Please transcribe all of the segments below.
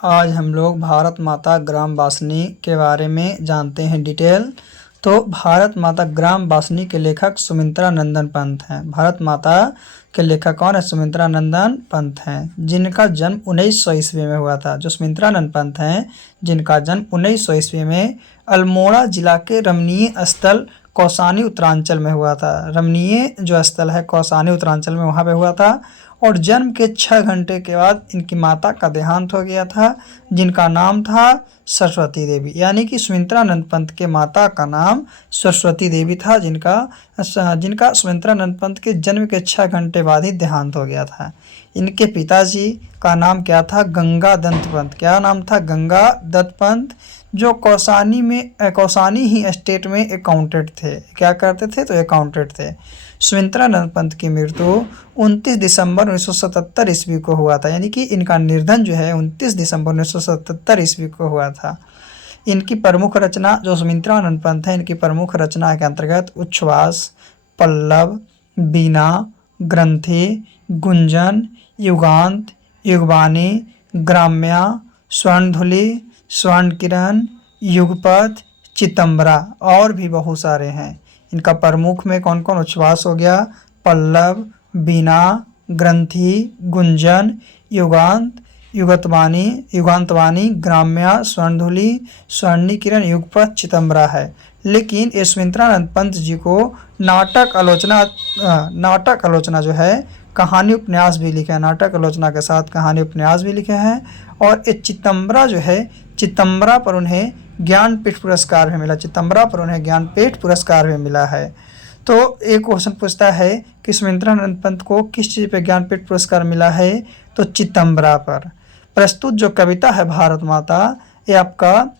आज हम लोग भारत माता ग्राम वासनी के बारे में जानते हैं डिटेल। तो भारत माता ग्राम वासनी के लेखक सुमित्रा नंदन पंत हैं। भारत माता के लेखक कौन है? सुमित्रा नंदन पंत हैं, जिनका जन्म 1900 ईस्वी में हुआ था। जो सुमित्रा नंदन पंत हैं, जिनका जन्म 1900 ईस्वी में अल्मोड़ा जिला के रमणीय स्थल कौसानी उत्तरांचल में हुआ था। रमणीय जो स्थल है कौसानी उत्तरांचल में, वहाँ पे हुआ था। और जन्म के 6 घंटे के बाद इनकी माता का देहांत हो गया था, जिनका नाम था सरस्वती देवी। यानी कि सुमित्रानंद पंत के माता का नाम सरस्वती देवी था, जिनका सुमित्रानंद पंत के जन्म के 6 घंटे बाद ही देहांत हो गया था। इनके पिताजी का नाम क्या था? गंगा दत्त पंत। क्या नाम था? गंगा दत्त पंत, जो कौसानी ही स्टेट में अकाउंटेंट थे। क्या करते थे? तो अकाउंटेंट थे। सुमित्रानंद पंत की मृत्यु 29 दिसंबर 1977 ईस्वी को हुआ था। यानी कि इनका निर्धन जो है 29 दिसंबर 1977 ईस्वी को हुआ था। इनकी प्रमुख रचना जो सुमित्रानंद पंत है, इनकी प्रमुख रचना के अंतर्गत उच्छ्वास, पल्लव, बीना, ग्रंथि, गुंजन, युगांत, युगवाणी, ग्राम्या, स्वर्णधुली, स्वर्ण किरण, युगपथ, चितंबरा और भी बहुत सारे हैं। इनका प्रमुख में कौन कौन? उच्छ्वास हो गया, पल्लव, बीना, ग्रंथि, गुंजन, युगांत, युगांतवाणी, ग्राम्या, स्वर्णधुली, स्वर्णिकिरण, युगपथ, चितंबरा है। लेकिन ये सुमित्रानंद पंत जी को नाटक आलोचना जो है, कहानी उपन्यास भी लिखे हैं। नाटक आलोचना के साथ कहानी उपन्यास भी लिखे हैं। और ये चितंबरा जो है, चितंबरा पर उन्हें ज्ञानपीठ पुरस्कार भी मिला। चितंबरा पर उन्हें ज्ञानपीठ पुरस्कार भी मिला है। तो एक क्वेश्चन पूछता है कि सुमित्रानंद पंत को किस चीज़ पे ज्ञानपीठ पुरस्कार मिला है? तो चितंबरा पर। प्रस्तुत जो कविता है भारत माता, ये आपका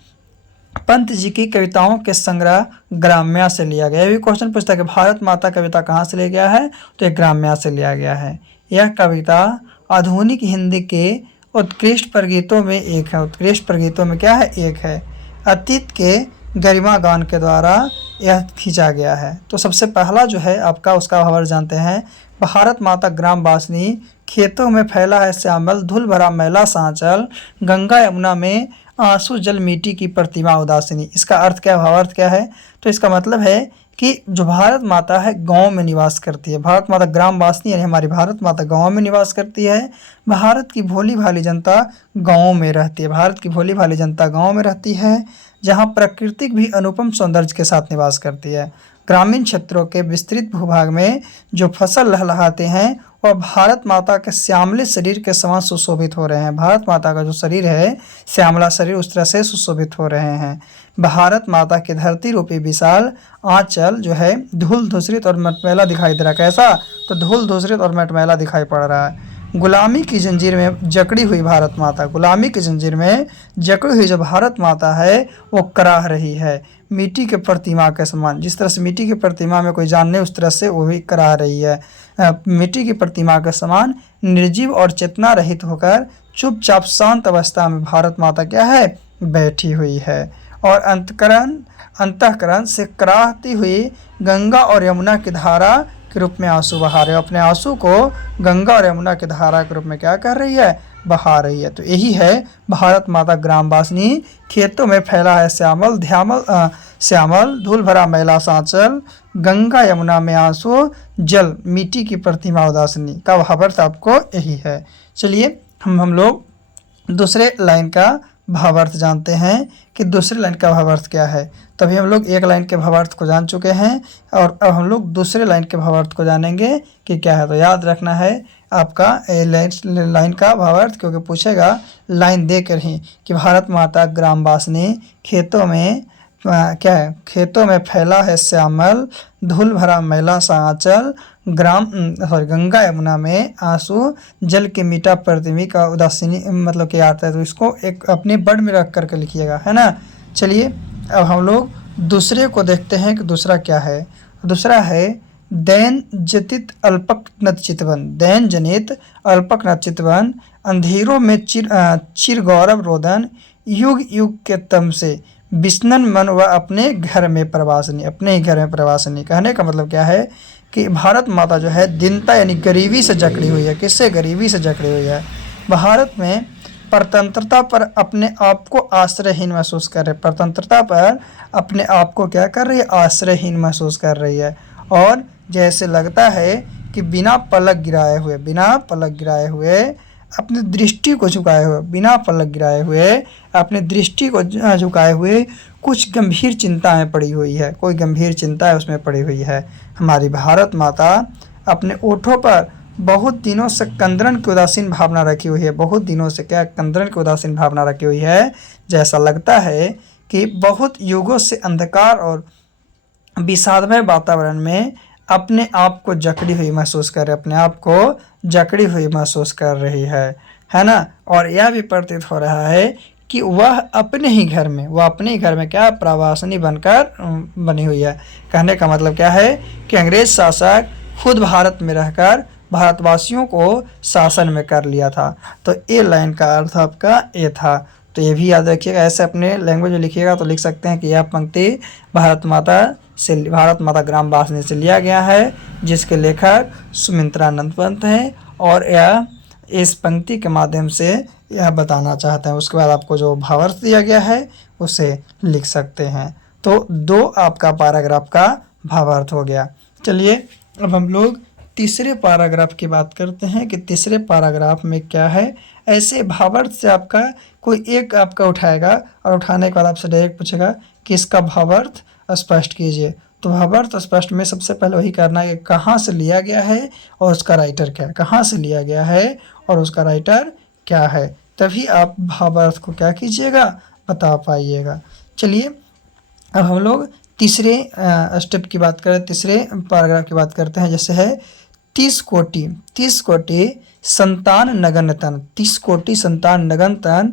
पंत जी की कविताओं के संग्रह ग्राम्या से लिया गया है। ये भी क्वेश्चन पूछता है कि भारत माता कविता कहाँ से लिया गया है? तो ये ग्राम्या से लिया गया है। यह कविता आधुनिक हिंदी के उत्कृष्ट प्रगीतों में एक है। उत्कृष्ट प्रगीतों में क्या है? एक है। अतीत के गरिमा गान के द्वारा यह खींचा गया है। तो सबसे पहला जो है आपका, उसका भावार्थ जानते हैं। भारत माता ग्राम वासनी, खेतों में फैला है श्यामल, धूल भरा मैला सांचल, गंगा यमुना में आंसू जल मिट्टी की प्रतिमा उदासीनी। इसका अर्थ क्या, भावार्थ क्या है? तो इसका मतलब है कि जो भारत माता है गांव में निवास करती है। भारत माता ग्राम वासनी यानी हमारी भारत माता गांव में निवास करती है। भारत की भोली भाली जनता गांव में रहती है। भारत की भोली भाली जनता गांव में रहती है, जहां प्राकृतिक भी अनुपम सौंदर्य के साथ निवास करती है। ग्रामीण क्षेत्रों के विस्तृत भूभाग में जो फसल लहलहाते हैं वह भारत माता के श्यामले शरीर के समान सुशोभित हो रहे हैं। भारत माता का जो शरीर है, श्यामला शरीर, उस तरह से सुशोभित हो रहे हैं। भारत माता की धरती रूपी विशाल आंचल जो है धूल धूसरित और मटमैला दिखाई दे रहा है। कैसा? तो धूल धूसरित और मटमैला दिखाई पड़ रहा है। गुलामी की जंजीर में जकड़ी हुई भारत माता, गुलामी की जंजीर में जकड़ी हुई जो भारत माता है वो कराह रही है मिट्टी के प्रतिमा के समान। जिस तरह से मिट्टी की प्रतिमा में कोई जान नहीं, उस तरह से वो भी कराह रही है। मिट्टी की प्रतिमा के समान निर्जीव और चेतना रहित होकर चुपचाप शांत अवस्था में भारत माता क्या है? बैठी हुई है। और अंतःकरण से कराहती हुई गंगा और यमुना की धारा के रूप में आंसू बहा रहे हो। अपने आंसू को गंगा और यमुना की धारा के रूप में क्या कर रही है? बहा रही है। तो यही है भारत माता ग्राम वासनी, खेतों में फैला है श्यामल, धूल भरा मैला सांचल, गंगा यमुना में आंसू जल मिट्टी की प्रतिमा उदासीनी का भावार्थ आपको यही है। चलिए हम लोग दूसरे लाइन का भावार्थ जानते हैं कि दूसरे लाइन का भावार्थ क्या है। तभी हम लोग एक लाइन के भावार्थ को जान चुके हैं, और अब हम लोग दूसरे लाइन के भावार्थ को जानेंगे कि क्या है। तो याद रखना है आपका लाइन का भावार्थ, क्योंकि पूछेगा लाइन देकर ही कि भारत माता ग्राम वासनी, खेतों में क्या है? खेतों में फैला है श्यामल, धूल भरा मैला सा आंचल, गंगा यमुना में आंसू जल के मीठा प्रतिमा का उदासीनी, मतलब क्या आता है। तो इसको एक अपने बड में रख करके लिखिएगा, है ना। चलिए अब हम लोग दूसरे को देखते हैं कि दूसरा क्या है। दूसरा है दैन जनित अल्पक नत चितवन। दैन जनित अल्पक नत चितवन, अंधेरों में चिर गौरव रोदन, युग युग के तम से विष्णन मन व अपने घर में प्रवासनी। अपने ही घर में प्रवासनी कहने का मतलब क्या है कि भारत माता जो है दीनता यानी गरीबी से जकड़ी हुई है। किससे? गरीबी से जकड़ी हुई है। भारत में परतंत्रता पर अपने आप को आश्रयहीन महसूस कर रहे, परतंत्रता पर अपने आप को क्या कर रही है, आश्रयहीन महसूस कर रही है। और जैसे लगता है कि बिना पलक गिराए हुए अपनी दृष्टि को झुकाए हुए, बिना पलक गिराए हुए अपनी दृष्टि को झुकाए हुए कुछ गंभीर चिंता में पड़ी हुई है, कोई गंभीर चिंता है उसमें पड़ी हुई है। हमारी भारत माता अपने ओठों पर बहुत दिनों से कंदरन की उदासीन भावना रखी हुई है, बहुत दिनों से क्या कंदरन की उदासीन भावना रखी हुई है। जैसा लगता है कि बहुत युगों से अंधकार और विषादमय वातावरण में अपने आप को जकड़ी हुई महसूस कर रही, अपने आप को जकड़ी हुई महसूस कर रही है ना। और यह भी प्रतीत हो रहा है कि वह अपने ही घर में क्या प्रवासिनी बनकर बनी हुई है। कहने का मतलब क्या है कि अंग्रेज शासक खुद भारत में रहकर भारतवासियों को शासन में कर लिया था। तो ये लाइन का अर्थ आपका ये था। तो ये भी याद रखिएगा, ऐसे अपने लैंग्वेज में लिखिएगा तो लिख सकते हैं कि यह पंक्ति भारत माता ग्राम वासिनी से लिया गया है, जिसके लेखक सुमित्रानंद पंत हैं। और यह इस पंक्ति के माध्यम से यह बताना चाहते हैं। उसके बाद आपको जो भावार्थ दिया गया है उसे लिख सकते हैं। तो 2 आपका पैराग्राफ का भावार्थ हो गया। चलिए अब हम लोग तीसरे पैराग्राफ की बात करते हैं कि तीसरे पैराग्राफ में क्या है। ऐसे भावार्थ से आपका कोई एक आपका उठाएगा और उठाने के बाद आपसे डायरेक्ट पूछेगा कि इसका भावार्थ स्पष्ट कीजिए। तो भावार्थ स्पष्ट में सबसे पहले वही करना है कि कहाँ से लिया गया है और उसका राइटर क्या है, कहाँ से लिया गया है और उसका राइटर क्या है, तभी आप भावार्थ को क्या कीजिएगा, बता पाइएगा। चलिए अब हम लोग तीसरे स्टेप की बात करें, तीसरे पैराग्राफ की बात करते हैं। जैसे है 30 कोटि संतान नगन तन, 30 कोटि संतान नगन तन,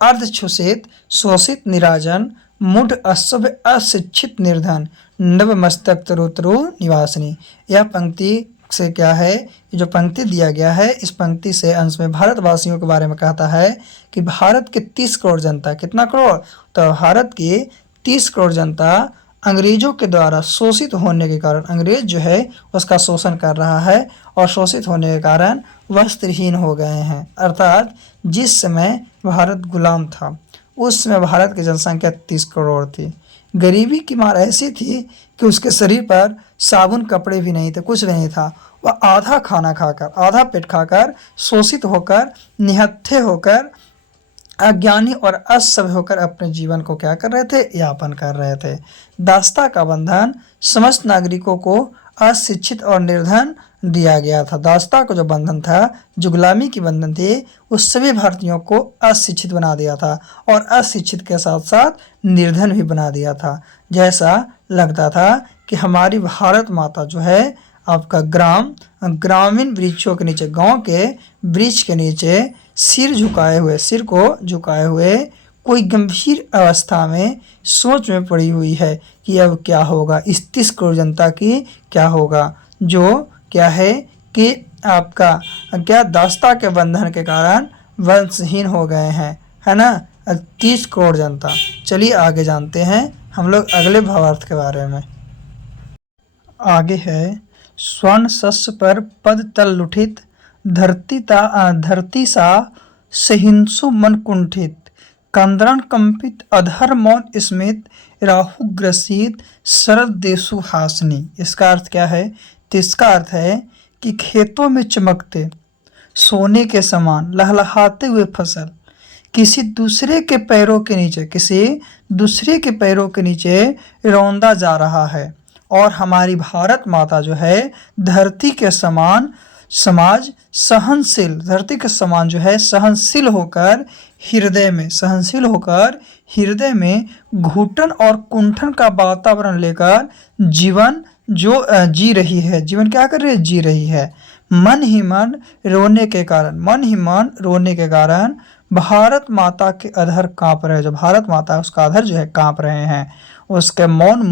अर्धछुषित शोषित निराजन, मूढ़ असभ्य अशिक्षित निर्धन, नव मस्तक तरु निवासिनी। यह पंक्ति से क्या है, जो पंक्ति दिया गया है, इस पंक्ति से अंश में भारतवासियों के बारे में कहता है कि भारत के 30 करोड़ जनता, कितना करोड़, तो भारत की 30 करोड़ जनता अंग्रेजों के द्वारा शोषित होने के कारण, अंग्रेज जो है उसका शोषण कर रहा है और शोषित होने के कारण वस्त्रहीन हो गए हैं। अर्थात जिस समय भारत गुलाम था उस समय भारत की जनसंख्या 30 करोड़ थी। गरीबी की मार ऐसी थी कि उसके शरीर पर साबुन कपड़े भी नहीं थे, कुछ भी नहीं था। वह आधा खाना खाकर, आधा पेट खाकर, शोषित होकर, निहत्थे होकर, अज्ञानी और असभ्य होकर अपने जीवन को क्या कर रहे थे, यापन कर रहे थे। दास्ता का बंधन समस्त नागरिकों को अशिक्षित और निर्धन दिया गया था। दास्ता का जो बंधन था, जो गुलामी की बंधन थी, उस सभी भारतीयों को अशिक्षित बना दिया था और अशिक्षित के साथ साथ निर्धन भी बना दिया था। जैसा लगता था कि हमारी भारत माता जो है आपका ग्रामीण वृक्षों के नीचे, गांव के वृक्ष के नीचे सिर को झुकाए हुए कोई गंभीर अवस्था में सोच में पड़ी हुई है कि अब क्या होगा, इस 30 करोड़ जनता की क्या होगा, जो क्या है कि आपका क्या दास्ता के बंधन के कारण वंशहीन हो गए हैं, है ना, 30 करोड़ जनता। चलिए आगे जानते हैं हम लोग अगले भावार्थ के बारे में। आगे है स्वर्ण शस्य पर पद तल लुठित, धरती सा सहिंसु मन कुंठित, कंदरण कंपित अधर मौन स्मित, राहु ग्रसित शरद देशु हासनी। इसका अर्थ क्या है, तो इसका अर्थ है कि खेतों में चमकते सोने के समान लहलहाते हुए फसल किसी दूसरे के पैरों के नीचे रौंदा जा रहा है। और हमारी भारत माता जो है धरती के समान जो है सहनशील होकर हृदय में घुटन और कुंठन का वातावरण लेकर जीवन जी रही है। जीवन क्या कर रही है, जी रही है। मन ही मन रोने के कारण भारत माता के अधर कांप रहे, जो भारत माता है उसका अधर जो है कांप रहे हैं। उसके मौन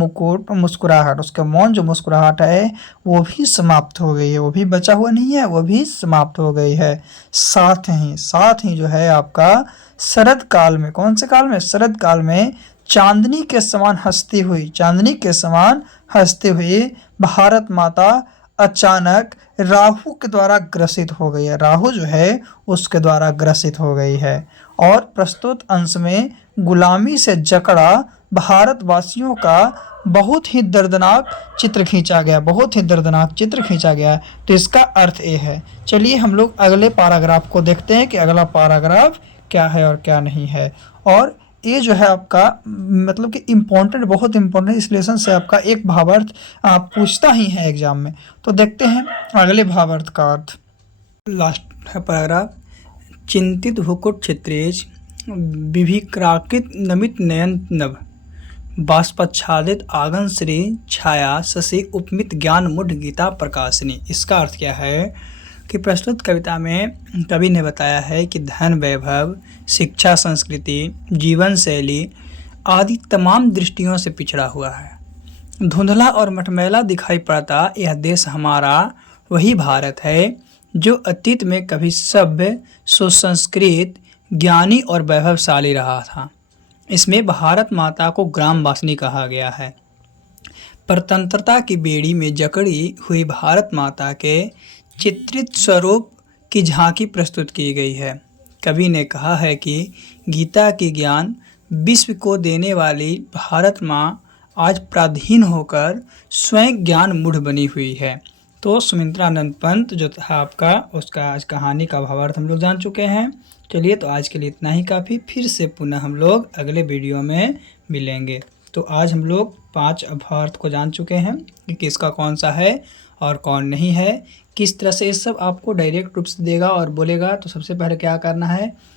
जो मुस्कुराहट है वो भी समाप्त हो गई है, वो भी बचा हुआ नहीं है, वो भी समाप्त हो गई है। साथ ही जो है आपका शरद काल में, कौन से काल में, शरद काल में चांदनी के समान हंसती हुई भारत माता अचानक राहु के द्वारा ग्रसित हो गई है। राहु जो है उसके द्वारा ग्रसित हो गई है और प्रस्तुत अंश में गुलामी से जकड़ा भारतवासियों का बहुत ही दर्दनाक चित्र खींचा गया, बहुत ही दर्दनाक चित्र खींचा गया। तो इसका अर्थ ये है। चलिए हम लोग अगले पैराग्राफ को देखते हैं कि अगला पैराग्राफ क्या है और क्या नहीं है। और ये जो है आपका मतलब कि इम्पोर्टेंट, बहुत इम्पोर्टेंट, इस लेसन से आपका एक भावार्थ आप पूछता ही है एग्जाम में। तो देखते हैं अगले भावार्थ का अर्थ। लास्ट है पैराग्राफ। चिंतित भूकुट क्षेत्रेज विभिक्राकृत नमित नयन नभ बाष्पाच्छादित आगन श्री छाया शशि उपमित ज्ञान मुढ़ गीता प्रकाशिनी। इसका अर्थ क्या है कि प्रस्तुत कविता में कवि ने बताया है कि धन, वैभव, शिक्षा, संस्कृति, जीवन शैली आदि तमाम दृष्टियों से पिछड़ा हुआ है। धुंधला और मटमैला दिखाई पड़ता यह देश हमारा वही भारत है जो अतीत में कभी सभ्य, सुसंस्कृत, ज्ञानी और वैभवशाली रहा था। इसमें भारत माता को ग्रामवासिनी कहा गया है। परतंत्रता की बेड़ी में जकड़ी हुई भारत माता के चित्रित स्वरूप की झांकी प्रस्तुत की गई है। कवि ने कहा है कि गीता की ज्ञान विश्व को देने वाली भारत माँ आज पराधीन होकर स्वयं ज्ञान मूढ़ बनी हुई है। तो सुमित्रानंद पंत जो था आपका, उसका आज कहानी का भावार्थ हम लोग जान चुके हैं। चलिए तो आज के लिए इतना ही काफ़ी। फिर से पुनः हम लोग अगले वीडियो में मिलेंगे। तो आज हम लोग 5 भावार्थ को जान चुके हैं कि किसका कौन सा है और कौन नहीं है। किस तरह से ये सब आपको डायरेक्ट रूप से देगा और बोलेगा। तो सबसे पहले क्या करना है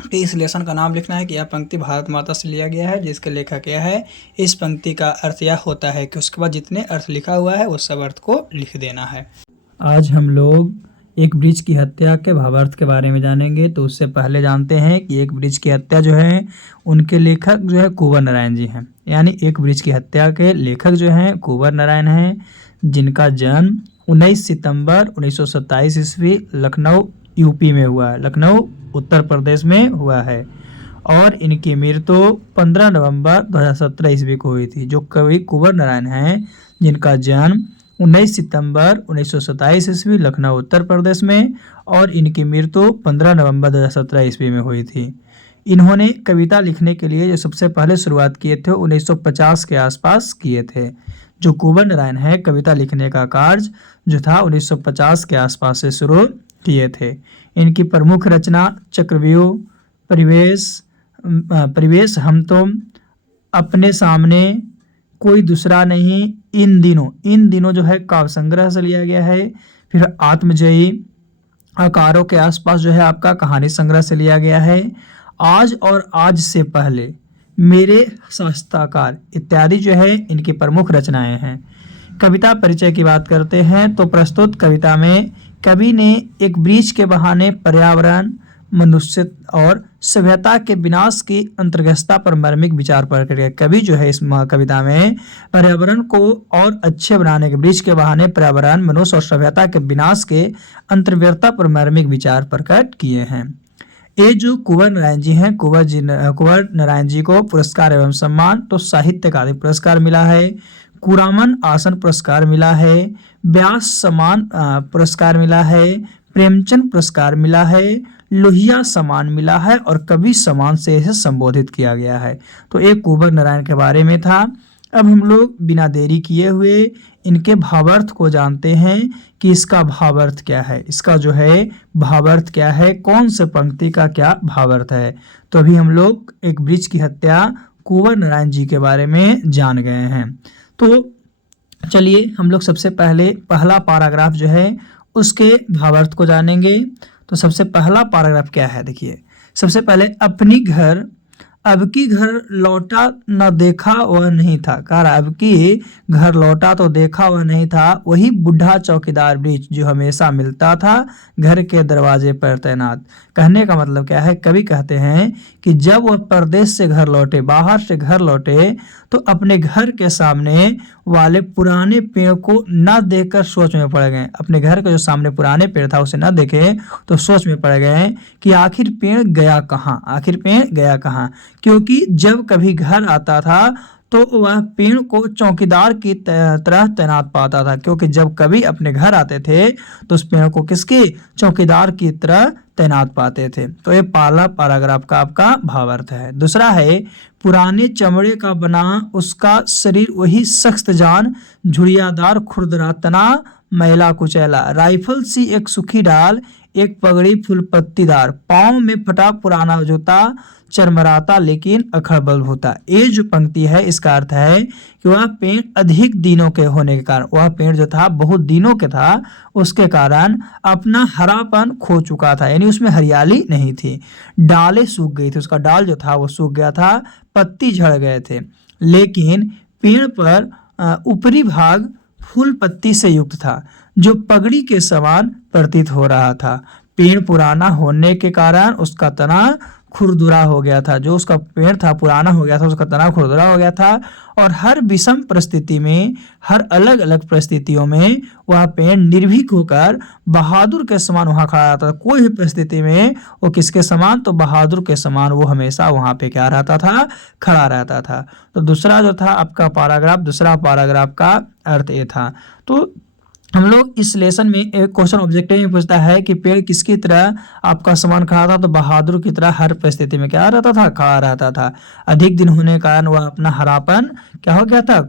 कि इस लेसन का नाम लिखना है कि यह पंक्ति भारत माता से लिया गया है, जिसके लेखक क्या है। इस पंक्ति का अर्थ यह होता है कि उसके बाद जितने अर्थ लिखा हुआ है उस सब अर्थ को लिख देना है। आज हम लोग एक वृक्ष की हत्या के भावार्थ के बारे में जानेंगे। तो उससे पहले जानते हैं कि एक वृक्ष की हत्या जो है उनके लेखक जो है कुंवर नारायण जी हैं। यानी एक वृक्ष की हत्या के लेखक जो हैं कुंवर नारायण हैं, जिनका जन्म 19 सितंबर 1927 ईस्वी लखनऊ यूपी में हुआ है, लखनऊ उत्तर प्रदेश में हुआ है। और इनकी मृत्यु 15 नवंबर 2017 ईस्वी को हुई थी। जो कवि कुंवर नारायण हैं, जिनका जन्म 19 सितंबर 1927 ईस्वी लखनऊ उत्तर प्रदेश में और इनकी मृत्यु 15 नवंबर 2017 ईस्वी में हुई थी। इन्होंने कविता लिखने के लिए जो सबसे पहले शुरुआत किए थे 1950 के आसपास किए थे। जो कुंवर नारायण है कविता लिखने का कार्य जो था 1950 के आसपास से शुरू किए थे। इनकी प्रमुख रचना चक्रव्यूह, परिवेश, हम तुम, अपने सामने, कोई दूसरा नहीं, इन दिनों जो है काव्य संग्रह से लिया गया है। फिर आत्मजयी, आकारों के आसपास जो है आपका कहानी संग्रह से लिया गया है। आज और आज से पहले, मेरे शास्त्राकार इत्यादि जो है इनकी प्रमुख रचनाएं हैं। कविता परिचय की बात करते हैं तो प्रस्तुत कविता में कवि ने एक वृक्ष के बहाने पर्यावरण, मनुष्य और सभ्यता के विनाश की अंतर्गतता पर मार्मिक विचार प्रकट किया। कवि जो है इस कविता में पर्यावरण को और अच्छे बनाने के, वृक्ष के बहाने पर्यावरण, मनुष्य और सभ्यता के विनाश के अंतर्गतता पर मार्मिक विचार प्रकट किए हैं। ये जो कुंवर नारायण जी हैं, कुंवर नारायण जी को पुरस्कार एवं सम्मान तो साहित्य अकादमी पुरस्कार मिला है, कुरामन आसन पुरस्कार मिला है, व्यास सम्मान पुरस्कार मिला है, प्रेमचंद पुरस्कार मिला है, लोहिया सम्मान मिला है और कवि सम्मान से इसे संबोधित किया गया है। तो एक कुंवर नारायण के बारे में था। अब हम लोग बिना देरी किए हुए इनके भावार्थ को जानते हैं कि इसका भावार्थ क्या है। इसका जो है भावार्थ क्या है, कौन से पंक्ति का क्या भावार्थ है। तो अभी हम लोग एक वृक्ष की हत्या कुंवर नारायण जी के बारे में जान गए हैं। तो चलिए हम लोग सबसे पहले पहला पैराग्राफ जो है उसके भावार्थ को जानेंगे। तो सबसे पहला पैराग्राफ क्या है, देखिए। सबसे पहले अपनी घर अब की घर लौटा न देखा वह नहीं था। कह रहा अब की घर लौटा तो देखा वह नहीं था, वही बूढ़ा चौकीदार वृक्ष जो हमेशा मिलता था घर के दरवाजे पर तैनात। कहने का मतलब क्या है, कवि कहते हैं कि जब वह परदेश से घर लौटे, बाहर से घर लौटे, तो अपने घर के सामने वाले पुराने पेड़ को न देखकर सोच में पड़ गए। अपने घर के जो सामने पुराने पेड़ था उसे न देखे तो सोच में पड़ गए कि आखिर पेड़ गया कहाँ, आखिर पेड़ गया कहाँ। क्योंकि जब कभी घर आता था तो वह पेड़ को चौकीदार की तरह तैनात पाता था। क्योंकि जब कभी अपने घर आते थे तो उस पेड़ को किसके, चौकीदार की तरह तैनात पाते थे। तो ये पहला पैराग्राफ का आपका भावार्थ है। दूसरा है पुराने चमड़े का बना उसका शरीर वही सख्त जान, झुरियादार खुरदरा तना मैला कुचैला, राइफल सी एक सुखी डाल, एक पगड़ी फूल पत्तीदार, पाँव में फटा पुराना जूता, चरमराता लेकिन अखड़बल होता। ये जो पंक्ति है इसका अर्थ है कि वह पेड़ अधिक दिनों के होने के कारण, वह पेड़ जो था बहुत दिनों के था, उसके कारण अपना हरापन खो चुका था, यानी उसमें हरियाली नहीं थी। डालें सूख गई थी, उसका डाल जो था वो सूख गया था, पत्ती झड़ गए थे, लेकिन पेड़ पर ऊपरी भाग फूल पत्ती से युक्त था जो पगड़ी के समान प्रतीत हो रहा था। पेड़ पुराना होने के कारण उसका तना खुरदुरा हो गया था, जो उसका पेड़ था पुराना हो गया था, उसका तना खुरदुरा हो गया था, और हर विषम परिस्थिति में, हर अलग अलग परिस्थितियों में वह पेड़ निर्भीक होकर बहादुर के समान वहां खड़ा रहता था। कोई भी परिस्थिति में वो किसके समान, तो बहादुर के समान वो हमेशा वहां पे क्या रहता था, खड़ा रहता था। तो दूसरा जो था आपका पैराग्राफ, दूसरा पैराग्राफ का अर्थ ये था। तो हम लोग इस लेसन में एक क्वेश्चन ऑब्जेक्टिव में पूछता है कि पेड़ किसकी तरह आपका समान खड़ा था, तो बहादुर की तरह हर परिस्थिति में क्या रहता था, खड़ा रहता था। अधिक दिन होने के कारण वह अपना हरापन क्या हो गया था,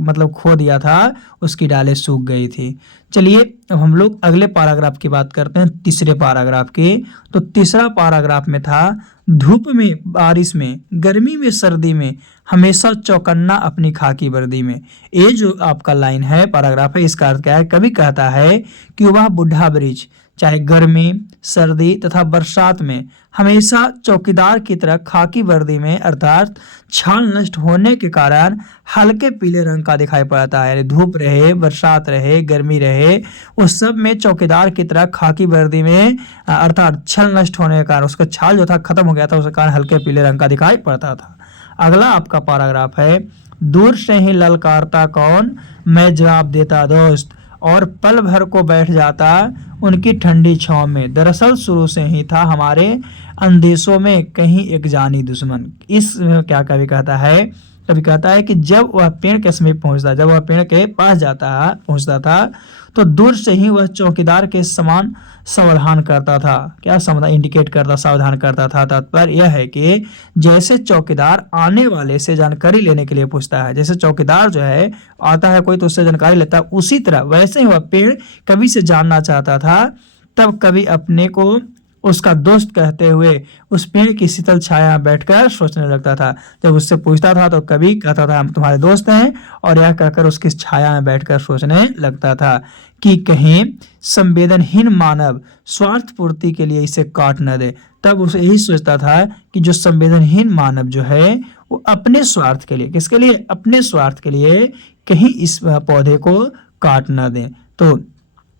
मतलब खो दिया था, उसकी डालें सूख गई थी। चलिए अब हम लोग अगले पैराग्राफ की बात करते हैं, तीसरे पैराग्राफ की। तो तीसरा पैराग्राफ में था धूप में बारिश में, गर्मी में सर्दी में, हमेशा चौकन्ना अपनी खाकी वर्दी में। ये जो आपका लाइन है, पैराग्राफ है, इसका अर्थ क्या है, कवि कहता है कि वह बुढ़ा वृक्ष चाहे गर्मी, सर्दी तथा बरसात में हमेशा चौकीदार की तरह खाकी वर्दी में, अर्थात छाल नष्ट होने के कारण हल्के पीले रंग का दिखाई पड़ता है। धूप रहे, बरसात रहे, गर्मी रहे, उस सब में चौकीदार की तरह खाकी वर्दी में, अर्थात छल नष्ट होने के कारण उसका छाल जो था खत्म हो गया था, उसके कारण हल्के पीले रंग का दिखाई पड़ता था। अगला आपका पैराग्राफ है दूर से ही ललकारता कौन, मैं जवाब देता दोस्त, और पल भर को बैठ जाता उनकी ठंडी छांव में। दरअसल शुरू से ही था हमारे अंदेशों में कहीं एक जानी दुश्मन। इस क्या कवि कहता है, कवि कहता है कि जब वह पेड़ के समीप पहुंचता, जब वह पेड़ के पास पहुंचता था, तो दूर से ही वह चौकीदार के समान सावधान करता था। क्या सावधान इंडिकेट करता, सावधान करता था। तात्पर्य यह है कि जैसे चौकीदार आने वाले से जानकारी लेने के लिए पूछता है, जैसे चौकीदार जो है आता है कोई तो उससे जानकारी लेता है, उसी तरह वैसे ही वह पेड़ कवि से जानना चाहता था। तब कवि अपने को उसका दोस्त कहते हुए उस पेड़ की शीतल छाया में बैठकर सोचने लगता था। जब उससे पूछता था तो कवि कहता था हम तुम्हारे दोस्त हैं, और यह कहकर उसकी छाया में बैठकर सोचने लगता था कि कहीं संवेदनहीन मानव स्वार्थ पूर्ति के लिए इसे काट न दे। तब उसे यही सोचता था कि जो संवेदनहीन मानव जो है वो अपने स्वार्थ के लिए, किसके लिए, अपने स्वार्थ के लिए कहीं इस पौधे को काट न दे। तो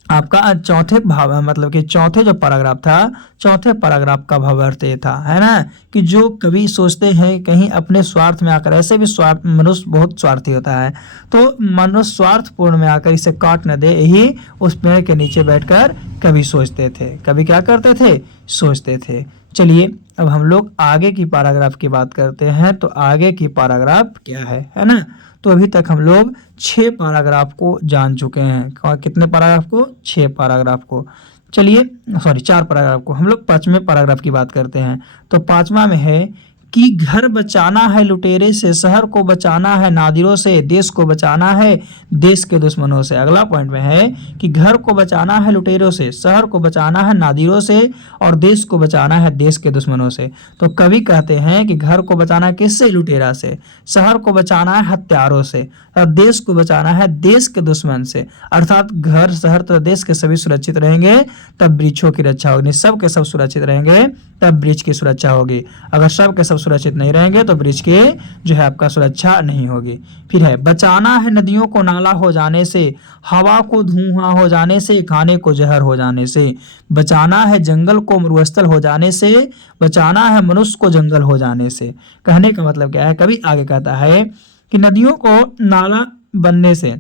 आपका चौथे भाव, मतलब कि चौथे जो पैराग्राफ था, चौथे पैराग्राफ का भावार्थ ये था, है ना, कि जो कवि सोचते हैं कहीं अपने स्वार्थ में आकर, ऐसे भी स्वार्थ, मनुष्य बहुत स्वार्थी होता है, तो मनुष्य स्वार्थपूर्ण में आकर इसे काट न दे, यही उस पेड़ के नीचे बैठकर कवि सोचते थे। कवि क्या करते थे, सोचते थे। चलिए अब हम लोग आगे की पैराग्राफ की बात करते हैं। तो आगे की पैराग्राफ क्या है ना। तो अभी तक हम लोग 6 पैराग्राफ को जान चुके हैं। कितने पैराग्राफ को, 6 पैराग्राफ को। चलिए 4 पैराग्राफ को। हम लोग 5वें पैराग्राफ की बात करते हैं। तो 5वां में है कि घर बचाना है लुटेरे से, शहर को बचाना है नादिरों से, देश को बचाना है देश के दुश्मनों से। अगला पॉइंट में है कि घर को बचाना है लुटेरों से, शहर को बचाना है नादिरों से, और देश को बचाना है देश के दुश्मनों से। तो कवि कहते हैं कि घर को बचाना किससे, लुटेरा से, शहर को बचाना है हत्यारों से, और देश को बचाना है देश के दुश्मन से। अर्थात घर, शहर तो देश के सभी सुरक्षित रहेंगे तब वृक्षों की रक्षा होगी। सब के सब सुरक्षित रहेंगे तब वृक्ष की सुरक्षा होगी। अगर सब के सब सुरक्षित नहीं रहेंगे तो वृक्ष के जो है आपका सुरक्षा नहीं होगी। फिर है बचाना है नदियों को नाला हो जाने से, हवा को धुआं हो जाने से, खाने को जहर हो जाने से। बचाना है जंगल को मरुस्थल हो जाने से, बचाना है मनुष्य को जंगल हो जाने से। कहने का मतलब क्या है, कभी आगे कहता है कि नदियों को नाला बनने से,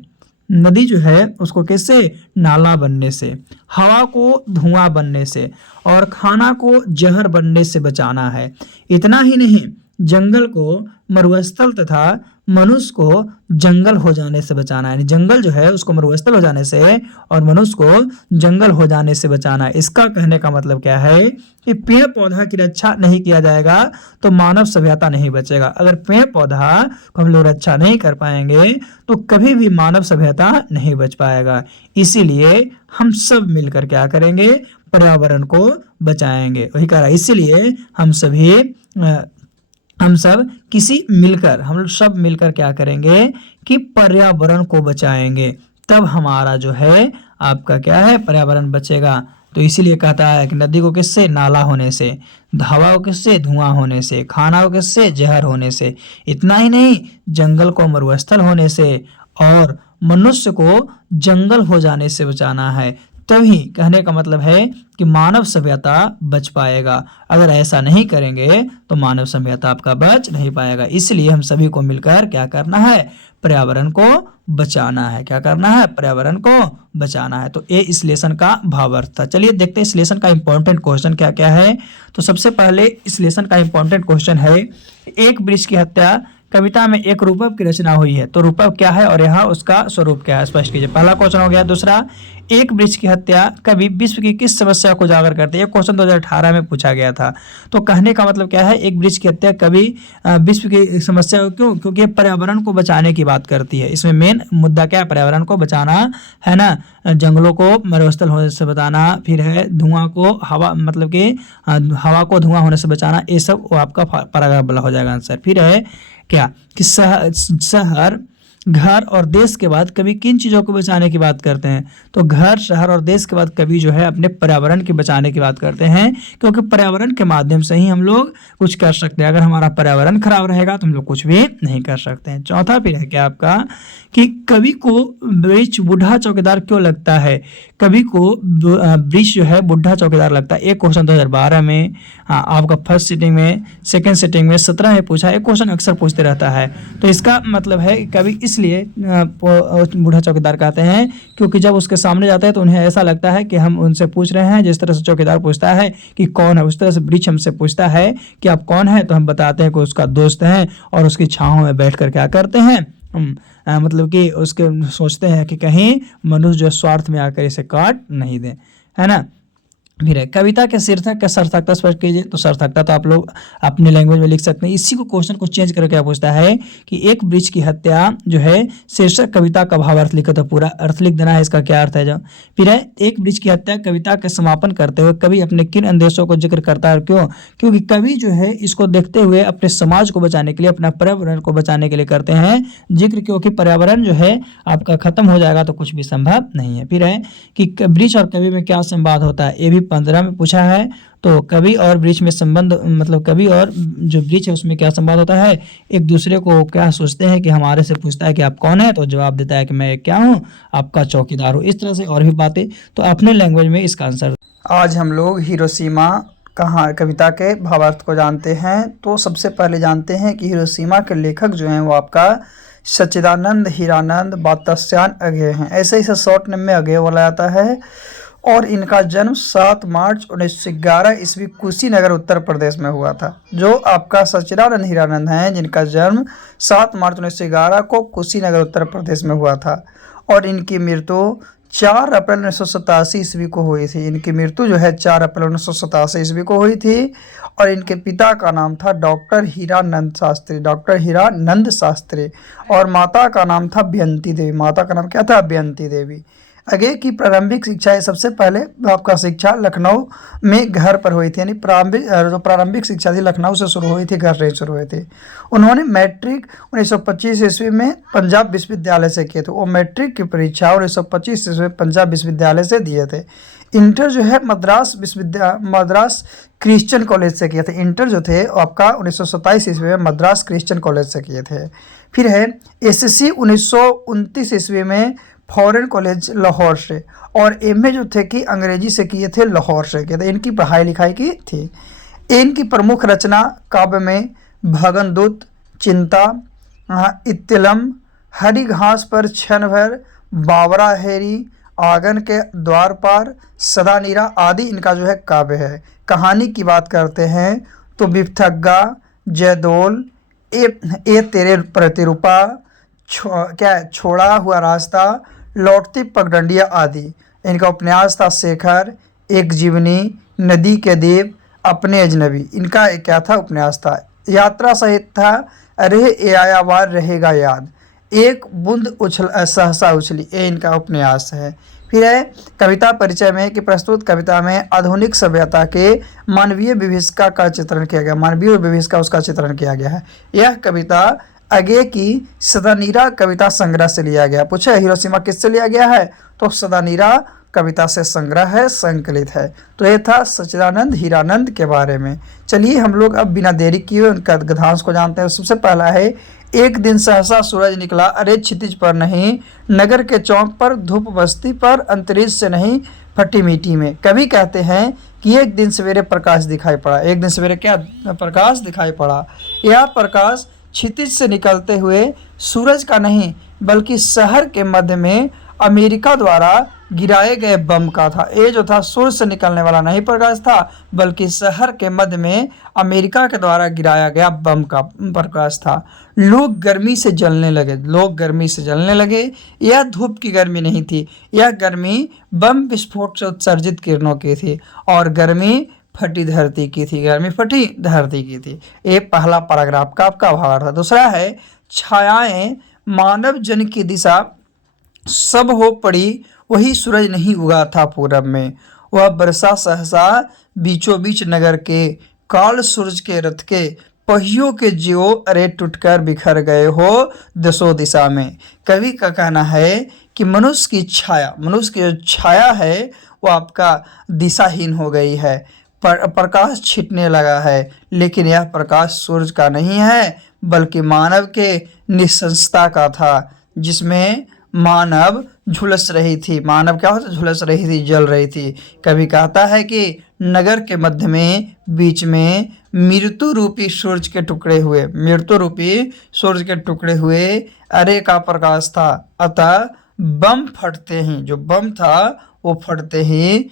नदी जो है उसको किससे, नाला बनने से, हवा को धुआं बनने से, और खाना को जहर बनने से बचाना है। इतना ही नहीं, जंगल को मरुस्थल तथा मनुष्य को जंगल हो जाने से बचाना है। यानी जंगल जो है उसको मरुस्थल हो जाने से और मनुष्य को जंगल हो जाने से बचाना है। इसका कहने का मतलब क्या है कि पेड़ पौधा की रक्षा नहीं किया जाएगा तो मानव सभ्यता नहीं बचेगा। अगर पेड़ पौधा को हम लोग रक्षा नहीं कर पाएंगे तो कभी भी मानव सभ्यता नहीं बच पाएगा। इसीलिए हम सब मिलकर क्या करेंगे, पर्यावरण को बचाएंगे। वही कह रहा है, इसीलिए हम सब मिलकर क्या करेंगे कि पर्यावरण को बचाएंगे, तब हमारा जो है आपका क्या है, पर्यावरण बचेगा। तो इसीलिए कहता है कि नदी को किससे, नाला होने से, हवा को किससे, धुआं होने से, खाना को किससे, जहर होने से, इतना ही नहीं जंगल को मरुस्थल होने से और मनुष्य को जंगल हो जाने से बचाना है। तभी कहने का मतलब है कि मानव सभ्यता बच पाएगा। अगर ऐसा नहीं करेंगे तो मानव सभ्यता आपका बच नहीं पाएगा। इसलिए हम सभी को मिलकर क्या करना है, पर्यावरण को बचाना है। क्या करना है, पर्यावरण को बचाना है। तो ये इस लेसन का भावार्थ था। चलिए देखते हैं इस लेसन का इंपॉर्टेंट क्वेश्चन क्या क्या है। तो सबसे पहले इस लेसन का इंपॉर्टेंट क्वेश्चन है, एक वृक्ष की हत्या कविता में एक रूपक की रचना हुई है, तो रूपक क्या है और यहाँ उसका स्वरूप क्या है, स्पष्ट कीजिए। पहला क्वेश्चन हो गया। दूसरा, एक वृक्ष की हत्या कवि विश्व की किस समस्या को उजागर करती है। ये क्वेश्चन 2018 में पूछा गया था। तो कहने का मतलब क्या है, एक वृक्ष की हत्या कवि विश्व की समस्या क्यों, क्योंकि पर्यावरण को बचाने की बात करती है। इसमें मेन मुद्दा क्या है, पर्यावरण को बचाना है ना, जंगलों को मरुस्थल होने से बचाना, फिर है धुआं को हवा, मतलब कि हवा को धुआं होने से बचाना, ये सब आपका पैराग्राफ वाला हो जाएगा आंसर। फिर है क्या कि शहर, घर और देश के बाद कवि किन चीज़ों को बचाने की बात करते हैं। तो घर, शहर और देश के बाद कवि जो है अपने पर्यावरण के बचाने की बात करते हैं, क्योंकि पर्यावरण के माध्यम से ही हम लोग कुछ कर सकते हैं। अगर हमारा पर्यावरण खराब रहेगा तो हम लोग कुछ भी नहीं कर सकते हैं। चौथा फिर है क्या आपका कि कवि को वृक्ष बूढ़ा चौकीदार क्यों लगता है। कवि को वृक्ष जो है बूढ़ा चौकीदार लगता है। एक क्वेश्चन 2012 में, आपका फर्स्ट सिटिंग में, सेकेंड सिटिंग में, 17 में पूछा। एक क्वेश्चन अक्सर पूछते रहता है। तो इसका मतलब है कवि इसलिए बूढ़ा चौकीदार कहते हैं क्योंकि जब उसके सामने जाते हैं तो उन्हें ऐसा लगता है कि हम उनसे पूछ रहे हैं, जिस तरह से चौकीदार पूछता है कि कौन है, उस तरह से वृक्ष हमसे पूछता है कि आप कौन है, तो हम बताते हैं कि उसका दोस्त है और उसकी छांव में बैठकर क्या करते हैं, मतलब कि उसके सोचते हैं कि कहीं मनुष्य जो स्वार्थ में आकर इसे काट नहीं दे, है ना। फिर है कविता के शीर्षक का सार्थकता स्पष्ट कीजिए। तो सार्थकता तो आप लोग अपने लैंग्वेज में लिख सकते हैं। इसी को क्वेश्चन को चेंज करके क्या पूछता है कि एक वृक्ष की हत्या जो है शीर्षक कविता का भावार्थ लिखो, तो पूरा अर्थ लिख देना है, इसका क्या अर्थ है। जो फिर है एक वृक्ष की हत्या कविता के समापन करते हुए कवि अपने किन अंदेशों को जिक्र करता है, क्यों, क्योंकि कवि जो है इसको देखते हुए अपने समाज को बचाने के लिए, अपना पर्यावरण को बचाने के लिए करते हैं जिक्र, क्योंकि पर्यावरण जो है आपका खत्म हो जाएगा तो कुछ भी संभव नहीं है। फिर है कि वृक्ष और कवि में क्या संवाद होता है, ये भी 15 में पूछा है। तो कवि और वृक्ष में संबंध, मतलब कवि और जो वृक्ष है उसमें क्या संवाद होता है, एक दूसरे को क्या सोचते हैं कि हमारे से पूछता है कि आप कौन है, तो जवाब देता है कि मैं क्या हूँ, आपका चौकीदार हूँ। इस तरह से और भी बातें तो अपने लैंग्वेज में इसका आंसर। आज हम लोग हिरोशिमा कविता के भावार्थ को जानते हैं। तो सबसे पहले जानते हैं कि हिरोशिमा के लेखक जो हैं वो आपका सच्चिदानंद हीरानंद बात्सायन अगेय हैं। ऐसे ही शॉर्ट नेम में अगेय बोला जाता है और इनका जन्म 7 मार्च 1911 ईस्वी कुशीनगर उत्तर प्रदेश में हुआ था। जो आपका सच्चिदानंद हीरानंद हैं जिनका जन्म 7 मार्च 1911 को कुशीनगर उत्तर प्रदेश में हुआ था और इनकी मृत्यु 4 अप्रैल 1987 ईस्वी को हुई थी। इनकी मृत्यु जो है 4 अप्रैल 1987 ईस्वी को हुई थी और इनके पिता का नाम था डॉक्टर हीरानंद शास्त्री, डॉक्टर हीरानंद शास्त्री, और माता का नाम था बेयंती देवी। माता का नाम क्या था, बेयंती देवी। आगे की प्रारंभिक शिक्षा है, सबसे पहले आपका शिक्षा लखनऊ में घर पर हुई थी, यानी प्रारंभिक शिक्षा थी लखनऊ से शुरू हुई थी, घर से शुरू हुई थी। उन्होंने मैट्रिक 1925 ईस्वी में पंजाब विश्वविद्यालय से किए थे। वो मैट्रिक की परीक्षा 1925 ईस्वी में पंजाब विश्वविद्यालय से दिए थे। इंटर जो है मद्रास क्रिश्चियन कॉलेज से किए थे। इंटर जो थे आपका 1927 ईस्वी में मद्रास क्रिश्चियन कॉलेज से किए थे। फिर है एसएससी 1929 ईस्वी में फॉरेन कॉलेज लाहौर से, और एमए जो थे कि अंग्रेजी से किए थे, लाहौर से किए थे। इनकी पढ़ाई लिखाई की थी। इनकी प्रमुख रचना काव्य में भगनदूत, चिंता, इत्तिलम, हरी घास पर क्षण भर, बावरा हेरी, आंगन के द्वार पार, सदा नीरा आदि इनका जो है काव्य है। कहानी की बात करते हैं तो बिपथग्गा, जयदोल, ए तेरे प्रतिरूपा, छोड़ा हुआ रास्ता, लौटती पगडंडियाँ आदि। इनका उपन्यास था शेखर, एक जीवनी, नदी के दीप, अपने अजनबी। इनका एक क्या था, उपन्यास था। यात्रा सहित था अरे ए आया बार रहेगा याद, एक बूंद उछल सहसा उछली, ये इनका उपन्यास है। फिर है कविता परिचय में कि प्रस्तुत कविता में आधुनिक सभ्यता के मानवीय विभीषिका का चित्रण किया गया, मानवीय विभीषिका उसका चित्रण किया गया है। यह कविता आगे की सदानीरा कविता संग्रह से लिया गया। पूछे हिरोशिमा किससे लिया गया है, तो सदानीरा कविता से संग्रह है, संकलित है। तो ये था सच्चिदानंद हीरानंद के बारे में। चलिए हम लोग अब बिना देरी किए उनका गद्यांश को जानते हैं। सबसे पहला है, एक दिन सहसा सूरज निकला, अरे क्षितिज पर नहीं, नगर के चौक पर, धूप बस्ती पर, अंतरिक्ष से नहीं, फटी मिट्टी में। कवि कहते हैं कि एक दिन सवेरे प्रकाश दिखाई पड़ा। एक दिन सवेरे क्या प्रकाश दिखाई पड़ा? यह प्रकाश क्षितिज से निकलते हुए सूरज का नहीं, बल्कि शहर के मध्य में अमेरिका द्वारा गिराए गए बम का था। ये जो था सूर्य से निकलने वाला नहीं प्रकाश था, बल्कि शहर के मध्य में अमेरिका के द्वारा गिराया गया बम का प्रकाश था। लोग गर्मी से जलने लगे, लोग गर्मी से जलने लगे। यह धूप की गर्मी नहीं थी, यह गर्मी बम विस्फोट से उत्सर्जित किरणों की थी, और गर्मी फटी धरती की थी, गर्मी फटी धरती की थी। ये पहला पैराग्राफ का आपका भावार्थ था। दूसरा है, छायाएं मानव जन की दिशा सब हो पड़ी, वही सूरज नहीं उगा था पूरब में, वह बरसा सहसा बीचों बीच नगर के, काल सूरज के रथ के पहियों के जियो, अरे टूटकर बिखर गए हो दसों दिशा में। कवि का कहना है कि मनुष्य की छाया, मनुष्य की जो छाया है वो आपका दिशाहीन हो गई है, प्रकाश छिटने लगा है, लेकिन यह प्रकाश सूरज का नहीं है, बल्कि मानव के निःशंसता का था, जिसमें मानव झुलस रही थी। मानव क्या होता, झुलस रही थी, जल रही थी। कभी कहता है कि नगर के मध्य में बीच में मृत्यु रूपी सूरज के टुकड़े हुए, मृत्यु रूपी सूरज के टुकड़े हुए अरे का प्रकाश था। अतः बम फटते ही, जो बम था वो फटते ही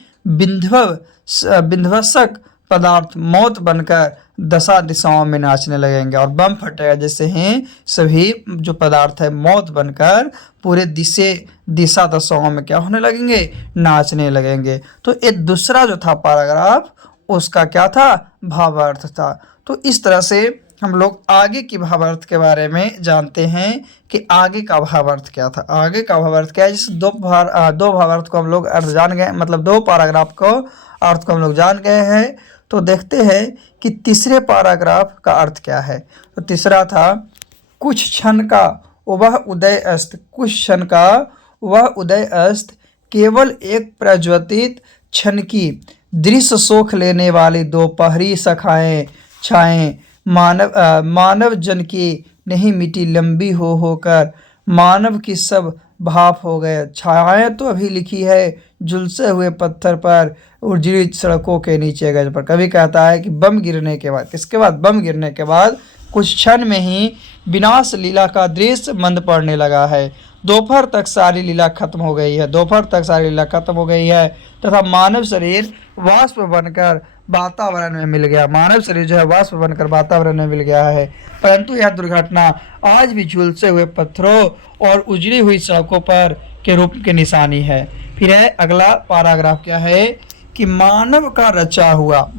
विध्वंसक पदार्थ मौत बनकर दशा दिशाओं में नाचने लगेंगे। और बम फटेगा जैसे ही सभी जो पदार्थ है मौत बनकर पूरे दिशा दशाओं में क्या होने लगेंगे, नाचने लगेंगे। तो ये दूसरा जो था पैराग्राफ उसका क्या था, भावार्थ था। तो इस तरह से हम लोग आगे की भावार्थ के बारे में जानते हैं कि आगे का भावार्थ क्या था। आगे का भावार्थ क्या है, जिस दो भावार्थ को हम लोग अर्थ जान गए, मतलब दो पैराग्राफ को अर्थ को हम लोग जान गए हैं। तो देखते हैं कि तीसरे पैराग्राफ का अर्थ क्या है। तो तीसरा था, कुछ क्षण का वह उदय अस्त, कुछ क्षण का वह उदय अस्त, केवल एक प्रज्वलित क्षण की दृश्य सोख लेने वाली दोपहरी सखाएं छाएं, मानव जन की नहीं मिटी लंबी होकर, मानव की सब भाप हो गए। छायाएं तो अभी लिखी है झुलसे हुए पत्थर पर, उजड़ी सड़कों के नीचे गज पर। कवि कहता है कि बम गिरने के बाद, किसके बाद, बम गिरने के बाद कुछ क्षण में ही विनाश लीला का दृश्य मंद पड़ने लगा है। दोपहर तक सारी लीला खत्म हो गई है, दोपहर तक सारी लीला खत्म हो गई है, तथा मानव शरीर वाष्प बनकर वातावरण में मिल गया। मानव शरीर जो है वाष्प बनकर वातावरण में मिल गया है। परंतु यह दुर्घटना आज भी झुलसे हुए पत्थरों और उजड़ी हुई सड़कों पर के रूप की निशानी है। फिर है अगला पैराग्राफ क्या है कि मानव का रचा हुआ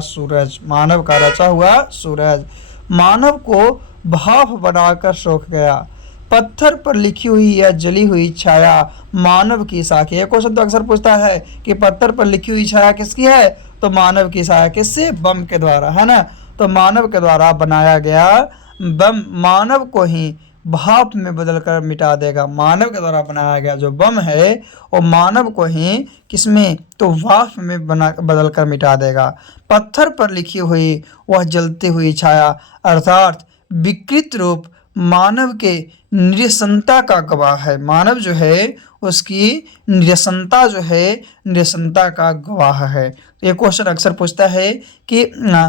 सूरज, मानव का रचा हुआ सूरज मानव को भाप बनाकर सोख गया। पत्थर पर लिखी हुई या जली हुई छाया मानव की साखी। ये क्वेश्चन तो अक्सर पूछता है कि पत्थर पर लिखी हुई छाया किसकी है, तो मानव की छाया। किससे, बम के द्वारा, है ना। तो मानव के द्वारा बनाया गया बम मानव को ही भाप में बदलकर मिटा देगा। मानव के द्वारा बनाया गया जो बम है वो मानव को ही किसमें, तो वाष्प में बदलकर मिटा देगा। पत्थर पर लिखी हुई वह जलती हुई छाया अर्थात विकृत रूप मानव के निरसनता का गवाह है। मानव जो है उसकी निरसनता जो है, निरसनता का गवाह है। ये क्वेश्चन अक्सर पूछता है कि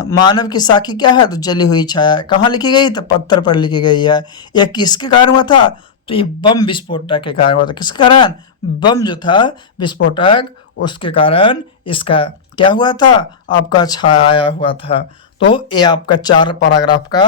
मानव की साखी क्या है, तो जली हुई छाया। कहाँ लिखी गई, तो पत्थर पर लिखी गई है। यह किसके कारण हुआ था, तो ये बम विस्फोटक के कारण हुआ था। किसके कारण, बम जो था विस्फोटक, उसके कारण इसका क्या हुआ था, आपका छाया हुआ था। तो ये आपका 4 पैराग्राफ का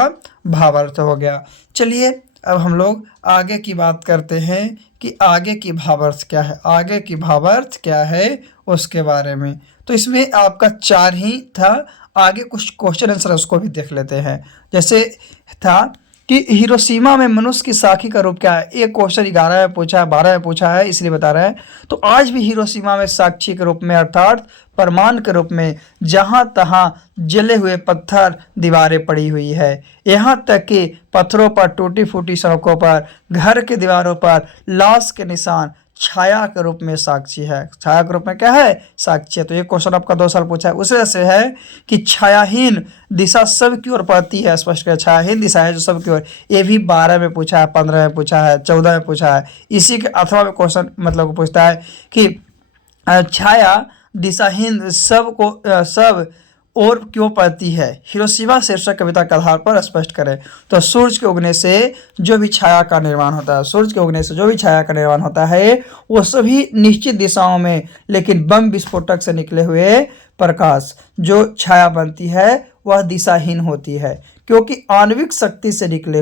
भावार्थ हो गया। चलिए अब हम लोग आगे की बात करते हैं कि आगे की भावार्थ क्या है, आगे की भावार्थ क्या है उसके बारे में। तो इसमें आपका 4 ही था, आगे कुछ क्वेश्चन आंसर उसको भी देख लेते हैं। जैसे था कि हिरोशिमा में मनुष्य की साखी का रूप क्या है। एक क्वेश्चन 11 में पूछा है, 12 में पूछा है, इसलिए बता रहे हैं। तो आज भी हिरोशिमा में साक्षी के रूप में अर्थात प्रमाण के रूप में जहाँ तहाँ जले हुए पत्थर दीवारें पड़ी हुई है। यहाँ तक कि पत्थरों पर, टूटी फूटी सड़कों पर, घर के दीवारों पर लाश के निशान छाया के रूप में साक्षी है। छाया के रूप में क्या है, साक्षी है। तो ये क्वेश्चन आपका 2 साल पूछा है। उसी से है कि छायाहीन दिशा सब की ओर पड़ती है, स्पष्ट कर छायाहीन दिशा है जो सब की ओर। ये भी 12 में पूछा है, 15 में पूछा है, 14 में पूछा है। इसी के अथवा में क्वेश्चन मतलब पूछता है कि छाया दिशाहीन सब और क्यों पड़ती है, हिरोशिमा शीर्षक कविता के आधार पर स्पष्ट करें। तो सूरज के उगने से जो भी छाया का निर्माण होता है, सूरज के उगने से जो भी छाया का निर्माण होता है वो सभी निश्चित दिशाओं में, लेकिन बम विस्फोटक से निकले हुए प्रकाश जो छाया बनती है वह दिशाहीन होती है, क्योंकि आणविक शक्ति से निकले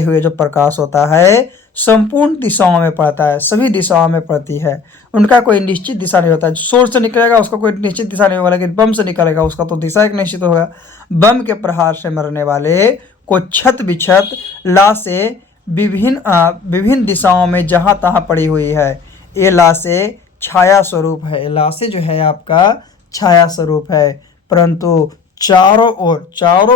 हुए जो प्रकाश होता है संपूर्ण दिशाओं में पड़ता है, सभी दिशाओं में पड़ती है। उनका कोई निश्चित दिशा नहीं होता है। सोर्स से निकलेगा उसका कोई निश्चित दिशा नहीं होगा, लेकिन बम से निकलेगा उसका तो दिशा एक निश्चित होगा। बम के प्रहार से मरने वाले को छत बिछत लाशें विभिन्न दिशाओं में जहाँ तहाँ पड़ी हुई है। ये लाशें छाया स्वरूप है, लाशें जो है आपका छाया स्वरूप है, परंतु चारों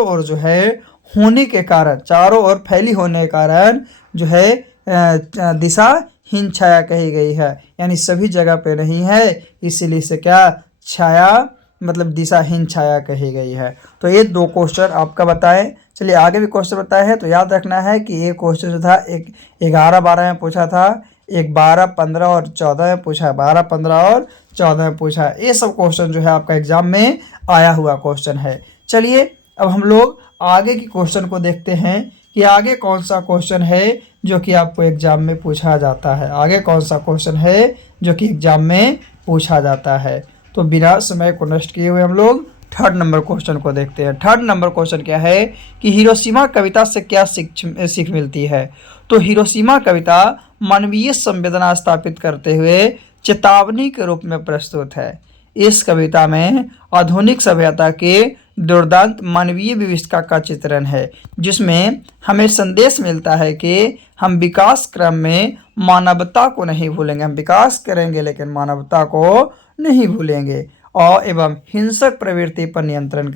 ओर जो है होने के कारण, चारों ओर फैली होने के कारण जो है दिशाहीन छाया कही गई है, यानी सभी जगह पे नहीं है, इसीलिए से क्या छाया मतलब दिशाहीन छाया कही गई है। तो ये 2 क्वेश्चन आपका बताएं। चलिए आगे भी क्वेश्चन बताए हैं, तो याद रखना है कि ये क्वेश्चन जो था एक 11-12 में पूछा था, एक 12-15 और 14 में पूछा है, 12-15 और 14 में पूछा है। ये सब क्वेश्चन जो है आपका एग्जाम में आया हुआ क्वेश्चन है। चलिए अब हम लोग आगे की क्वेश्चन को देखते हैं कि आगे कौन सा क्वेश्चन है जो कि आपको एग्जाम में पूछा जाता है। आगे कौन सा क्वेश्चन है जो कि एग्जाम में पूछा जाता है। तो बिना समय को नष्ट किए हुए हम लोग 3rd नंबर क्वेश्चन को देखते हैं। 3rd नंबर क्वेश्चन क्या है कि हिरोशिमा कविता से क्या सीख मिलती है। तो हिरोशिमा कविता मानवीय संवेदना स्थापित करते हुए चेतावनी के रूप में प्रस्तुत है। इस कविता में आधुनिक सभ्यता के दुर्दांत मानवीय विविधता का चित्रण है, जिसमें हमें संदेश मिलता है कि हम विकास क्रम में मानवता को नहीं भूलेंगे। हम विकास करेंगे लेकिन मानवता को नहीं भूलेंगे, और एवं हिंसक प्रवृत्ति पर नियंत्रण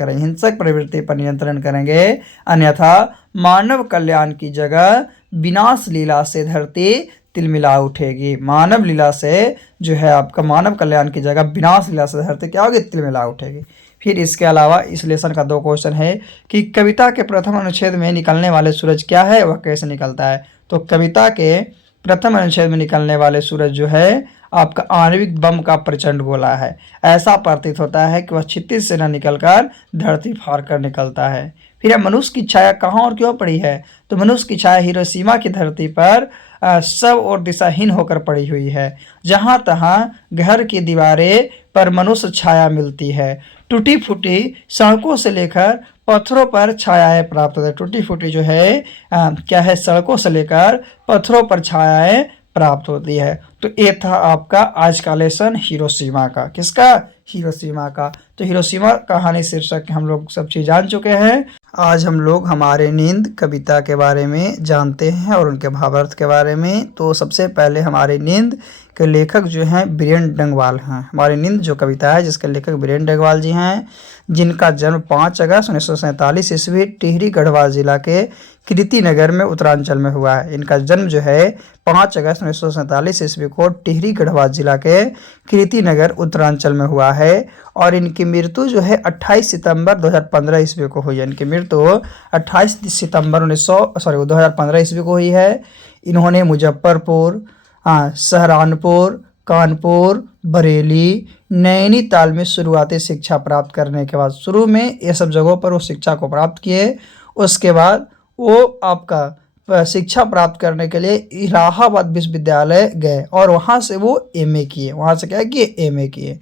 करेंगे, अन्यथा मानव कल्याण की जगह विनाश लीला से धरती तिलमिला उठेगी। मानव लीला से जो है आपका मानव कल्याण की जगह विनाश लीला से धरती क्या होगी, तिलमिला उठेगी। फिर इसके अलावा इस लेसन का 2 क्वेश्चन है कि कविता के प्रथम अनुच्छेद में निकलने वाले सूरज क्या है, वह कैसे निकलता है। तो कविता के प्रथम अनुच्छेद में निकलने वाले सूरज जो है आपका आणविक बम का प्रचंड गोला है। ऐसा प्रतीत होता है कि वह क्षितिज से न निकलकर धरती फाड़ कर निकलता है। फिर मनुष्य की छाया कहाँ और क्यों पड़ी है। तो मनुष्य की छाया हिरोशिमा की धरती पर सब और दिशाहीन होकर पड़ी हुई है। जहाँ तहाँ घर की दीवारें पर मनुष्य छाया मिलती है। टूटी फूटी सड़कों से लेकर पत्थरों पर छायाएं प्राप्त होती है। टूटी फूटी जो है क्या है, सड़कों से लेकर पत्थरों पर छायाएं प्राप्त होती है। तो ये था आपका आज का लेसन हिरोशिमा का। किसका, हिरोशिमा का। तो हिरोशिमा कहानी शीर्षक हम लोग सब चीज़ जान चुके हैं। आज हम लोग हमारे नींद कविता के बारे में जानते हैं और उनके भावार्थ के बारे में। तो सबसे पहले हमारी नींद के लेखक जो हैं बीरेन डंगवाल हैं। हमारी नींद जो कविता है जिसके लेखक बीरेन डंगवाल जी हैं, जिनका जन्म 5 अगस्त 1947 ईस्वी टिहरी गढ़वाल जिला के कीर्ति नगर में उत्तरांचल में हुआ है। इनका जन्म जो है 5 अगस्त 1947 ईस्वी को टिहरी गढ़वाल जिला के कीर्ति नगर उत्तरांचल में हुआ है, और इनकी मृत्यु जो है 28 सितंबर 2015 ईस्वी को हुई है। इनकी मृत्यु 28 सितंबर 2015 ईस्वी को हुई है। इन्होंने मुजफ्फरपुर, सहारनपुर, कानपुर, बरेली, नैनीताल में शुरुआती शिक्षा प्राप्त करने के बाद, शुरू में ये सब जगहों पर वो शिक्षा को प्राप्त किए। उसके बाद वो आपका शिक्षा प्राप्त करने के लिए इलाहाबाद विश्वविद्यालय गए और वहाँ से वो एमए किए। वहाँ से क्या किए, एमए किए।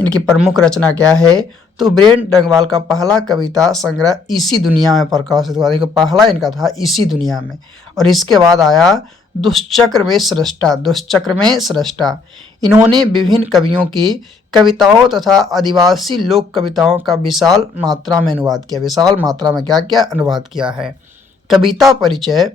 इनकी प्रमुख रचना क्या है, तो बीरेन डंगवाल का पहला कविता संग्रह इसी दुनिया में प्रकाशित हुआ। देखो पहला इनका था इसी दुनिया में, और इसके बाद आया दुष्चक्र में सृष्टा। दुष्चक्र में सृष्टा इन्होंने विभिन्न कवियों की कविताओं तथा आदिवासी लोक कविताओं का विशाल मात्रा में अनुवाद किया। विशाल मात्रा में क्या क्या अनुवाद किया है। कविता परिचय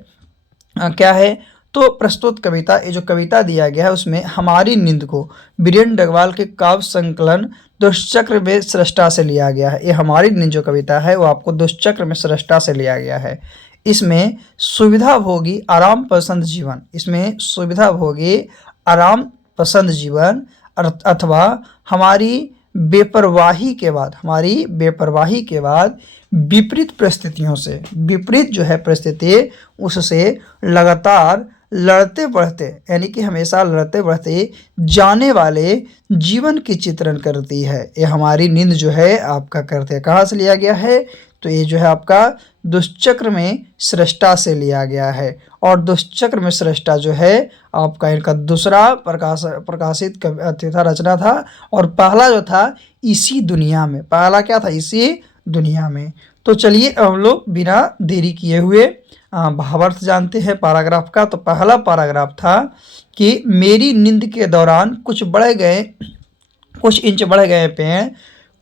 क्या है, तो प्रस्तुत कविता, ये जो कविता दिया गया है उसमें हमारी नींद को बीरेन डंगवाल के काव्य संकलन दुष्चक्र में सृष्टा से लिया गया है। ये हमारी नींद जो कविता है वो आपको दुष्चक्र में सृष्टा से लिया गया है। इसमें सुविधा भोगी आराम पसंद जीवन, इसमें सुविधा भोगी आराम पसंद जीवन अथवा हमारी बेपरवाही के बाद, हमारी बेपरवाही के बाद विपरीत परिस्थितियों से, विपरीत जो है परिस्थिति उससे लगातार लड़ते बढ़ते, यानी कि हमेशा लड़ते बढ़ते जाने वाले जीवन की चित्रण करती है। ये हमारी नींद जो है आपका करते हैं। कहाँ से लिया गया है, तो ये जो है आपका दुष्चक्र में सृष्टा से लिया गया है। और दुष्चक्र में सृष्टा जो है आपका इनका दूसरा प्रकाशित कविता रचना था, और पहला जो था इसी दुनिया में। पहला क्या था, इसी दुनिया में। तो चलिए हम लोग बिना देरी किए हुए भावार्थ जानते हैं पैराग्राफ का। तो पहला पैराग्राफ था कि मेरी नींद के दौरान कुछ इंच बढ़ गए पेड़,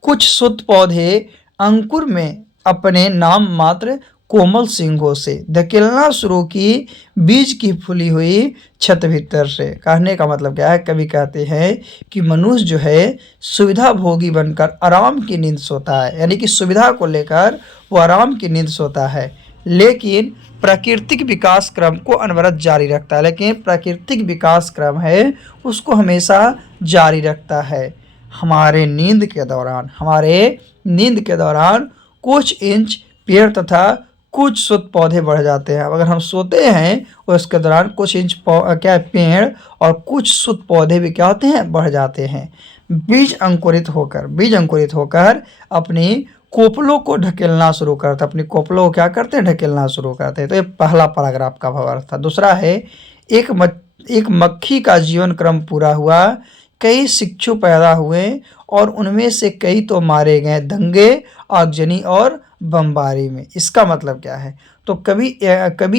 कुछ शुद्ध पौधे अंकुर में अपने नाम मात्र कोमल सिंगों से धकेलना शुरू की बीज की फूली हुई छत भीतर से। कहने का मतलब क्या है, कवि कहते हैं कि मनुष्य जो है सुविधा भोगी बनकर आराम की नींद सोता है, यानी कि सुविधा को लेकर वो आराम की नींद सोता है, लेकिन प्राकृतिक विकास क्रम को अनवरत जारी रखता है। लेकिन प्राकृतिक विकास क्रम है उसको हमेशा जारी रखता है। हमारे नींद के दौरान कुछ इंच पेड़ तथा कुछ शुद्ध पौधे बढ़ जाते हैं। अगर हम सोते हैं और उसके दौरान कुछ इंच पेड़ और कुछ शुद्ध पौधे भी क्या होते हैं, बढ़ जाते हैं। बीज अंकुरित होकर अपनी कोपलों को ढकेलना शुरू करते हैं, अपनी कोपलों को क्या करते हैं, ढकेलना शुरू करते हैं। तो ये पहला पैराग्राफ का भावार्थ था। दूसरा है एक मक्खी का जीवन क्रम पूरा हुआ, कई शिक्षु पैदा हुए और उनमें से कई तो मारे गए दंगे, आगजनी और बमबारी में। इसका मतलब क्या है, तो कभी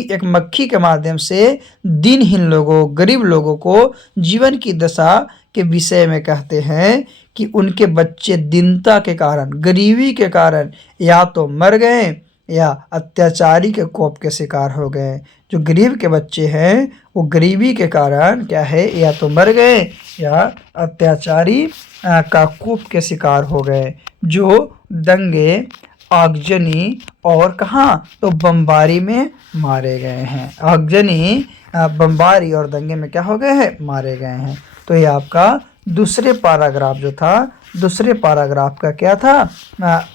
एक मक्खी के माध्यम से दिनहीन लोगों, गरीब लोगों को जीवन की दशा के विषय में कहते हैं कि उनके बच्चे दीनता के कारण, गरीबी के कारण या तो मर गए या अत्याचारी के कोप के शिकार हो गए। जो गरीब के बच्चे हैं वो गरीबी के कारण क्या है, या तो मर गए या अत्याचारी का कोप के शिकार हो गए। जो दंगे, आगजनी और कहाँ, तो बमबारी में मारे गए हैं। आगजनी, बमबारी और दंगे में क्या हो गए हैं, मारे गए हैं। तो ये आपका दूसरे पैराग्राफ जो था, दूसरे पैराग्राफ का क्या था,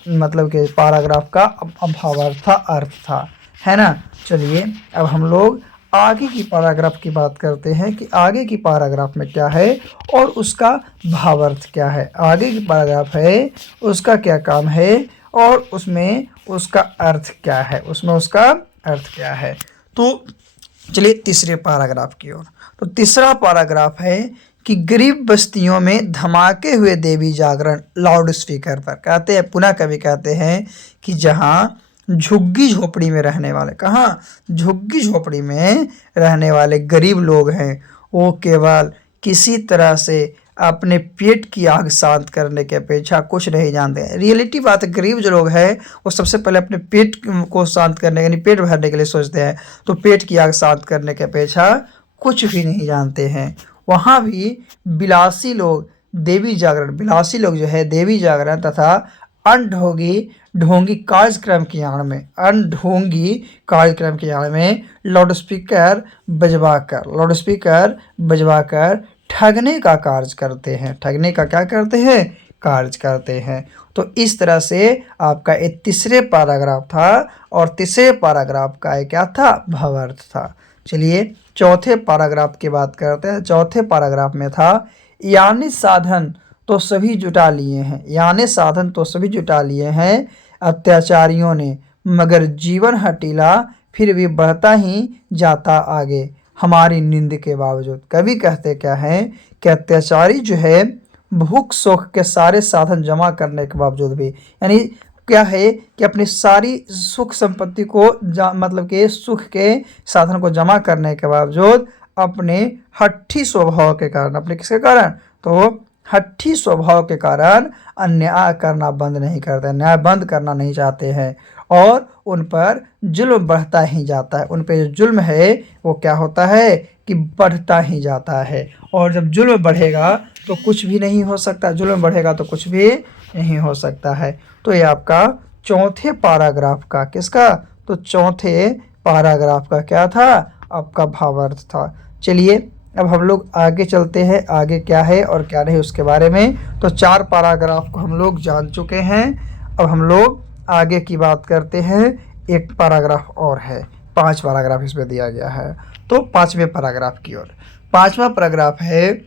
मतलब कि पैराग्राफ का भावार्थ था, अर्थ था, है ना। चलिए अब हम लोग आगे की पैराग्राफ की बात करते हैं कि आगे की पैराग्राफ में क्या है और उसका भावार्थ क्या है। आगे की पैराग्राफ है उसका क्या काम है और उसमें उसका अर्थ क्या है, तो चलिए तीसरे पैराग्राफ की ओर। तो तीसरा पैराग्राफ है कि गरीब बस्तियों में धमाके हुए देवी जागरण लाउड स्पीकर पर। कहते हैं, पुनः कवि कहते हैं कि जहाँ झुग्गी झोपड़ी में रहने वाले, कहाँ, झुग्गी झोपड़ी में रहने वाले गरीब लोग हैं, वो केवल किसी तरह से अपने पेट की आग शांत करने की अपेक्षा कुछ नहीं जानते हैं। रियलिटी बात है, गरीब जो लोग हैं वो सबसे पहले अपने पेट को शांत करने, यानी पेट भरने के लिए सोचते हैं, तो पेट की आग शांत करने की अपेक्षा कुछ भी नहीं जानते हैं। वहाँ भी बिलासी लोग देवी जागरण, बिलासी लोग जो है देवी जागरण तथा ढोंगी कार्यक्रम की आड़ में लाउड स्पीकर बजवाकर ठगने का कार्य करते हैं। ठगने का क्या करते हैं, कार्य करते हैं। तो इस तरह से आपका एक तीसरे पैराग्राफ था और तीसरे पैराग्राफ का एक क्या था, भावार्थ था। चलिए चौथे पैराग्राफ की बात करते हैं। चौथे पैराग्राफ में था यानी साधन तो सभी जुटा लिए हैं अत्याचारियों ने, मगर जीवन हटीला फिर भी बढ़ता ही जाता आगे हमारी नींद के बावजूद। कवि कहते क्या हैं कि अत्याचारी जो है भूख शोक के सारे साधन जमा करने के बावजूद भी, यानी क्या है कि अपनी सारी सुख संपत्ति को मतलब कि सुख के साधन को जमा करने के बावजूद अपने हठी स्वभाव के कारण, अपने किसके कारण, तो हठी स्वभाव के कारण अन्याय करना बंद नहीं करते, न्याय बंद करना नहीं चाहते हैं और उन पर जुल्म बढ़ता ही जाता है। उन पर जो जुल्म है वो क्या होता है कि बढ़ता ही जाता है, और जब जुल्म बढ़ेगा तो कुछ भी नहीं हो सकता, जुल्म बढ़ेगा तो कुछ भी नहीं हो सकता है। तो ये आपका चौथे पैराग्राफ का, किसका, तो चौथे पैराग्राफ का क्या था, आपका भावार्थ था। चलिए अब हम लोग आगे चलते हैं, आगे क्या है और क्या नहीं उसके बारे में। तो 4 पैराग्राफ को हम लोग जान चुके हैं, अब हम लोग आगे की बात करते हैं। एक पैराग्राफ और है, 5 पैराग्राफ इसमें दिया गया है, तो 5वें पैराग्राफ की ओर। 5वां पैराग्राफ है,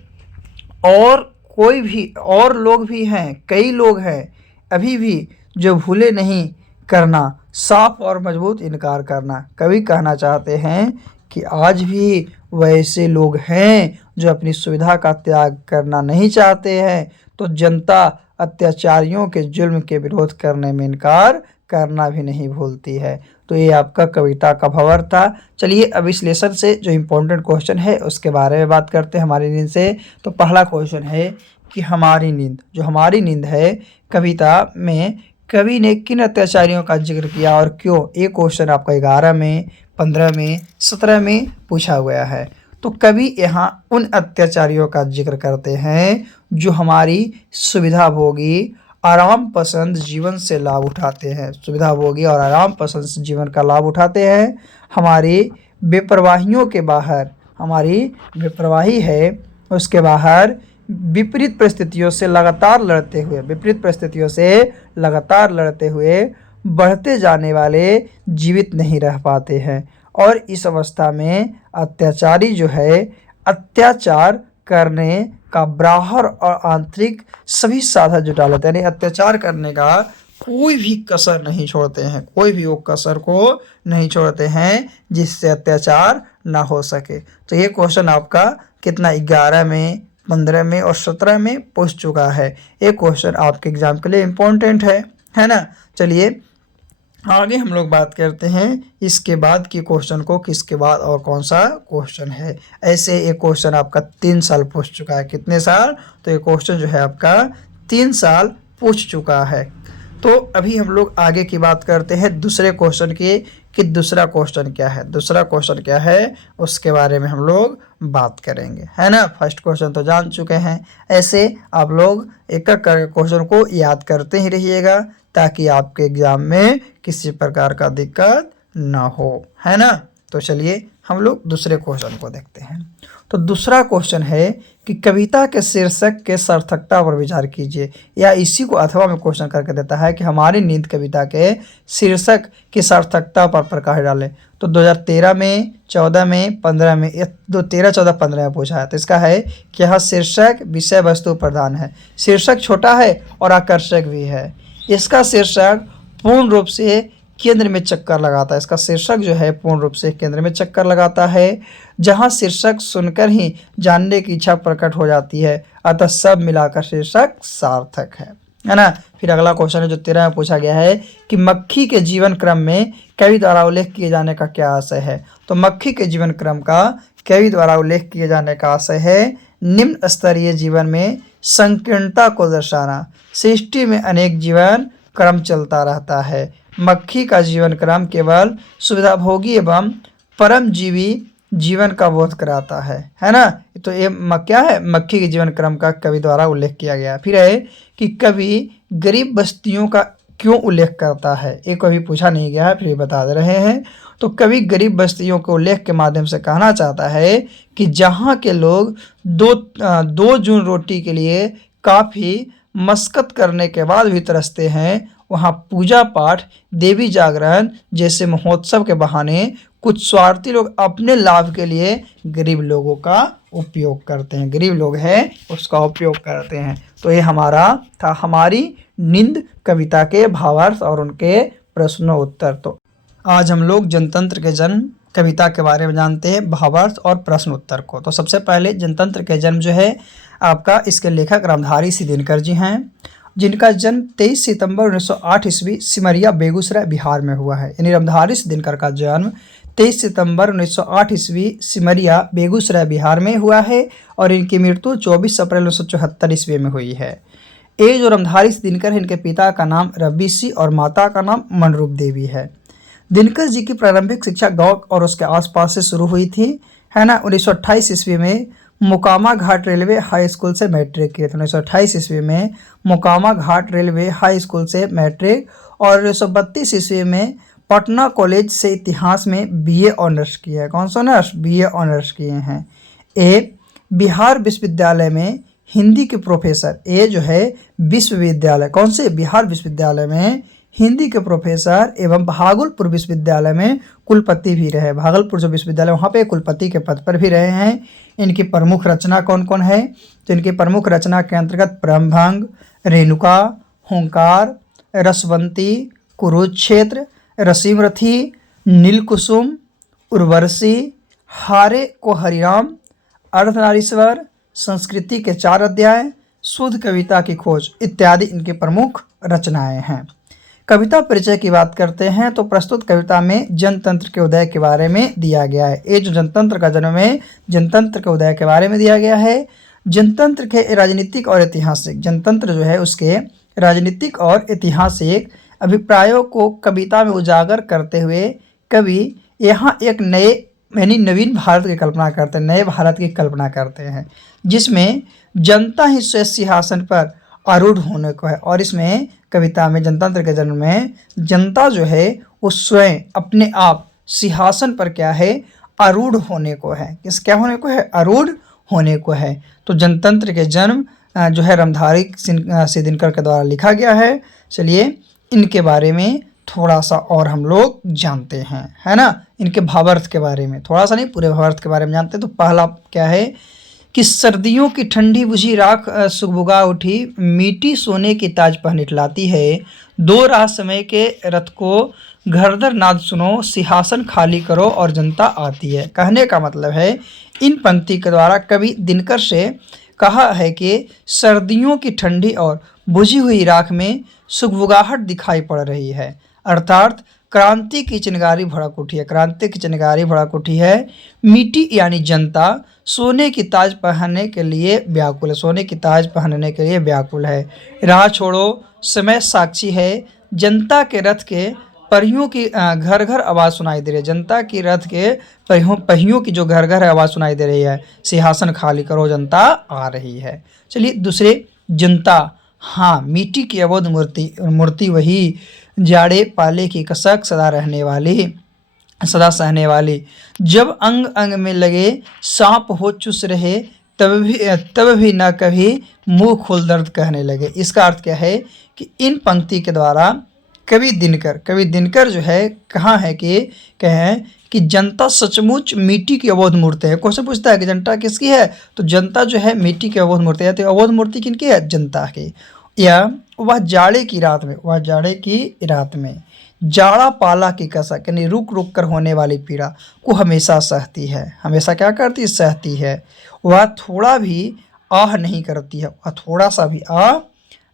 और कोई भी और लोग भी हैं, कई लोग हैं अभी भी जो भूले नहीं करना साफ और मजबूत इनकार करना। कवि कहना चाहते हैं कि आज भी वैसे लोग हैं जो अपनी सुविधा का त्याग करना नहीं चाहते हैं, तो जनता अत्याचारियों के जुल्म के विरोध करने में इनकार करना भी नहीं भूलती है। तो ये आपका कविता का भावार्थ था। चलिए अब इस लेसन से जो इम्पोर्टेंट क्वेश्चन है उसके बारे में बात करते हैं हमारी नींद से। तो पहला क्वेश्चन है कि हमारी नींद, जो हमारी नींद है कविता में कवि ने किन अत्याचारियों का जिक्र किया और क्यों। ये क्वेश्चन आपका 11 में, 15 में, 17 में पूछा गया है। तो कवि यहाँ उन अत्याचारियों का जिक्र करते हैं जो हमारी सुविधाभोगी आराम पसंद जीवन से लाभ उठाते हैं, सुविधाभोगी और आराम पसंद जीवन का लाभ उठाते हैं। हमारी बेपरवाहियों के बाहर, हमारी बेपरवाही है उसके बाहर विपरीत परिस्थितियों से लगातार लड़ते हुए, विपरीत परिस्थितियों से लगातार लड़ते हुए बढ़ते जाने वाले जीवित नहीं रह पाते हैं, और इस अवस्था में अत्याचारी जो है अत्याचार करने का बाहर और आंतरिक सभी साधन जुटा लेते हैं, यानी अत्याचार करने का कोई भी कसर नहीं छोड़ते हैं, कोई भी वो कसर को नहीं छोड़ते हैं जिससे अत्याचार ना हो सके। तो ये क्वेश्चन आपका कितना 11 में, 15 में और 17 में पूछ चुका है। ये क्वेश्चन आपके एग्जाम के लिए इम्पोर्टेंट है ना। चलिए आगे हम लोग बात करते हैं इसके बाद की क्वेश्चन को, किसके बाद और कौन सा क्वेश्चन है। ऐसे एक क्वेश्चन आपका 3 साल पूछ चुका है, कितने साल, तो ये क्वेश्चन जो है आपका 3 साल पूछ चुका है। तो अभी हम लोग आगे की बात करते हैं दूसरे क्वेश्चन की, कि दूसरा क्वेश्चन क्या है, दूसरा क्वेश्चन क्या है उसके बारे में हम लोग बात करेंगे, है ना। फर्स्ट क्वेश्चन तो जान चुके हैं, ऐसे आप लोग एक एक करके क्वेश्चन को याद करते ही रहिएगा ताकि आपके एग्जाम में किसी प्रकार का दिक्कत ना हो, है ना। तो चलिए हम लोग दूसरे क्वेश्चन को देखते हैं। तो दूसरा क्वेश्चन है कि कविता के शीर्षक के सार्थकता पर विचार कीजिए, या इसी को अथवा में क्वेश्चन करके देता है कि हमारी नींद कविता के शीर्षक की सार्थकता पर प्रकाश डालें। तो 2013 में, 14 में, 15 में, 13, 14, 15 में पूछा है। तो इसका है कि यह शीर्षक विषय वस्तु प्रधान है, शीर्षक छोटा है और आकर्षक भी है। इसका शीर्षक पूर्ण रूप से केंद्र में चक्कर लगाता है, इसका शीर्षक जो है पूर्ण रूप से केंद्र में चक्कर लगाता है, जहां शीर्षक सुनकर ही जानने की इच्छा प्रकट हो जाती है, अतः सब मिलाकर शीर्षक सार्थक है ना। फिर अगला क्वेश्चन है जो 13 में पूछा गया है कि मक्खी के जीवन क्रम में कवि द्वारा उल्लेख किए जाने का क्या आशय है। तो मक्खी के जीवन क्रम का कवि द्वारा उल्लेख किए जाने का आशय है निम्न स्तरीय जीवन में संकीर्णता को दर्शाना। सृष्टि में अनेक जीवन क्रम चलता रहता है, मक्खी का जीवन क्रम केवल सुविधाभोगी एवं परमजीवी जीवन का बोध कराता है ना। तो ये क्या है, मक्खी के जीवन क्रम का कवि द्वारा उल्लेख किया गया। फिर है कि कवि गरीब बस्तियों का क्यों उल्लेख करता है, ये कभी पूछा नहीं गया है, फिर बता दे रहे हैं। तो कवि गरीब बस्तियों के उल्लेख के माध्यम से कहना चाहता है कि जहाँ के लोग दो जून रोटी के लिए काफ़ी मशक्कत करने के बाद भी तरसते हैं, वहाँ पूजा पाठ, देवी जागरण जैसे महोत्सव के बहाने कुछ स्वार्थी लोग अपने लाभ के लिए गरीब लोगों का उपयोग करते हैं, गरीब लोग हैं उसका उपयोग करते हैं। तो ये हमारा था हमारी नींद कविता के भावार्थ और उनके प्रश्नों उत्तर। तो आज हम लोग जनतंत्र के जन्म कविता के बारे में जानते हैं, भावार्थ और प्रश्न उत्तर को। तो सबसे पहले जनतंत्र के जन्म जो है आपका, इसके लेखक रामधारी सिंह दिनकर जी हैं, जिनका जन्म 23 सितंबर 1908 ईस्वी सिमरिया बेगूसराय बिहार में हुआ है। यानी रामधारी सिंह दिनकर का जन्म 23 सितंबर 1908 ईस्वी सिमरिया बेगूसराय बिहार में हुआ है और इनकी मृत्यु 24 अप्रैल 1974 ईस्वी में हुई है। ये जो रामधारी सिंह दिनकर है, इनके पिता का नाम रवि सिंह और माता का नाम मनरूप देवी है। दिनकर जी की प्रारंभिक शिक्षा गांव और उसके आसपास से शुरू हुई थी, है ना। 1928 ईस्वी में मोकामा घाट रेलवे हाई स्कूल से मैट्रिक किए थे। 1928 ईस्वी में मोकामा घाट रेलवे हाई स्कूल से मैट्रिक और 1932 ईस्वी में पटना कॉलेज से इतिहास में बीए ऑनर्स किया है। कौन सा ऑनर्स? बीए ऑनर्स किए हैं। ए बिहार विश्वविद्यालय में हिंदी के प्रोफेसर, ए जो है विश्वविद्यालय, कौन से? बिहार विश्वविद्यालय में हिंदी के प्रोफेसर एवं भागलपुर विश्वविद्यालय में कुलपति भी रहे। भागलपुर जो विश्वविद्यालय वहाँ पे कुलपति के पद पर भी रहे हैं। इनकी प्रमुख रचना कौन कौन है? तो इनकी प्रमुख रचना के अंतर्गत ब्रह्मभंग, रेणुका, हुंकार, रसवंती, कुरुक्षेत्र, रसीमरथी, नीलकुसुम, उर्वशी, हारे को हरिराम, अर्धनारीश्वर, संस्कृति के 4 अध्याय, शुद्ध कविता की खोज इत्यादि इनकी प्रमुख रचनाएं हैं। कविता परिचय की बात करते हैं तो प्रस्तुत कविता में जनतंत्र के उदय के बारे में दिया गया है। ये जो जनतंत्र का जन्म है, जनतंत्र के उदय के बारे में दिया गया है। जनतंत्र के राजनीतिक और ऐतिहासिक, जनतंत्र जो है उसके राजनीतिक और ऐतिहासिक अभिप्रायों को कविता में उजागर करते हुए कवि यहाँ एक नए यानी नवीन भारत की कल्पना करते हैं, नए भारत की कल्पना करते हैं, जिसमें जनता ही स्वयं सिंहासन पर आरूढ़ होने को है। और इसमें कविता में जनतंत्र के जन्म में जनता जो है वो स्वयं अपने आप सिंहासन पर क्या है? आरूढ़ होने को है। किस क्या होने को है? आरूढ़ होने को है। तो जनतंत्र के जन्म जो है रामधारी सिंह दिनकर के द्वारा लिखा गया है। चलिए इनके बारे में थोड़ा सा और हम लोग जानते हैं, है ना। इनके भावार्थ के बारे में थोड़ा सा नहीं, पूरे भावार्थ के बारे में जानते हैं। तो पहला क्या है कि सर्दियों की ठंडी बुझी राख सुगबुगा उठी, मीठी सोने की ताज पहन इठलाती है, 2 राह समय के रथ को घरदर नाद सुनो, सिंहासन खाली करो और जनता आती है। कहने का मतलब है इन पंक्ति के द्वारा कवि दिनकर से कहा है कि सर्दियों की ठंडी और बुझी हुई राख में सुगबुगाहट दिखाई पड़ रही है, अर्थात क्रांति की चिंगारी भड़क उठी है। क्रांति की चिंगारी भड़क उठी है। मीठी यानी जनता सोने की ताज पहनने के लिए व्याकुल है, सोने की ताज पहनने के लिए व्याकुल है। राह छोड़ो समय साक्षी है, जनता के रथ के पहियों की घर घर आवाज़ सुनाई दे रही है। जनता की रथ के पहियों की जो घर घर आवाज़ सुनाई दे रही है। सिंहासन खाली करो, जनता आ रही है। चलिए दूसरे, जनता, हाँ मिट्टी की अबोध मूर्ति वही, जाड़े पाले की कसक सदा रहने वाली, सदा सहने वाली, जब अंग अंग में लगे सांप हो चुस रहे, तब भी न कभी मुंह खोल दर्द कहने लगे। इसका अर्थ क्या है कि इन पंक्ति के द्वारा कवि दिनकर जो है कहाँ है कि कहें कि जनता सचमुच मिट्टी की अबोध मूर्ति है। क्वेश्चन पूछता है कि जनता किसकी है? तो जनता जो है मिट्टी की अबोध मूर्ति है। तो अबोध मूर्ति किनकी है? जनता की। या वह जाड़े की रात में जाड़ा पाला की कसक यानी रुक रुक कर होने वाली पीड़ा को हमेशा सहती है। हमेशा क्या करती है? सहती है। वह थोड़ा भी आह नहीं करती है, वह थोड़ा सा भी आह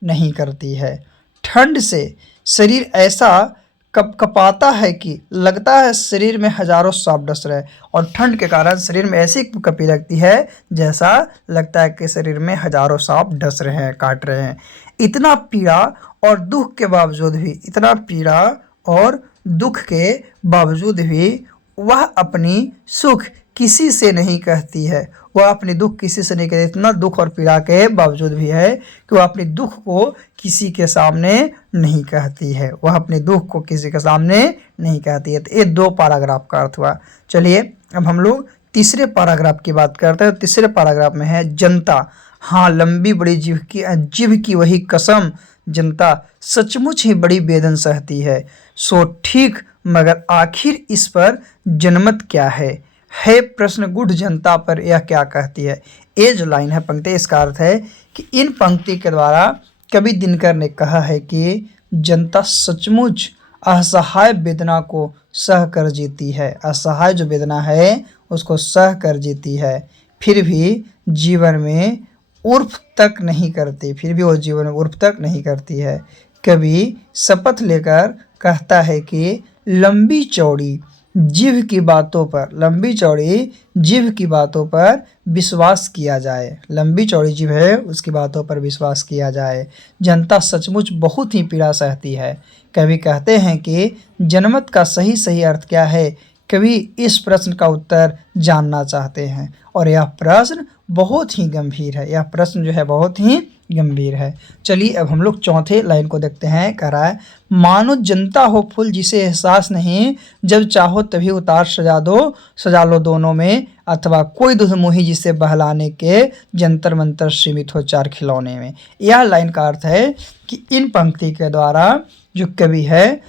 नहीं करती है। ठंड से शरीर ऐसा कपाता है कि लगता है शरीर में हजारों सांप डस रहे, और ठंड के कारण शरीर में ऐसी कपी लगती है जैसा लगता है कि शरीर में हजारों सांप डस रहे हैं, काट रहे हैं। इतना पीड़ा और दुख के बावजूद भी, इतना पीड़ा और दुख के बावजूद भी वह अपनी सुख किसी से नहीं कहती है, वह अपने दुख किसी से नहीं कहती। इतना दुख और पीड़ा के बावजूद भी है कि वह अपने दुख को किसी के सामने नहीं कहती है, वह अपने दुख को किसी के सामने नहीं कहती है। तो ये 2 पैराग्राफ का अर्थ हुआ। चलिए अब हम लोग तीसरे पैराग्राफ की बात करते हैं। तीसरे पैराग्राफ में है जनता, हाँ लंबी बड़ी जीभ की वही कसम, जनता सचमुच ही बड़ी बेदन सहती है। सो ठीक मगर आखिर इस पर जनमत क्या है प्रश्न गुढ़ जनता पर यह क्या कहती है। ये जो लाइन है पंक्ति, इसका अर्थ है कि इन पंक्ति के द्वारा कवि दिनकर ने कहा है कि जनता सचमुच असहाय वेदना को सह कर जीती है। असहाय जो वेदना है उसको सह कर जीती है, फिर भी जीवन में उर्फ तक नहीं करती, फिर भी वो जीवन में उर्फ तक नहीं करती है। कवि शपथ लेकर कहता है कि लंबी चौड़ी जीभ की बातों पर, लंबी चौड़ी जीभ की बातों पर विश्वास किया जाए। लंबी चौड़ी जीभ है उसकी बातों पर विश्वास किया जाए। जनता सचमुच बहुत ही पीड़ा सहती है। कवि कहते हैं कि जनमत का सही सही अर्थ क्या है। कवि इस प्रश्न का उत्तर जानना चाहते हैं और यह प्रश्न बहुत ही गंभीर है। यह प्रश्न जो है बहुत ही गंभीर है। चलिए अब हम लोग चौथे लाइन को देखते हैं। कह रहा है मानो जनता हो फूल जिसे एहसास नहीं, जब चाहो तभी उतार सजा लो दोनों में, अथवा कोई दुधमुही जिसे बहलाने के जंतर मंतर सीमित हो चार खिलौने में। यह लाइन का अर्थ है कि इन पंक्ति के द्वारा जो कवि है,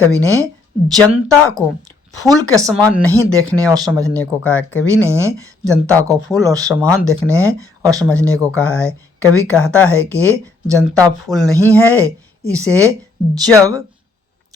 कवि ने जनता को फूल के समान नहीं देखने और समझने को कहा है। कवि ने जनता को फूल और समान देखने और समझने को कहा है। कवि कहता है कि जनता फूल नहीं है, इसे जब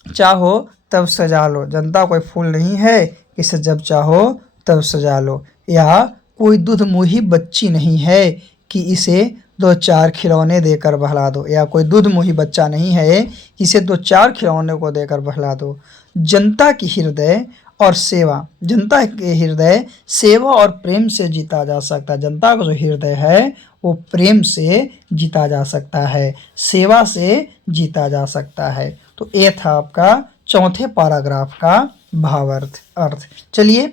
चाहो तब सजा लो। जनता कोई फूल नहीं है, इसे जब चाहो तब सजा लो। या कोई दूधमुही बच्ची नहीं है कि इसे दो चार खिलौने देकर बहला दो। या कोई दूधमुही बच्चा नहीं है, इसे दो चार खिलौने को देकर बहला दो। जनता की हृदय और सेवा, जनता के हृदय सेवा और प्रेम से जीता जा सकता है। जनता का जो हृदय है वो प्रेम से जीता जा सकता है, सेवा से जीता जा सकता है। तो ये था आपका चौथे पैराग्राफ का भावार्थ। चलिए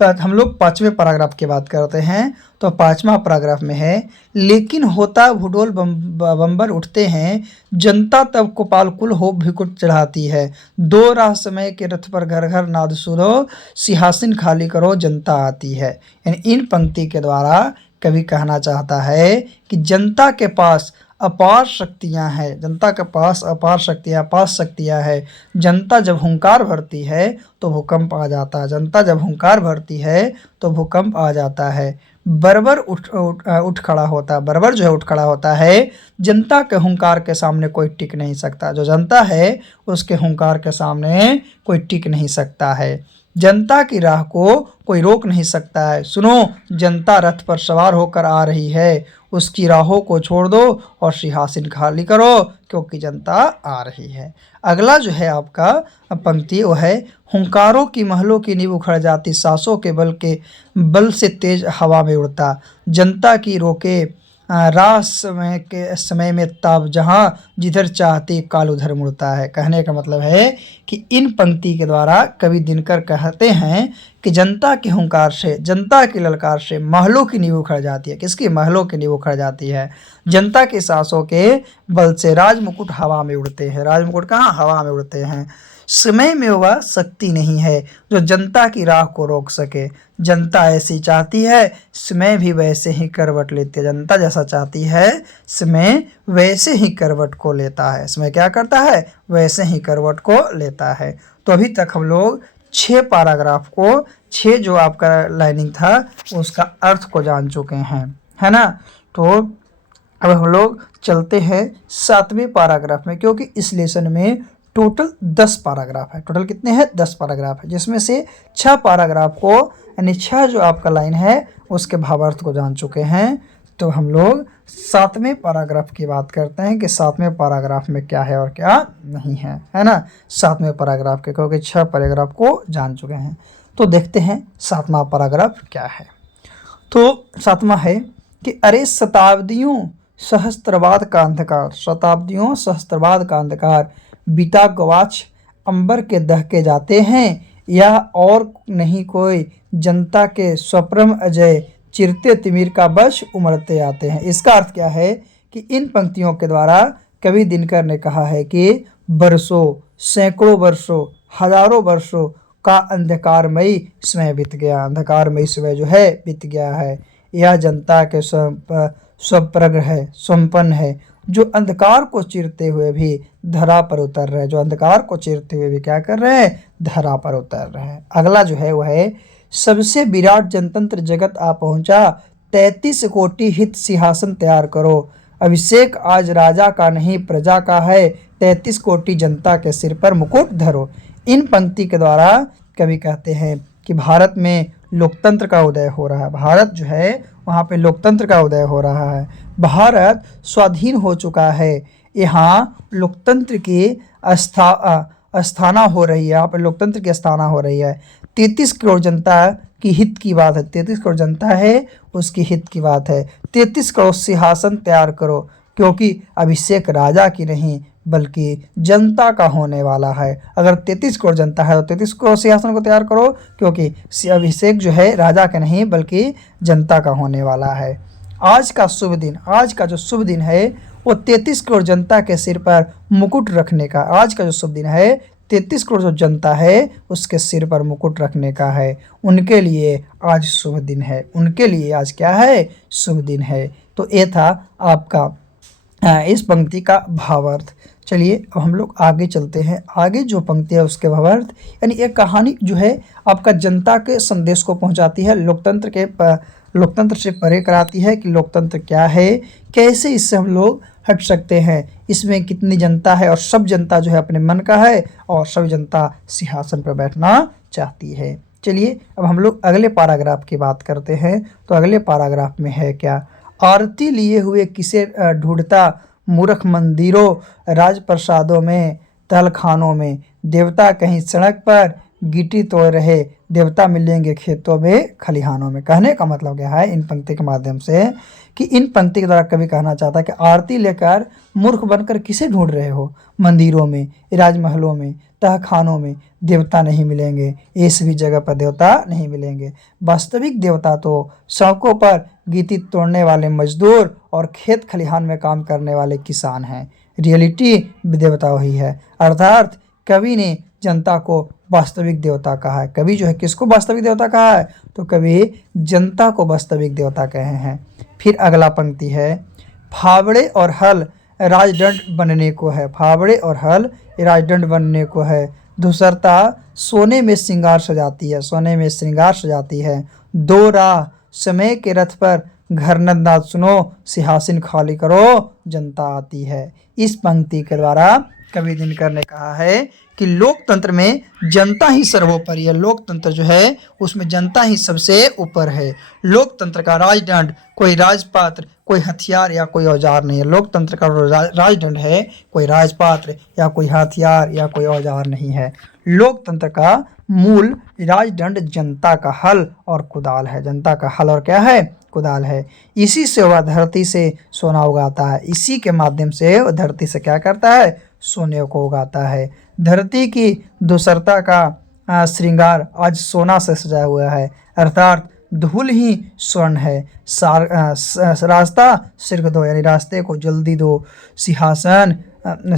हम लोग पांचवें पैराग्राफ की बात करते हैं। तो पांचवा पैराग्राफ में है, लेकिन होता भूडोल बम्बर उठते हैं, जनता तब कुपालकुल हो भिकुट चढ़ाती है। दो राह समय के रथ पर घर घर नाद सुनो, सिंहासन खाली करो जनता आती है। यानी इन पंक्ति के द्वारा कवि कहना चाहता है कि जनता के पास अपार शक्तियां हैं, जनता के पास अपार शक्तियां हैं। जनता जब हुंकार भरती है तो भूकंप आ जाता है। जनता जब हुंकार भरती है तो भूकंप आ जाता है। बर्बर उठ खड़ा होता है। बर्बर जो है उठ खड़ा होता है। जनता के हुंकार के सामने कोई टिक नहीं सकता। जो जनता है उसके हुंकार के सामने कोई टिक नहीं सकता है। जनता की राह को कोई रोक नहीं सकता है। सुनो, जनता रथ पर सवार होकर आ रही है, उसकी राहों को छोड़ दो और सिंहासन खाली करो, क्योंकि जनता आ रही है। अगला जो है आपका पंक्ति वो है, हुंकारों की महलों की नींव उखड़ जाती, सांसों के बल से तेज हवा में उड़ता, जनता की रोके राह समय में ताब, जहाँ जिधर चाहते काल उधर मुड़ता है। कहने का मतलब है कि इन पंक्ति के द्वारा कवि दिनकर कहते हैं कि जनता के हुंकार से, जनता की ललकार से महलों की नींव उखड़ जाती है। किसकी? महलों की नींव उखड़ जाती है। जनता के सांसों के बल से राजमुकुट हवा में उड़ते हैं। राजमुकुट कहाँ? हवा में उड़ते हैं। समय में वह शक्ति नहीं है जो जनता की राह को रोक सके। जनता ऐसी चाहती है, समय भी वैसे ही करवट लेती है। जनता जैसा चाहती है, समय वैसे ही करवट को लेता है। समय क्या करता है? वैसे ही करवट को लेता है। तो अभी तक हम लोग 6 पैराग्राफ को, 6 जो आपका लाइनिंग था उसका अर्थ को जान चुके हैं, है ना। तो अब हम लोग चलते हैं 7वें पैराग्राफ में, क्योंकि इस लेसन में टोटल 10 पैराग्राफ है। टोटल कितने हैं? 10 पैराग्राफ है, जिसमें से 6 पैराग्राफ को, यानी 6 जो आपका लाइन है उसके भावार्थ को जान चुके हैं। तो हम लोग 7वें पैराग्राफ की बात करते हैं कि 7वें पैराग्राफ में क्या है और क्या नहीं है, है ना। 7वें पैराग्राफ के, क्योंकि 6 पैराग्राफ को जान चुके हैं। तो देखते हैं 7वां पैराग्राफ क्या है। तो 7वां है कि अरे शताब्दियों सहस्त्रवाद का अंधकार, शताब्दियों सहस्त्रवाद का अंधकार, बीता गवाच अंबर के दहके जाते हैं, यह और नहीं कोई जनता के स्वप्रम अजय, चिरते तिमिर का बश उमड़ते आते हैं। इसका अर्थ क्या है कि इन पंक्तियों के द्वारा कवि दिनकर ने कहा है कि बरसों, सैकड़ों वर्षों, हजारों वर्षों का अंधकारमयी समय बीत गया। अंधकारमयी समय जो है बीत गया है। यह जनता के स्वप्रग्र है, संपन्न है, जो अंधकार को चीरते हुए भी धरा पर उतर रहे। जो अंधकार को चीरते हुए भी क्या कर रहे हैं? धरा पर उतर रहे हैं। अगला जो है वह है, सबसे विराट जनतंत्र जगत आ पहुंचा, 33 कोटि हित सिंहासन तैयार करो, अभिषेक आज राजा का नहीं प्रजा का है, 33 कोटि जनता के सिर पर मुकुट धरो। इन पंक्ति के द्वारा कवि कहते हैं कि भारत में लोकतंत्र का उदय हो रहा है। भारत जो है वहाँ पे लोकतंत्र का उदय हो रहा है। भारत स्वाधीन हो चुका है। यहाँ लोकतंत्र की स्थापना हो रही है। यहाँ पे लोकतंत्र की स्थापना हो रही है। 33 करोड़ जनता की हित की बात है। 33 करोड़ जनता है, उसकी हित की बात है। 33 करोड़ सिंहासन तैयार करो, क्योंकि अभिषेक राजा की नहीं बल्कि जनता का होने वाला है। अगर 33 करोड़ जनता है तो 33 करोड़ सिंहासन को तैयार करो, क्योंकि अभिषेक जो है राजा का नहीं बल्कि जनता का होने वाला है। आज का शुभ दिन, आज का जो शुभ दिन है वो 33 करोड़ जनता के सिर पर मुकुट रखने का। आज का जो शुभ दिन है 33 करोड़ जो जनता है उसके सिर पर मुकुट रखने का है। उनके लिए आज शुभ दिन है। उनके लिए आज क्या है? शुभ दिन है। तो ये था आपका इस पंक्ति का भावार्थ। चलिए अब हम लोग आगे चलते हैं। आगे जो पंक्ति है उसके भावार्थ, यानी एक कहानी जो है आपका जनता के संदेश को पहुंचाती है, लोकतंत्र से परे कराती है कि लोकतंत्र क्या है, कैसे इससे हम लोग हट सकते हैं, इसमें कितनी जनता है और सब जनता जो है अपने मन का है और सब जनता सिंहासन पर बैठना चाहती है। चलिए अब हम लोग अगले पैराग्राफ की बात करते हैं। तो अगले पैराग्राफ में है क्या? आरती लिए हुए किसे ढूंढता मूर्ख मंदिरों राजप्रसादों में तहखानों में, देवता कहीं सड़क पर गिट्टी तोड़ रहे, देवता मिलेंगे खेतों में खलिहानों में। कहने का मतलब क्या है इन पंक्ति के माध्यम से कि इन पंक्ति के द्वारा कवि कहना चाहता है कि आरती लेकर मूर्ख बनकर किसे ढूंढ रहे हो? मंदिरों में, राजमहलों में, तहखानों में देवता नहीं मिलेंगे, इस भी जगह पर देवता नहीं मिलेंगे। वास्तविक देवता तो सड़कों पर गिट्टी तोड़ने वाले मजदूर और खेत खलिहान में काम करने वाले किसान हैं। रियलिटी देवता वही है। अर्थात कवि ने जनता को वास्तविक देवता कहा है। कवि जो है किसको वास्तविक देवता कहा है? तो कवि जनता को वास्तविक देवता कहे हैं। फिर अगला पंक्ति है, फावड़े और हल राजदंड बनने को है। फावड़े और हल राजदंड बनने को है। धूसरता सोने में श्रृंगार सजाती है, सोने में श्रृंगार सजाती है। दो राह समय के रथ पर घर नंदा सुनो, सिंहासन खाली करो जनता आती है। इस पंक्ति के द्वारा कवि दिनकर ने कहा है कि लोकतंत्र में जनता ही सर्वोपरि है। लोकतंत्र जो है उसमें जनता ही सबसे ऊपर है। लोकतंत्र का राजदंड कोई राजपात्र, कोई हथियार या कोई औजार नहीं है। लोकतंत्र का राजदंड है कोई राजपात्र या कोई हथियार या कोई औजार नहीं है। लोकतंत्र का मूल राजदंड जनता का हल और कुदाल है। जनता का हल और क्या है? कुदाल है। इसी से वह धरती से सोना उगाता है। इसी के माध्यम से वह धरती से क्या करता है? सोने को उगाता है। धरती की दूसरता का श्रृंगार आज सोना से सजा हुआ है, अर्थात धूल ही स्वर्ण है। रास्ता शीघ्र दो, यानी रास्ते को जल्दी दो। सिंहासन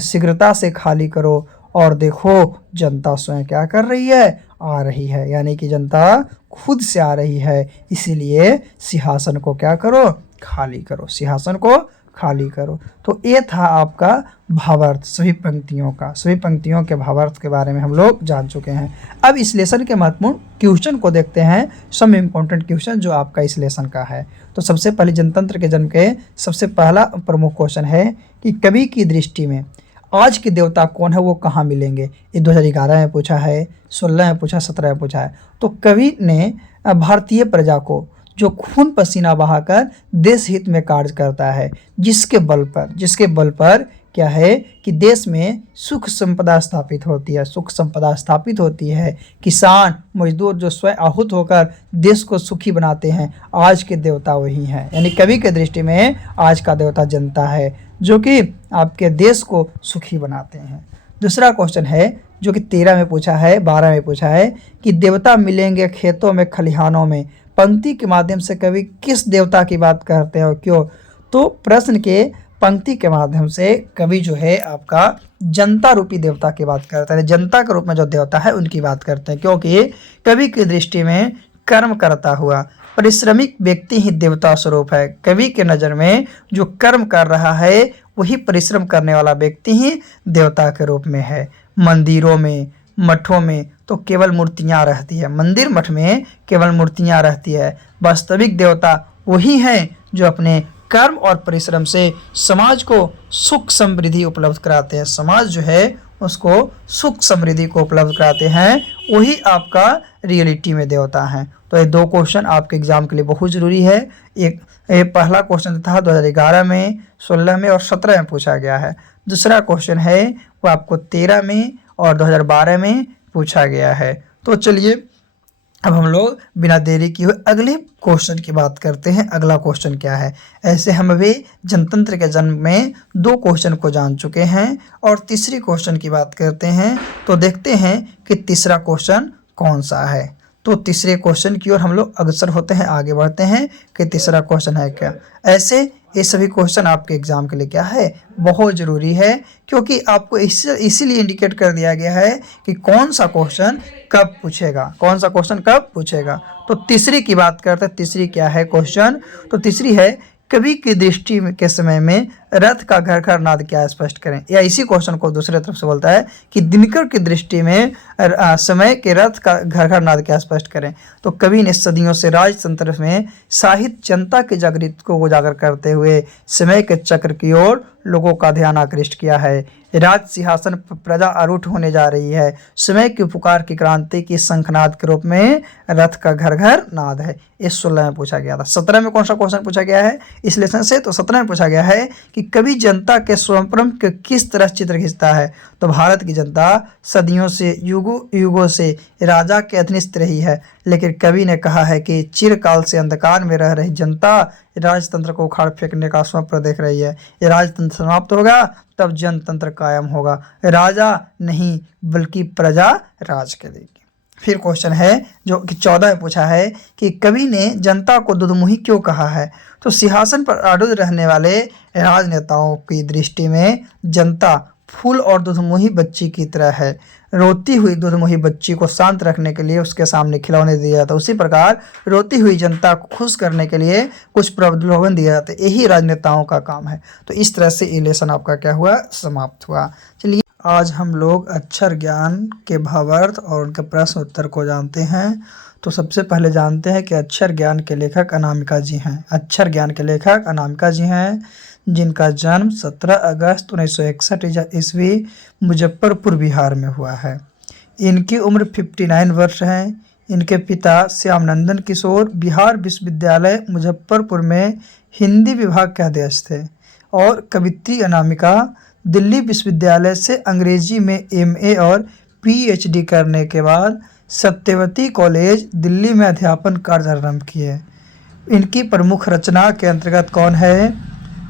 शीघ्रता से खाली करो। और देखो जनता स्वयं क्या कर रही है? आ रही है, यानी कि जनता खुद से आ रही है। इसीलिए सिंहासन को क्या करो? खाली करो। सिंहासन को खाली करो। तो ये था आपका भावार्थ सभी पंक्तियों का। सभी पंक्तियों के भावार्थ के बारे में हम लोग जान चुके हैं। अब इस लेसन के महत्वपूर्ण क्वेश्चन को देखते हैं। सम इम्पोर्टेंट क्वेश्चन जो आपका इस लेसन का है। तो सबसे पहले जनतंत्र के जन्म के सबसे पहला प्रमुख क्वेश्चन है कि कवि की दृष्टि में आज के देवता कौन है, वो कहाँ मिलेंगे? ये 2011 में पूछा है, 16 में पूछा, 17 में पूछा है। तो कवि ने भारतीय प्रजा को जो खून पसीना बहाकर देश हित में कार्य करता है, जिसके बल पर क्या है कि देश में सुख संपदा स्थापित होती है। सुख संपदा स्थापित होती है। किसान मजदूर जो स्वयं आहूत होकर देश को सुखी बनाते हैं, आज के देवता वही हैं। यानी कवि के दृष्टि में आज का देवता जनता है, जो कि आपके देश को सुखी बनाते हैं। दूसरा क्वेश्चन है जो कि 13 में पूछा है, 12 में पूछा है कि देवता मिलेंगे खेतों में खलिहानों में। पंक्ति के माध्यम से कवि किस देवता की बात करते हैं और क्यों? तो प्रश्न के पंक्ति के माध्यम से कवि जो है आपका जनता रूपी देवता की बात करता है। जनता के रूप में जो देवता है उनकी बात करते हैं, क्योंकि कवि की दृष्टि में कर्म करता हुआ परिश्रमिक व्यक्ति ही देवता स्वरूप है। कवि के नज़र में जो कर्म कर रहा है वही परिश्रम करने वाला व्यक्ति ही देवता के रूप में है। मंदिरों में, मठों में तो केवल मूर्तियाँ रहती है। मंदिर मठ में केवल मूर्तियाँ रहती है। वास्तविक देवता वही हैं जो अपने कर्म और परिश्रम से समाज को सुख समृद्धि उपलब्ध कराते हैं, समाज जो है उसको सुख समृद्धि को उपलब्ध कराते हैं, वही आपका रियलिटी में देवता हैं। तो ये 2 क्वेश्चन आपके एग्जाम के लिए बहुत ज़रूरी है। एक पहला क्वेश्चन था 2011 में, 16 में और 17 में पूछा गया है। दूसरा क्वेश्चन है वो आपको 13 में और 2012 में पूछा गया है। तो चलिए अब हम लोग बिना देरी किए हुए अगले क्वेश्चन की बात करते हैं। अगला क्वेश्चन क्या है? ऐसे हम अभी जनतंत्र के जन्म में 2 क्वेश्चन को जान चुके हैं और तीसरी क्वेश्चन की बात करते हैं। तो देखते हैं कि तीसरा क्वेश्चन कौन सा है। तो तीसरे क्वेश्चन की ओर हम लोग अग्रसर होते हैं, आगे बढ़ते हैं कि तीसरा क्वेश्चन है क्या। ऐसे ये सभी क्वेश्चन आपके एग्जाम के लिए क्या है, बहुत ज़रूरी है, क्योंकि आपको इसीलिए इंडिकेट कर दिया गया है कि कौन सा क्वेश्चन कब पूछेगा, कौन सा क्वेश्चन कब पूछेगा। तो तीसरी की बात करते हैं, तीसरी क्या है क्वेश्चन। तो तीसरी है, कवि की दृष्टि के समय में रथ का घर घर नाद क्या स्पष्ट करें। या इसी क्वेश्चन को दूसरे तरफ से बोलता है कि दिनकर की दृष्टि में समय के रथ का घर घर नाद क्या स्पष्ट करें। तो कवि ने सदियों से राजतंत्र में साहित्य जनता के जागृति को उजागर करते हुए समय के चक्र की ओर लोगों का ध्यान आकृष्ट किया है। राज सिंहासन पर प्रजा आरूढ़ होने जा रही है, समय की पुकार की क्रांति की शंखनाद के रूप में रथ का घर घर नाद है। इस 16 में पूछा गया था। 17 में कौन सा क्वेश्चन पूछा गया है इस लेसन से? तो 17 में पूछा गया है कि कवि जनता के स्वयं के किस तरह चित्र खींचता है। तो भारत की जनता सदियों से युगों युगों से राजा के अधीनस्थ रही है, लेकिन कवि ने कहा है कि चिरकाल से अंधकार में रह रही जनता राजतंत्र को उखाड़ फेंकने का स्वप्न देख रही है। ये राजतंत्र समाप्त होगा तब जनतंत्र कायम होगा, राजा नहीं बल्कि प्रजा राज करेगी। फिर क्वेश्चन है जो कि 14 में पूछा है कि कवि ने जनता को दुधमुही क्यों कहा है। तो सिंहासन पर आरूढ़ रहने वाले राजनेताओं की दृष्टि में जनता फूल और दुधमुही बच्ची की तरह है। रोती हुई दुधमुही बच्ची को शांत रखने के लिए उसके सामने खिलौने दिए जाते, उसी प्रकार रोती हुई जनता को खुश करने के लिए कुछ प्रलोभन दिए जाते। यही राजनेताओं का काम है। तो इस तरह से ये लेसन आपका क्या हुआ, समाप्त हुआ। चलिए आज हम लोग अक्षर ज्ञान के भावार्थ और उनके प्रश्न उत्तर को जानते हैं। तो सबसे पहले जानते हैं कि अक्षर ज्ञान के लेखक अनामिका जी हैं। अक्षर ज्ञान के लेखक अनामिका जी हैं, जिनका जन्म 17 अगस्त 1961 ईस्वी मुजफ्फरपुर बिहार में हुआ है। इनकी उम्र 59 वर्ष है। इनके पिता श्यामनंदन किशोर बिहार विश्वविद्यालय मुजफ्फरपुर में हिंदी विभाग के अध्यक्ष थे और कवित्री अनामिका दिल्ली विश्वविद्यालय से अंग्रेजी में MA और PhD करने के बाद सत्यवती कॉलेज दिल्ली में अध्यापन कार्य आरंभ किए। इनकी प्रमुख रचना के अंतर्गत कौन है?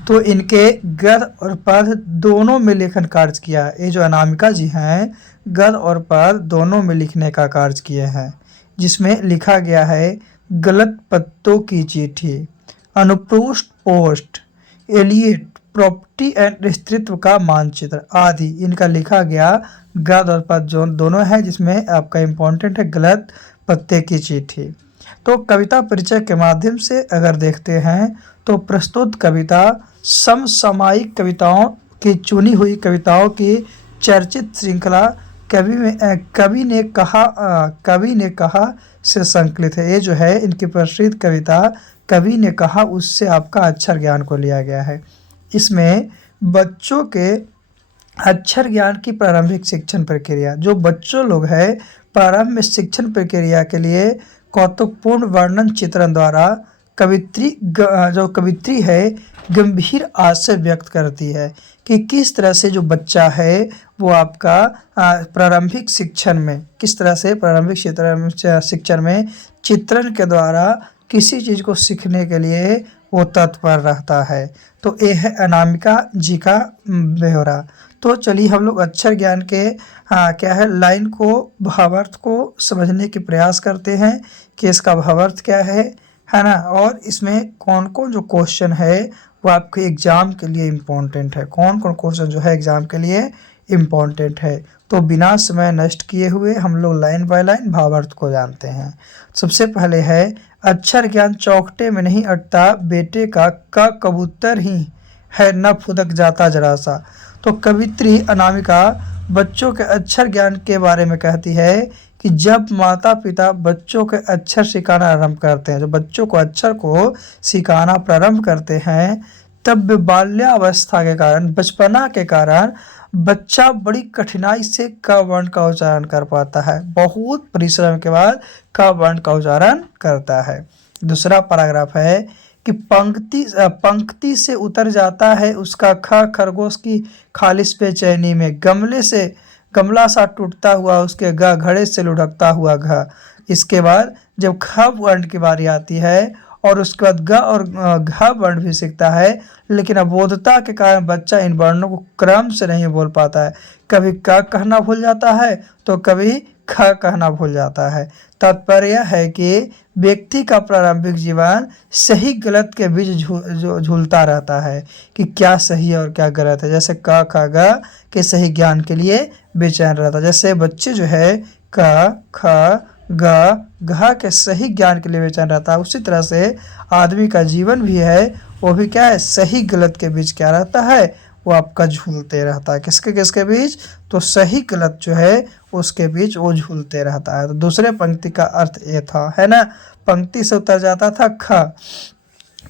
तो इनके गद्य और पद्य दोनों में लेखन कार्य किया। ये जो अनामिका जी हैं गद्य और पद्य दोनों में लिखने का कार्य किए हैं, जिसमें लिखा गया है गलत पत्तों की चिट्ठी, अनुपरुष्ट पोस्ट, एलियट, प्रॉपर्टी एंड अस्तित्व का मानचित्र आदि इनका लिखा गया गद्य और पद्य जो दोनों है, जिसमें आपका इम्पोर्टेंट है गलत पत्ते की चिट्ठी। तो कविता परिचय के माध्यम से अगर देखते हैं तो प्रस्तुत कविता समसामयिक कविताओं की चुनी हुई कविताओं की चर्चित श्रृंखला कवि ने कहा से संकलित है। ये जो है इनकी प्रसिद्ध कविता कवि ने कहा उससे आपका अक्षर ज्ञान को लिया गया है। इसमें बच्चों के अक्षर ज्ञान की प्रारंभिक शिक्षण प्रक्रिया, जो बच्चों लोग है प्रारंभ में शिक्षण प्रक्रिया के लिए कौतुकपूर्ण वर्णन चित्रण द्वारा कवित्री है गंभीर आशय व्यक्त करती है कि किस तरह से जो बच्चा है वो आपका प्रारंभिक शिक्षण में किस तरह से प्रारंभिक शिक्षण में चित्रण के द्वारा किसी चीज़ को सीखने के लिए वो तत्पर रहता है। तो ये है अनामिका जी का ब्यौरा। तो चलिए हम लोग अक्षर ज्ञान के क्या है लाइन को भावार्थ को समझने की प्रयास करते हैं कि इसका भावार्थ क्या है ना, और इसमें कौन कौन जो क्वेश्चन है वो आपके एग्ज़ाम के लिए इम्पोर्टेंट है, कौन कौन क्वेश्चन जो है एग्ज़ाम के लिए इम्पोर्टेंट है। तो बिना समय नष्ट किए हुए हम लोग लाइन बाय लाइन भावार्थ को जानते हैं। सबसे पहले है अक्षर ज्ञान चौखटे में नहीं अटता बेटे का कबूतर ही है न फुदक जाता जरा सा। तो कवित्री अनामिका बच्चों के अक्षर ज्ञान के बारे में कहती है कि जब माता पिता बच्चों के अक्षर सिखाना आरंभ करते हैं, जो बच्चों को अक्षर को सिखाना प्रारंभ करते हैं, तब बाल्यावस्था के कारण, बचपना के कारण बच्चा बड़ी कठिनाई से क वर्ण का उच्चारण कर पाता है। बहुत परिश्रम के बाद क वर्ण का उच्चारण करता है। दूसरा पैराग्राफ है कि पंक्ति से उतर जाता है उसका ख, खरगोश की खालिश बेचैनी में, गमला सा टूटता हुआ उसके ग, घड़े से लुढ़कता हुआ घ। इसके बाद जब ख वर्ण की बारी आती है और उसके बाद ग और घ वर्ण भी सीखता है, लेकिन अबोधता के कारण बच्चा इन वर्णों को क्रम से नहीं बोल पाता है। कभी क कहना भूल जाता है तो कभी ख कहना भूल जाता है। तात्पर्य यह है कि व्यक्ति का प्रारंभिक जीवन सही गलत के बीच झूलता रहता है कि क्या सही और क्या गलत है। जैसे क ख ग के सही ज्ञान के लिए बेचैन रहता है। जैसे बच्चे जो है क ख ग घ के सही ज्ञान के लिए बेचैन रहता है, उसी तरह से आदमी का जीवन भी है, वो भी क्या है, सही गलत के बीच क्या रहता है, वो आपका झूलते रहता है। किसके किसके बीच, तो सही गलत जो है उसके बीच वो झूलते रहता है। तो दूसरे पंक्ति का अर्थ ये था, है ना। पंक्ति से उतर जाता था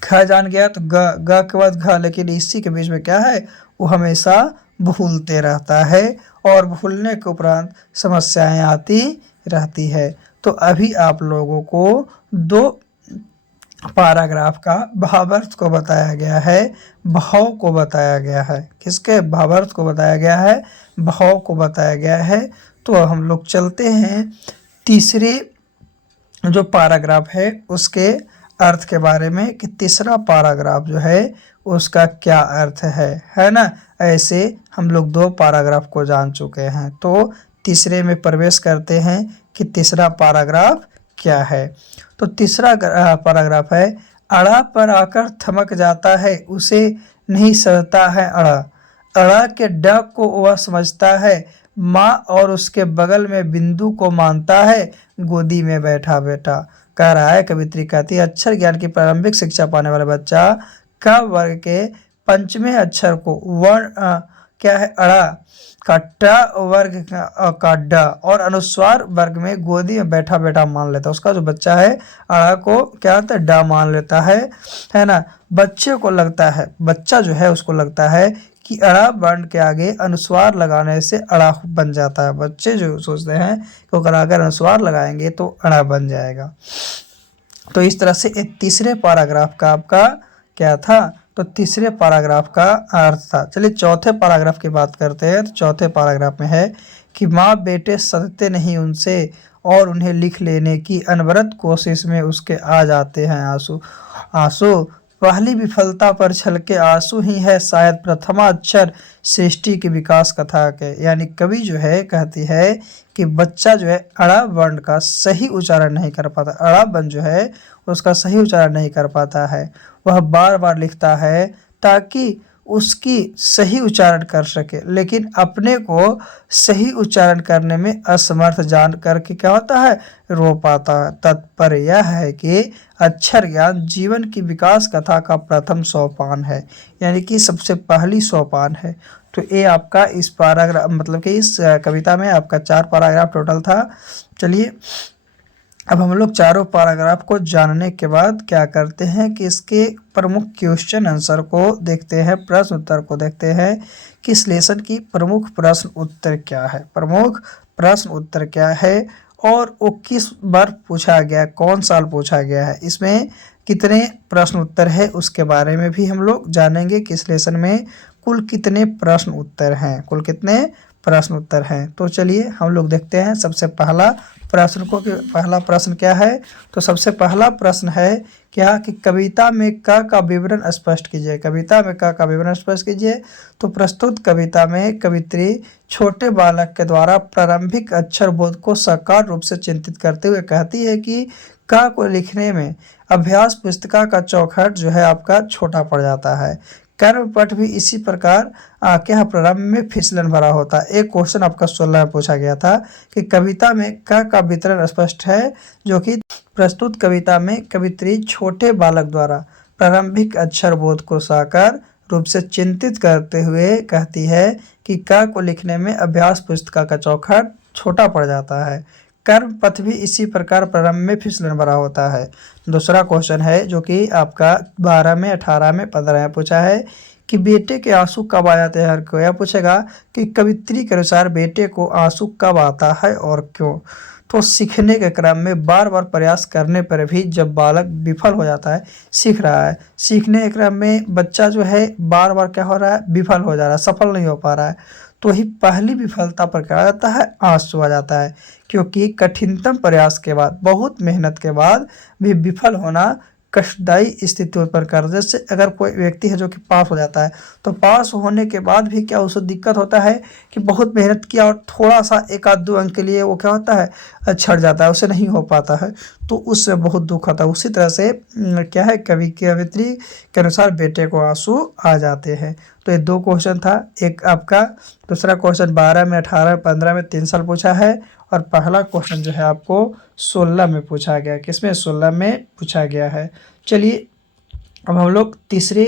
ख जान गया तो ग के बाद घ, लेकिन इसी के बीच में क्या है, वो हमेशा भूलते रहता है और भूलने के उपरांत समस्याएं आती रहती है। तो अभी आप लोगों को दो पैराग्राफ का भावार्थ को बताया गया है, भाव को बताया गया है। किसके भावार्थ को बताया गया है, भाव को बताया गया है। तो हम लोग चलते हैं तीसरे जो पैराग्राफ है उसके अर्थ के बारे में, कि तीसरा पैराग्राफ जो है उसका क्या अर्थ है ना। ऐसे हम लोग दो पैराग्राफ को जान चुके हैं, तो तीसरे में प्रवेश करते हैं कि तीसरा पैराग्राफ क्या है। तो तीसरा पैराग्राफ है, अड़ा पर आकर थमक जाता है, उसे नहीं सदता है अड़ा, अड़ा के ड को वह समझता है, माँ और उसके बगल में बिंदु को मानता है, गोदी में बैठा बेटा। कह रहा है कवित्री कहती है, अक्षर ज्ञान की प्रारंभिक शिक्षा पाने वाला बच्चा क वर्ग के पंचवें अक्षर को वर्ण क्या है, अड़ा का ट वर्ग का ड और अनुस्वार वर्ग में गोदी में बैठा बैठा मान लेता है। उसका जो बच्चा है अड़ा को क्या होता है, ड मान लेता है ना। बच्चे को लगता है, बच्चा जो है उसको लगता है कि अड़ा वर्ण के आगे अनुस्वार लगाने से अड़ा बन जाता है। बच्चे जो सोचते हैं कि अगर अनुस्वार लगाएंगे तो अड़ा बन जाएगा। तो इस तरह से एक तीसरे पैराग्राफ का आपका क्या था, तो तीसरे पैराग्राफ का अर्थ था। चलिए चौथे पैराग्राफ की बात करते हैं। तो चौथे पैराग्राफ में है कि माँ बेटे सदते नहीं उनसे और उन्हें लिख लेने की अनवरत कोशिश में उसके आ जाते हैं आंसू। आंसू पहली विफलता पर छलके आंसू ही है शायद प्रथमा अक्षर सृष्टि की विकास कथा के। यानी कवि जो है कहती है कि बच्चा जो है अड़ा वर्ण का सही उच्चारण नहीं कर पाता, अड़ा वर्ण जो है उसका सही उच्चारण नहीं कर पाता है। वह बार बार लिखता है ताकि उसकी सही उच्चारण कर सके, लेकिन अपने को सही उच्चारण करने में असमर्थ जान करके क्या होता है, रो पाता है। तात्पर्य यह है कि अक्षर ज्ञान जीवन की विकास कथा का प्रथम सोपान है, यानी कि सबसे पहली सोपान है। तो ये आपका इस पैराग्राफ मतलब कि इस कविता में आपका 4 पैराग्राफ टोटल था। चलिए अब हम लोग चारों पैराग्राफ को जानने के बाद क्या करते हैं कि इसके प्रमुख क्वेश्चन आंसर को देखते हैं, प्रश्न उत्तर को देखते हैं कि इस लेसन की प्रमुख प्रश्न उत्तर क्या है, प्रमुख प्रश्न उत्तर क्या है और वो किस बार पूछा गया, कौन साल पूछा गया है, इसमें कितने प्रश्न उत्तर है उसके बारे में भी हम लोग जानेंगे कि इस लेसन में कुल कितने प्रश्न उत्तर हैं, कुल कितने प्रश्न उत्तर हैं। तो चलिए हम लोग देखते हैं सबसे पहला प्रश्न को कि पहला प्रश्न क्या है। तो सबसे पहला प्रश्न है क्या कि कविता में क का विवरण स्पष्ट कीजिए, कविता में क का विवरण स्पष्ट कीजिए। तो प्रस्तुत कविता में कवित्री छोटे बालक के द्वारा प्रारंभिक अक्षर बोध को साकार रूप से चिंतित करते हुए कहती है कि क को लिखने में अभ्यास पुस्तिका का चौखट जो है आपका छोटा पड़ जाता है। कर्मपठ भी इसी प्रकार क्या प्रारंभ में फिसलन भरा होता है। एक क्वेश्चन आपका 16 में पूछा गया था कि कविता में क का वितरण स्पष्ट है, जो कि प्रस्तुत कविता में कवित्री छोटे बालक द्वारा प्रारंभिक अक्षर बोध को साकार रूप से चिंतित करते हुए कहती है कि क को लिखने में अभ्यास पुस्तिका का चौखट छोटा पड़ जाता है। कर्म पथ भी इसी प्रकार प्रारंभ में फिसलन भरा होता है। दूसरा क्वेश्चन है जो कि आपका 12 में, 18 में, 15 में पूछा है कि बेटे के आंसू कब आ जाते हैं और क्यों। यह पूछेगा कि कवित्री के अनुसार बेटे को आंसू कब आता है और क्यों। तो सीखने के क्रम में बार बार प्रयास करने पर भी जब बालक विफल हो जाता है, सीख रहा है, सीखने के क्रम में बच्चा जो है बार बार क्या हो रहा है, विफल हो जा रहा है, सफल नहीं हो पा रहा है, तो ही पहली विफलता पर क्या आ जाता है, आंसू आ जाता है। क्योंकि कठिनतम प्रयास के बाद, बहुत मेहनत के बाद भी विफल होना कष्टदायी स्थिति उत्पन्न कर। जैसे अगर कोई व्यक्ति है जो कि पास हो जाता है, तो पास होने के बाद भी क्या उसे दिक्कत होता है कि बहुत मेहनत किया और थोड़ा सा 1-2 अंक के लिए वो क्या होता है, छट जाता है, उसे नहीं हो पाता है, तो उससे बहुत दुख होता है। उसी तरह से क्या है, कवित्री के अनुसार बेटे को आंसू आ जाते हैं। तो ये 2 क्वेश्चन था। एक आपका दूसरा क्वेश्चन 12 में, 18 में, 15 में 3 साल पूछा है, और पहला क्वेश्चन जो है आपको 16 में पूछा गया। किसमें? 16 में पूछा गया है। चलिए अब हम लोग तीसरे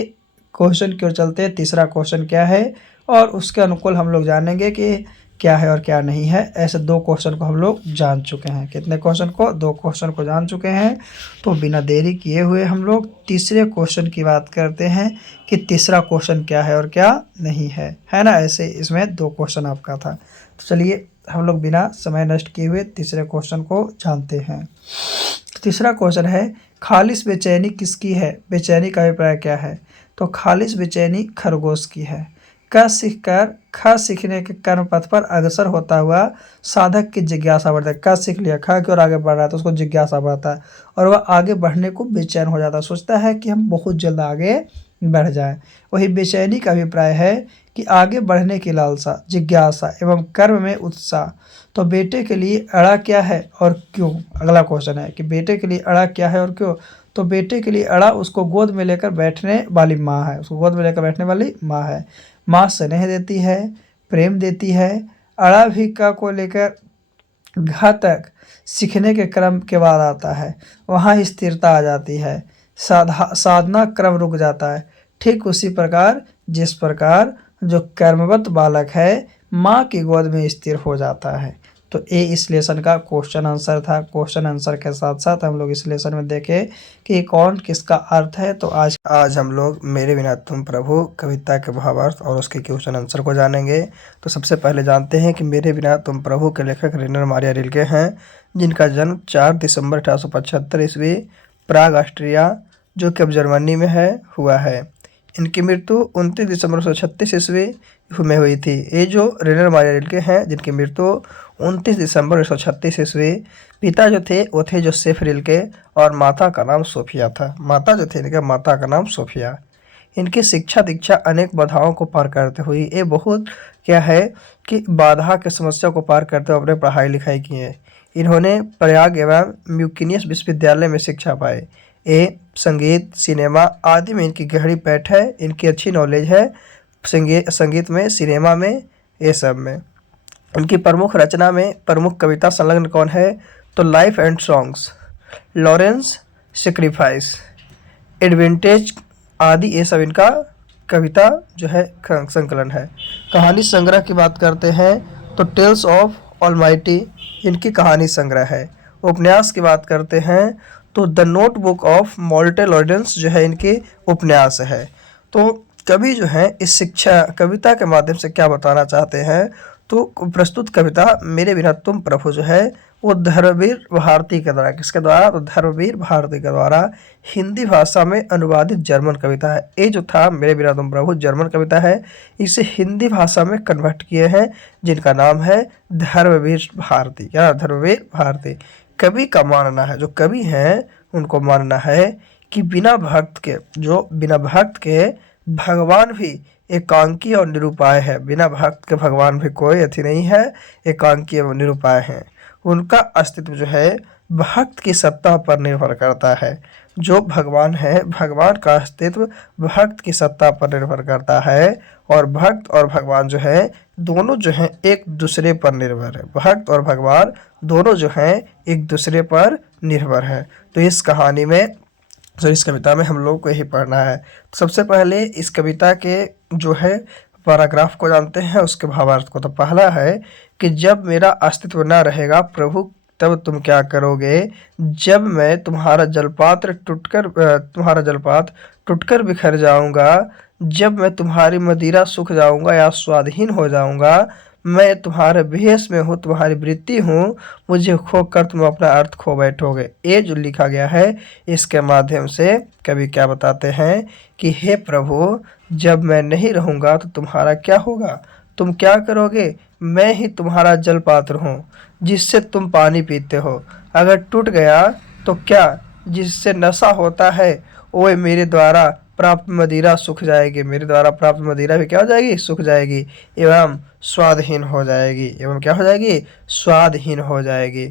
क्वेश्चन की ओर चलते हैं। तीसरा क्वेश्चन क्या है और उसके अनुकूल हम लोग जानेंगे कि क्या है और क्या नहीं है। ऐसे 2 क्वेश्चन को हम लोग जान चुके हैं। कितने क्वेश्चन को? 2 क्वेश्चन को जान चुके हैं। तो बिना देरी किए हुए हम लोग तीसरे क्वेश्चन की बात करते हैं कि तीसरा क्वेश्चन क्या है और क्या नहीं है ना। ऐसे इसमें 2 क्वेश्चन आपका था। तो चलिए हम लोग बिना समय नष्ट किए हुए तीसरे क्वेश्चन को जानते हैं। तीसरा क्वेश्चन है, खालिश बेचैनी किसकी है? बेचैनी का अभिप्राय क्या है? तो खालिश बेचैनी खरगोश की है। क सीखकर ख सीखने के कर्म पथ पर अग्रसर होता हुआ साधक की जिज्ञासा बढ़ता है। क सीख लिया, ख की ओर आगे बढ़ रहा है तो उसको जिज्ञासा बढ़ता है और वह आगे बढ़ने को बेचैन हो जाता है, सोचता है कि हम बहुत जल्द आगे बढ़ जाएं। वही बेचैनी का अभिप्राय है कि आगे बढ़ने की लालसा, जिज्ञासा एवं कर्म में उत्साह। तो बेटे के लिए अड़ा क्या है और क्यों? अगला क्वेश्चन है कि बेटे के लिए अड़ा क्या है और क्यों। तो बेटे के लिए अड़ा उसको गोद में लेकर बैठने वाली माँ है, उसको गोद में लेकर बैठने वाली माँ है। माँ स्नेह देती है, प्रेम देती है। अड़ा भी का को लेकर घातक सीखने के क्रम के बाद आता है, वहाँ स्थिरता आ जाती है, साधना क्रम रुक जाता है। ठीक उसी प्रकार जिस प्रकार जो कर्मवत बालक है माँ की गोद में स्थिर हो जाता है। तो ये इस लेसन का क्वेश्चन आंसर था। क्वेश्चन आंसर के साथ साथ हम लोग इस लेसन में देखें कि कौन किसका अर्थ है। तो आज हम लोग मेरे बिना तुम प्रभु कविता के भावार्थ और उसके क्वेश्चन आंसर को जानेंगे। तो सबसे पहले जानते हैं कि मेरे बिना तुम प्रभु के लेखक रेनर मारिया रिल्के हैं, जिनका जन्म 4 दिसंबर 1875 ईस्वी प्राग ऑस्ट्रिया, जो कि अब जर्मनी में है, हुआ है। इनकी मृत्यु 29 दिसंबर 1936 ईस्वी में हुई थी। ये जो रेनर मारिया रिल्के हैं, जिनकी मृत्यु 29 दिसंबर 1936 ईस्वी, पिता जो थे वो थे जोसेफ रिल्के और माता का नाम सोफिया था। माता जो थे इनके माता का नाम सोफिया। इनकी शिक्षा दीक्षा अनेक बाधाओं को पार करते हुई, ये बहुत क्या है कि बाधा के समस्या को पार करते हुए अपने पढ़ाई लिखाई की है। इन्होंने प्रयाग एवं म्यूकिनियस विश्वविद्यालय में शिक्षा पाए। ये संगीत, सिनेमा आदि में इनकी गहरी पैठ है, इनकी अच्छी नॉलेज है संगीत में, सिनेमा में, ये सब में। इनकी प्रमुख रचना में प्रमुख कविता संलग्न कौन है? तो life and songs, Lawrence sacrifice, advantage आदि, ये सब इनका कविता जो है संकलन है। कहानी संग्रह की बात करते हैं तो टेल्स ऑफ ऑलमाइटी इनकी कहानी संग्रह है। उपन्यास की बात करते हैं तो द नोटबुक ऑफ मॉर्टल ऑडियंस जो है इनकी उपन्यास है। तो कवि जो है इस शिक्षा कविता के माध्यम से क्या बताना चाहते हैं? तो प्रस्तुत कविता मेरे बिना तुम प्रभु जो है वो धर्मवीर भारती के द्वारा, किसके द्वारा? तो धर्मवीर भारती के द्वारा हिंदी भाषा में अनुवादित जर्मन कविता है। ये जो था मेरे बिना तुम प्रभु जर्मन कविता है, इसे हिंदी भाषा में कन्वर्ट किए हैं, जिनका नाम है धर्मवीर भारती। क्या? धर्मवीर भारती। कवि का मानना है, जो कवि हैं उनको मानना है कि बिना भक्त के भगवान भी एकांकी और निरुपाय है। बिना भक्त के भगवान भी कोई अति नहीं है, एकांकी एवं निरुपाय हैं। उनका अस्तित्व जो है भक्त की सत्ता पर निर्भर करता है। जो भगवान है, भगवान का अस्तित्व भक्त की सत्ता पर निर्भर करता है, और भक्त और भगवान जो है दोनों जो हैं एक दूसरे पर निर्भर है। भक्त और भगवान दोनों जो हैं एक दूसरे पर निर्भर है। तो इस कहानी में, इस कविता में हम लोग को यही पढ़ना है। तो सबसे पहले इस कविता के जो है पैराग्राफ को जानते हैं, उसके भावार्थ को। तो पहला है कि जब मेरा अस्तित्व न रहेगा प्रभु तब तुम क्या करोगे? जब मैं तुम्हारा जलपात टूटकर बिखर जाऊंगा, जब मैं तुम्हारी मदिरा सूख जाऊंगा या स्वाधीन हो जाऊंगा, मैं तुम्हारे भेष में हूँ, तुम्हारी वृत्ति हूँ, मुझे खोकर तुम अपना अर्थ खो बैठोगे। ये जो लिखा गया है, इसके माध्यम से कवि क्या बताते हैं कि हे प्रभु, जब मैं नहीं रहूंगा तो तुम्हारा क्या होगा? तुम क्या करोगे? मैं ही तुम्हारा जल पात्र हूँ, जिससे तुम पानी पीते हो। अगर टूट गया तो क्या? जिससे नशा होता है, वो मेरे द्वारा प्राप्त मदिरा सूख जाएगी, मेरे द्वारा प्राप्त मदिरा भी क्या हो जाएगी? सूख जाएगी एवं स्वादहीन हो जाएगी, एवं क्या हो जाएगी? स्वादहीन हो जाएगी।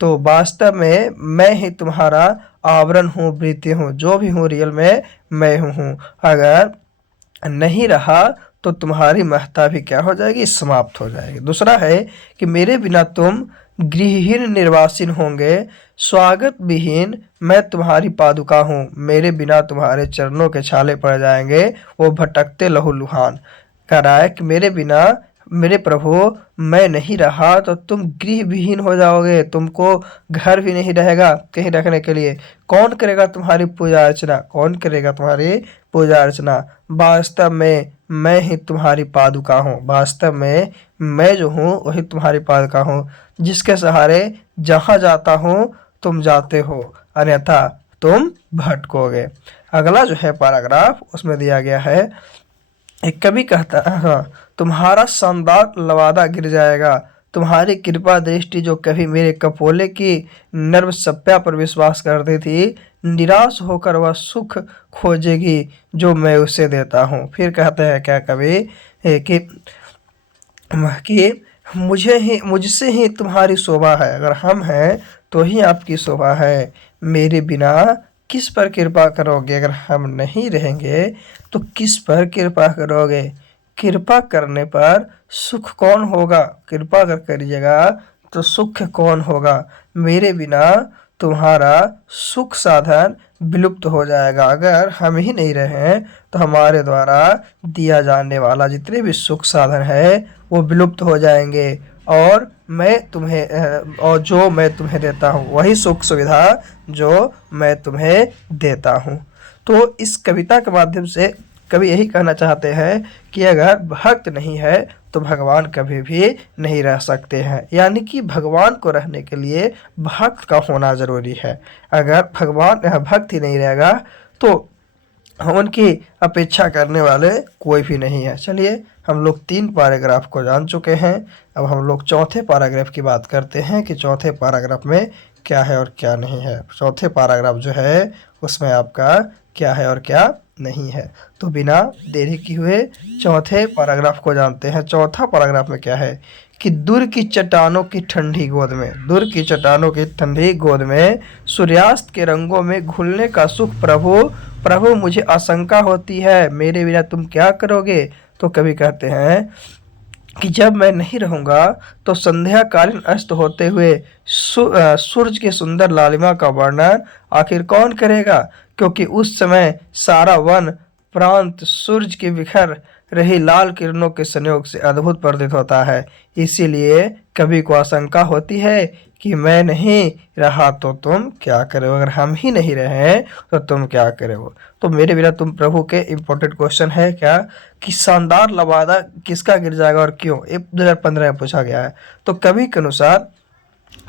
तो वास्तव में मैं ही तुम्हारा आवरण हूँ, वृत्ति हूँ, जो भी हूँ रियल में मैं हूँ। अगर नहीं रहा तो तुम्हारी महत्ता भी क्या हो जाएगी? समाप्त हो जाएगी। दूसरा है कि मेरे बिना तुम गृहहीन निर्वासिन होंगे, स्वागत विहीन मैं तुम्हारी पादुका हूँ, मेरे बिना तुम्हारे चरणों के छाले पड़ जाएंगे, वो भटकते लहूलुहान। कह रहा है कि मेरे बिना, मेरे प्रभु, मैं नहीं रहा तो तुम गृह विहीन हो जाओगे, तुमको घर भी नहीं रहेगा कहीं रखने के लिए। कौन करेगा तुम्हारी पूजा अर्चना? कौन करेगा तुम्हारी पूजा अर्चना? वास्तव में मैं ही तुम्हारी पादुका हूँ, वास्तव में मैं जो हूँ वही तुम्हारी पादुका हूँ, जिसके सहारे जहाँ जाता हूँ तुम जाते हो, अन्यथा तुम भटकोगे। अगला जो है पैराग्राफ, उसमें दिया गया है, एक कवि कहता है, हाँ, तुम्हारा शानदार लवादा गिर जाएगा, तुम्हारी कृपा दृष्टि जो कभी मेरे कपोले की नर्म सप्या पर विश्वास करती थी, निराश होकर वह सुख खोजेगी जो मैं उसे देता हूँ। फिर कहते हैं क्या कवि कि मुझसे ही तुम्हारी शोभा है, अगर हम हैं तो ही आपकी शोभा है, मेरे बिना किस पर कृपा करोगे? अगर हम नहीं रहेंगे तो किस पर कृपा करोगे? कृपा करने पर सुख कौन होगा? कृपा अगर करिएगा तो सुख कौन होगा? मेरे बिना तुम्हारा सुख साधन विलुप्त हो जाएगा। अगर हम ही नहीं रहे तो हमारे द्वारा दिया जाने वाला जितने भी सुख साधन है वो विलुप्त हो जाएंगे, और जो मैं तुम्हें देता हूँ वही सुख सुविधा जो मैं तुम्हें देता हूँ। तो इस कविता के माध्यम से कवि यही कहना चाहते हैं कि अगर भक्त नहीं है तो भगवान कभी भी नहीं रह सकते हैं, यानी कि भगवान को रहने के लिए भक्त का होना ज़रूरी है। अगर भक्त ही नहीं रहेगा तो उनकी अपेक्षा करने वाले कोई भी नहीं है। चलिए, हम लोग 3 पैराग्राफ को जान चुके हैं, अब हम लोग चौथे पैराग्राफ की बात करते हैं कि चौथे पैराग्राफ में क्या है और क्या नहीं है। चौथे पैराग्राफ जो है उसमें आपका क्या है और क्या नहीं है। तो बिना देरी किए हुए चौथे पैराग्राफ को जानते हैं। चौथा पैराग्राफ में क्या है कि दूर की चट्टानों की ठंडी गोद में, दूर की चट्टानों की ठंडी गोद में सूर्यास्त के रंगों में घुलने का सुख प्रभु, प्रभु मुझे आशंका होती है, मेरे बिना तुम क्या करोगे? तो कवि कहते हैं कि जब मैं नहीं रहूँगा तो संध्याकालीन अस्त होते हुए सूरज के सुंदर लालिमा का वर्णन आखिर कौन करेगा? क्योंकि उस समय सारा वन प्रांत सूरज की बिखर रही लाल किरणों के संयोग से अद्भुत प्रतीत होता है। इसीलिए कवि को आशंका होती है कि मैं नहीं रहा तो तुम क्या करोगे? अगर हम ही नहीं रहे तो तुम क्या करोगे? तो मेरे बिना तुम प्रभु के इम्पोर्टेंट क्वेश्चन है क्या कि शानदार लवादा किसका गिर जाएगा और क्यों? ये 2015 में पूछा गया है। तो कवि के अनुसार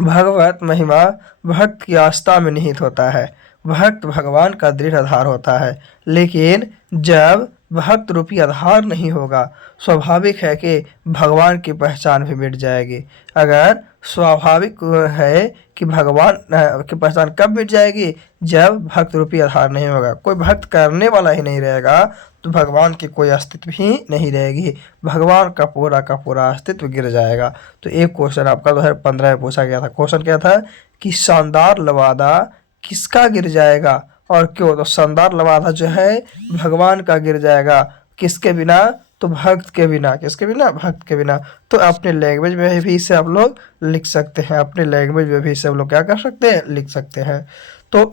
भगवत महिमा भक्त की आस्था में निहित होता है, भक्त भगवान का दृढ़ आधार होता है, लेकिन जब भक्त रूपी आधार नहीं होगा, स्वाभाविक है कि भगवान की पहचान भी मिट जाएगी। अगर स्वाभाविक है कि भगवान की पहचान कब मिट जाएगी? जब भक्त रूपी आधार नहीं होगा, कोई भक्त करने वाला ही नहीं रहेगा तो भगवान की कोई अस्तित्व ही नहीं रहेगी, भगवान का पूरा अस्तित्व गिर जाएगा। तो एक क्वेश्चन आपका 2015 में पूछा गया था। क्वेश्चन क्या था कि शानदार लवादा किसका गिर जाएगा और क्यों? तो शानदार लवादा जो है भगवान का गिर जाएगा, किसके बिना? तो भक्त के बिना। किसके बिना? भक्त के बिना। तो अपने लैंग्वेज में भी इसे आप लोग लिख सकते हैं, अपने लैंग्वेज में भी इसे आप लोग क्या कर सकते हैं? लिख सकते हैं। तो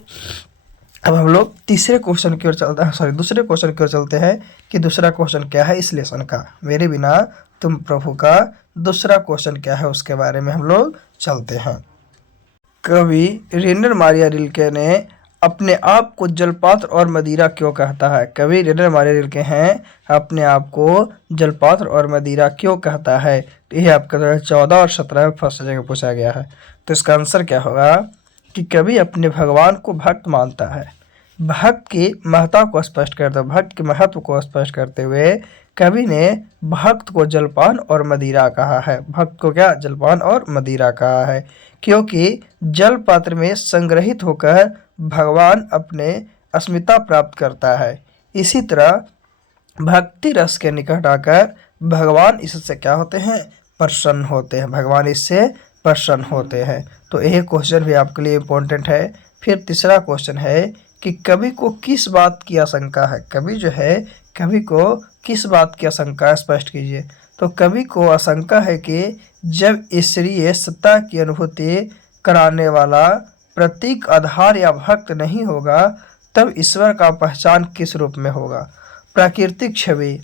अब हम लोग दूसरे क्वेश्चन की ओर चलते हैं कि दूसरा क्वेश्चन क्या है इस लेसन का। मेरे बिना तुम प्रभु का दूसरा क्वेश्चन क्या है उसके बारे में हम लोग चलते हैं। कवि रेनर मारिया रिल्के ने अपने आप को जलपात्र और मदिरा क्यों कहता है? कवि रेनर मारिया रिल्के हैं अपने आप को जलपात्र और मदिरा क्यों कहता है? तो ये आपका 2014 और 17 में फर्स्ट जगह पूछा गया है। तो इसका आंसर क्या होगा कि कवि अपने भगवान को भक्त मानता है। भक्त की महत्ता को स्पष्ट करते हुए, भक्त के महत्व को स्पष्ट करते हुए कवि ने भक्त को जलपान और मदिरा कहा है। भक्त को क्या? जलपान और मदिरा कहा है, क्योंकि जल पात्र में संग्रहित होकर भगवान अपने अस्मिता प्राप्त करता है। इसी तरह भक्ति रस के निकट आकर भगवान इससे क्या होते हैं? प्रसन्न होते हैं। भगवान इससे प्रसन्न होते हैं। तो यह क्वेश्चन भी आपके लिए इम्पोर्टेंट है। फिर तीसरा क्वेश्चन है कि कवि को किस बात की आशंका है? कवि जो है, कवि को किस बात की आशंका है, स्पष्ट कीजिए। तो कवि को आशंका है कि जब ईश्वरीय सत्ता की अनुभूति कराने वाला प्रतीक आधार या भक्त नहीं होगा, तब ईश्वर का पहचान किस रूप में होगा? प्राकृतिक छवि,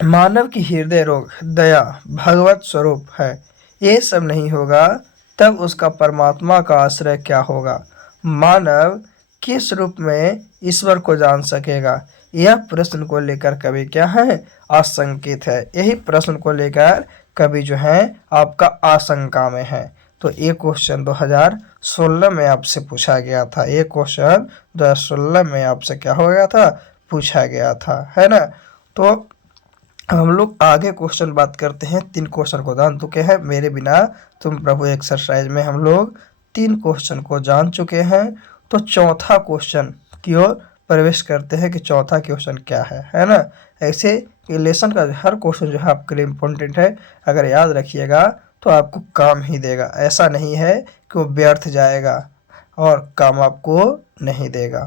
मानव की हृदय रोग, दया, भगवत स्वरूप है, ये सब नहीं होगा, तब उसका परमात्मा का आश्रय क्या होगा? मानव किस रूप में ईश्वर को जान सकेगा? यह प्रश्न को लेकर कवि क्या है? आशंकित है। यही प्रश्न को लेकर कवि जो है आपका आशंका में है। तो ये क्वेश्चन 2016 में आपसे पूछा गया था। ये क्वेश्चन 2016 में आपसे क्या हो गया था? पूछा गया था, है ना। तो हम लोग आगे क्वेश्चन बात करते हैं। 3 क्वेश्चन को जान चुके हैं। मेरे बिना तुम प्रभु एक्सरसाइज में हम लोग 3 क्वेश्चन को जान चुके हैं। तो चौथा क्वेश्चन की ओर प्रवेश करते हैं कि चौथा क्वेश्चन क्या है ना। ऐसे लेसन का हर क्वेश्चन जो है आपके लिए इम्पोर्टेंट है। अगर याद रखिएगा तो आपको काम ही देगा। ऐसा नहीं है कि वो व्यर्थ जाएगा और काम आपको नहीं देगा।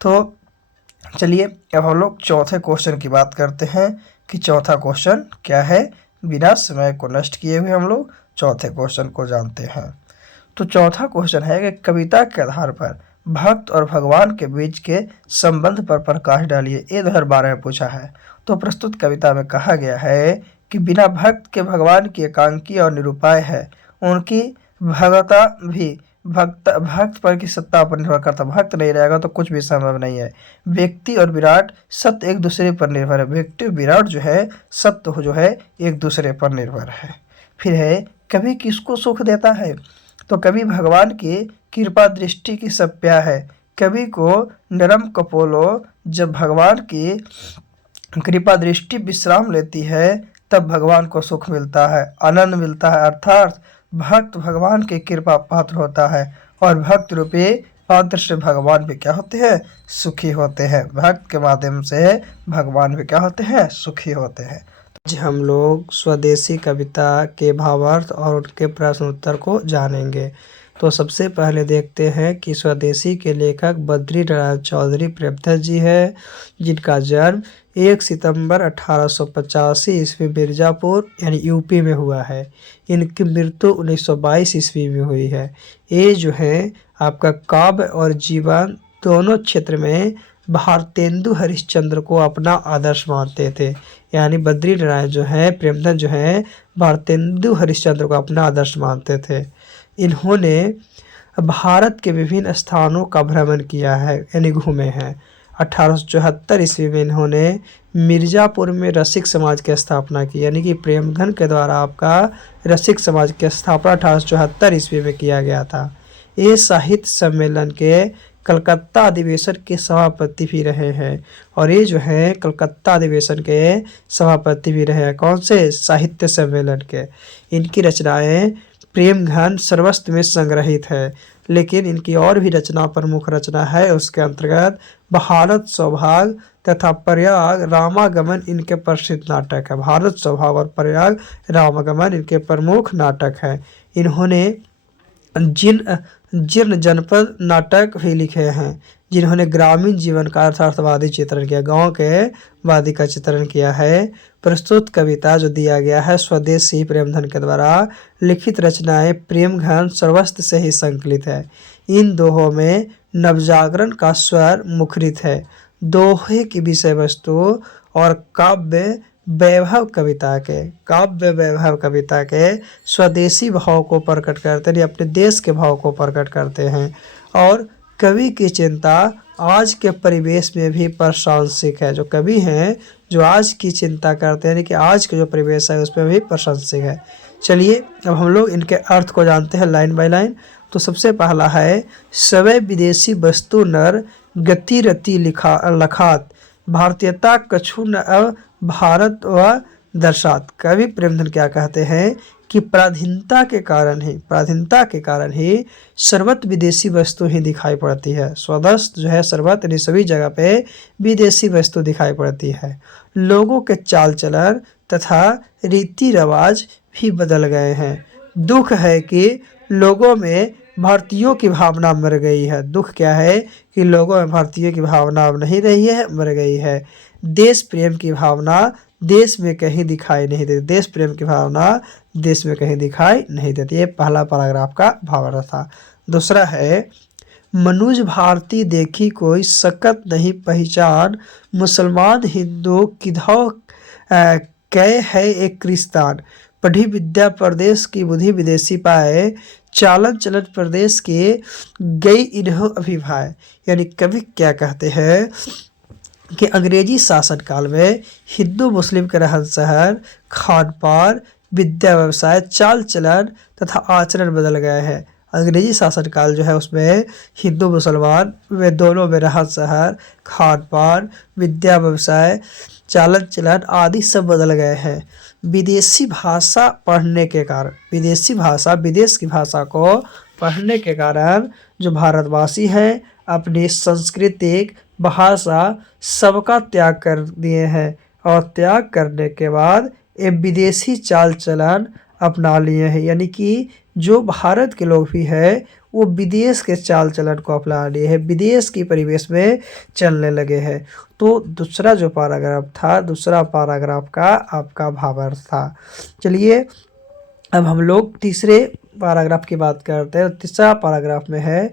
तो चलिए अब हम लोग चौथे क्वेश्चन की बात करते हैं कि चौथा क्वेश्चन क्या है। बिना समय को नष्ट किए हुए हम लोग चौथे क्वेश्चन को जानते हैं। तो चौथा क्वेश्चन है कि कविता के आधार पर भक्त और भगवान के बीच के संबंध पर प्रकाश डालिए। ये 2012 में पूछा है। तो प्रस्तुत कविता में कहा गया है कि बिना भक्त के भगवान की एकांकी और निरूपाय है। उनकी भगवता भी भक्त पर की सत्ता पर निर्भर करता। भक्त नहीं रहेगा तो कुछ भी संभव नहीं है। व्यक्ति और विराट सत्य एक दूसरे पर निर्भर है। व्यक्ति और विराट जो है, सत्य जो है, एक दूसरे पर निर्भर है। फिर है कवि किसको सुख देता है? तो कवि भगवान की कृपा दृष्टि की सप्या है। कवि को नरम कपोलो जब भगवान की कृपा दृष्टि विश्राम लेती है तब भगवान को सुख मिलता है, आनंद मिलता है। अर्थात भक्त भगवान की कृपा पात्र होता है और भक्त रूपी पात्र से भगवान भी क्या होते हैं? सुखी होते हैं। भक्त के माध्यम से भगवान भी क्या होते हैं? सुखी होते हैं। आज हम लोग स्वदेशी कविता के भावार्थ और उनके प्रश्न उत्तर को जानेंगे। तो सबसे पहले देखते हैं कि स्वदेशी के लेखक बद्रीनारायण चौधरी प्रेमचंद जी है, जिनका जन्म 1 सितंबर 1885 ईस्वी मिर्ज़ापुर यानी यूपी में हुआ है। इनकी मृत्यु 1922 ईस्वी में हुई है। ये जो है आपका काव्य और जीवन दोनों क्षेत्र में भारतेंदु हरिश्चंद्र को अपना आदर्श मानते थे। यानी बद्रीनारायण जो है, प्रेमचंद जो है, भारतेंदु हरिश्चंद्र को अपना आदर्श मानते थे। इन्होंने भारत के विभिन्न स्थानों का भ्रमण किया है, यानी घूमे हैं। 1874 ईस्वी में इन्होंने मिर्ज़ापुर में रसिक समाज की स्थापना की। यानी कि प्रेमचंद के द्वारा आपका रसिक समाज की स्थापना 1874 ईस्वी में किया गया था। ये साहित्य सम्मेलन के कलकत्ता अधिवेशन के सभापति भी रहे हैं। और ये जो है कलकत्ता अधिवेशन के सभापति भी रहे हैं। कौन से? साहित्य सम्मेलन के। इनकी रचनाएं प्रेम घन सर्वस्व में संग्रहित है, लेकिन इनकी और भी रचना प्रमुख रचना है। उसके अंतर्गत भारत सौभाग तथा प्रयाग रामागमन इनके प्रसिद्ध नाटक है। भारत सौभाग और प्रयाग रामागमन इनके प्रमुख नाटक हैं। इन्होंने जीर्ण जनपद नाटक भी लिखे हैं। जिन्होंने ग्रामीण जीवन का यथार्थवादी चित्रण किया, गांव के वादी का चित्रण किया है। प्रस्तुत कविता जो दिया गया है स्वदेशी प्रेमचंद के द्वारा लिखित रचनाएं प्रेम घन सर्वस्व से ही संकलित है। इन दोहों में नवजागरण का स्वर मुखरित है। दोहे की विषय वस्तु और काव्य वैभव कविता के, काव्य वैभव कविता के स्वदेशी भाव को प्रकट करते हैं, अपने देश के भाव को प्रकट करते हैं। और कवि की चिंता आज के परिवेश में भी प्रशंसिक है। जो कवि हैं जो आज की चिंता करते हैं कि आज के जो परिवेश है उसमें भी प्रशंसिक है। चलिए अब हम लोग इनके अर्थ को जानते हैं लाइन बाय लाइन। तो सबसे पहला है, सवै विदेशी वस्तु नर गति रति लिखा लखात, भारतीयता कछु न अब भारत व दर्शात। कवि प्रेमधन क्या कहते हैं कि पराधीनता के कारण ही सर्वत्र विदेशी वस्तु ही दिखाई पड़ती है। स्वदेश जो है सर्वत्र यानी सभी जगह पे विदेशी वस्तु दिखाई पड़ती है। लोगों के चाल चलन तथा रीति रिवाज भी बदल गए हैं। दुख है कि लोगों में भारतीयों की भावना मर गई है। दुख क्या है कि लोगों में भारतीयों की भावना अब नहीं रही है, मर गई है। देश प्रेम की भावना देश में कहीं दिखाई नहीं देती। देश प्रेम की भावना देश में कहीं दिखाई नहीं देती। ये पहला पैराग्राफ का भावार्थ था। दूसरा है, मनुज भारती देखी कोई सकत नहीं पहचान, मुसलमान हिंदू किधौ कै है एक क्रिस्तान। पढ़ी विद्या प्रदेश की बुद्धि विदेशी पाए, चालन चलन प्रदेश के गई इन्हों अभिभाय। यानी कवि क्या कहते हैं कि अंग्रेजी शासन काल में हिंदू मुस्लिम के रहन सहन, खान पान, विद्या व्यवसाय, चाल चलन तथा आचरण बदल गए हैं। अंग्रेजी शासन काल जो है उसमें हिंदू मुसलमान वे दोनों में रहन सहन, खान पान, विद्या व्यवसाय, चालन चलन आदि सब बदल गए हैं। विदेशी भाषा पढ़ने के कारण, विदेशी भाषा विदेश की भाषा को पढ़ने के कारण जो भारतवासी हैं अपनी सांस्कृतिक भाषा सबका त्याग कर दिए हैं और त्याग करने के बाद ये विदेशी चाल चलन अपना लिए हैं। यानी कि जो भारत के लोग भी हैं वो विदेश के चाल चलन को अपना लिए हैं, विदेश की परिवेश में चलने लगे हैं। तो दूसरा जो पैराग्राफ था, दूसरा पैराग्राफ का आपका भावार्थ था। चलिए अब हम लोग तीसरे पैराग्राफ की बात करते हैं। तीसरा पैराग्राफ में है,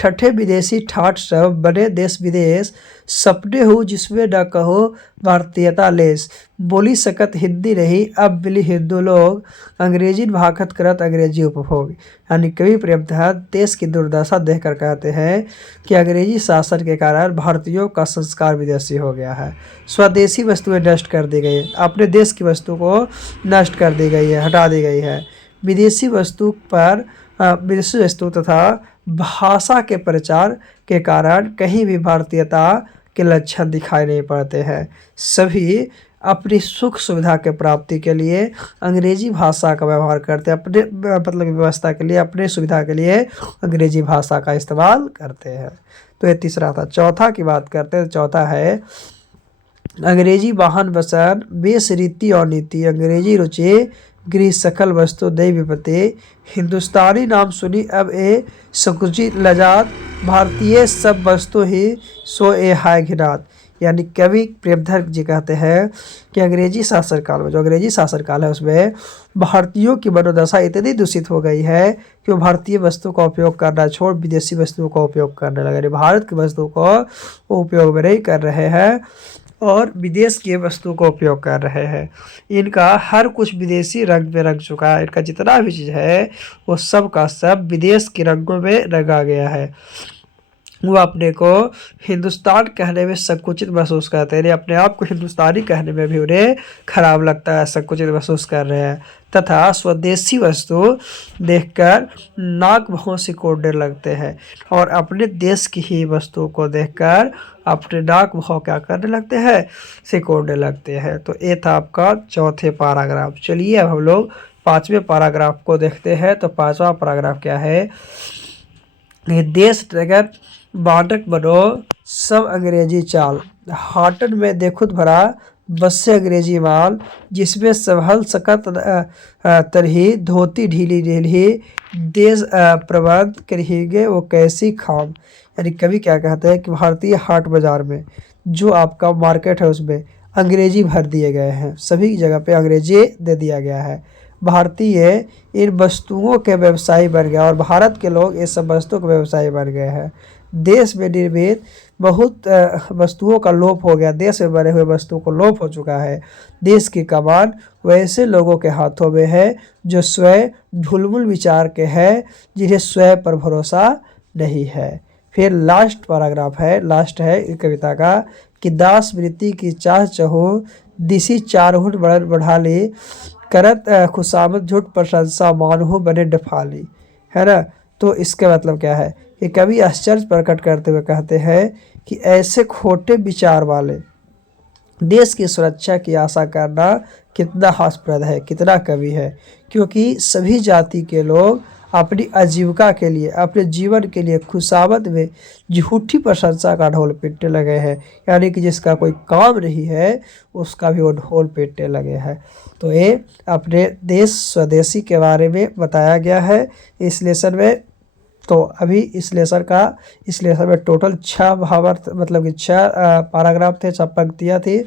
ठठे विदेशी ठाठ सब बने देश विदेश, सपने हो जिसमें न कहो भारतीयता लेस। बोली सकत हिंदी नहीं अब मिली हिंदू लोग, अंग्रेजी भाखत करत अंग्रेजी उपभोग। यानी कवि प्रेमधन देश की दुर्दशा देखकर कहते हैं कि अंग्रेजी शासन के कारण भारतीयों का संस्कार विदेशी हो गया है। स्वदेशी वस्तुएं नष्ट कर दी गई, अपने देश की वस्तु को नष्ट कर दी गई है, हटा दी गई है। विदेशी वस्तु पर विदेशी वस्तु तथा भाषा के प्रचार के कारण कहीं भी भारतीयता के लक्षण दिखाई नहीं पड़ते हैं। सभी अपनी सुख सुविधा के प्राप्ति के लिए अंग्रेजी भाषा का व्यवहार करते हैं, अपने मतलब व्यवस्था के लिए, अपने सुविधा के लिए अंग्रेजी भाषा का इस्तेमाल करते हैं। तो ये तीसरा था। चौथा की बात करते हैं। चौथा है, अंग्रेजी वाहन वसन बेस रीति और नीति, अंग्रेजी रुचि गृह सकल वस्तु दई विपत्ति। हिंदुस्तानी नाम सुनी अब ए संकुचित लजात, भारतीय सब वस्तु ही सो ए हाय घिनात। यानी कवि प्रेमधन जी कहते हैं कि अंग्रेजी शासन काल में, जो अंग्रेजी शासन काल है उसमें भारतीयों की मनोदशा इतनी दूषित हो गई है कि वो भारतीय वस्तु का उपयोग करना छोड़ विदेशी वस्तुओं का उपयोग करने लगे। भारत की वस्तु को वो उपयोग में नहीं कर रहे हैं और विदेश की वस्तु को उपयोग कर रहे हैं। इनका हर कुछ विदेशी रंग में रंग चुका है। इनका जितना भी चीज़ है वो सब का सब विदेश के रंगों में रंगा गया है। वो अपने को हिंदुस्तान कहने में संकुचित महसूस करते हैं, अपने आप को हिंदुस्तानी कहने में भी उन्हें खराब लगता है, संकुचित महसूस कर रहे हैं। तथा स्वदेशी वस्तु देखकर नाक भौं सिकोड़ने लगते हैं और अपने देश की ही वस्तु को देखकर अपने नाक भौं क्या करने लगते हैं, सिकोड़ने लगते हैं। तो ये था आपका चौथे पैराग्राफ। चलिए अब हम लोग पांचवें पैराग्राफ को देखते हैं। तो पांचवा पैराग्राफ क्या है, देश नगर बाटक बनो सब अंग्रेजी चाल, हाटन में देखुत भरा बस्से अंग्रेजी माल, जिसमें सबहल सकत तरही धोती ढीली ढीली, देश प्रबंध करेंगे वो कैसी खाम। यानी कवि क्या कहते हैं कि भारतीय हाट बाजार में जो आपका मार्केट है उसमें अंग्रेजी भर दिए गए हैं, सभी जगह पे अंग्रेजी दे दिया गया है। भारतीय इन वस्तुओं के व्यवसायी बन गया और भारत के लोग इस सब वस्तुओं के व्यवसायी बन गए हैं। देश में निर्मित बहुत वस्तुओं का लोप हो गया, देश में बने हुए वस्तुओं को लोप हो चुका है। देश की कमान वैसे लोगों के हाथों में है जो स्वयं ढुलमुल विचार के हैं, जिन्हें स्वयं पर भरोसा नहीं है। फिर लास्ट पैराग्राफ है, लास्ट है इस कविता का कि दास वृत्ति की चाह चहो दिसी चारहुन बढ़न बढ़ाली करत खुशामद झूठ प्रशंसा मानहु बने डफाली, है ना। तो इसका मतलब क्या है कि कवि आश्चर्य प्रकट करते हुए कहते हैं कि ऐसे खोटे विचार वाले देश की सुरक्षा की आशा करना कितना हास्यप्रद है, कितना कवि है, क्योंकि सभी जाति के लोग अपनी आजीविका के लिए, अपने जीवन के लिए खुशामद में झूठी प्रशंसा का ढोल पीटने लगे हैं। यानी कि जिसका कोई काम नहीं है उसका भी वो ढोल पीटने लगे हैं। तो ये अपने देश स्वदेशी के बारे में बताया गया है इस लेसन में। तो अभी इस लेसन में टोटल 6 भावार्थ, मतलब कि 6 पैराग्राफ थे, 6 पंक्तियाँ थी,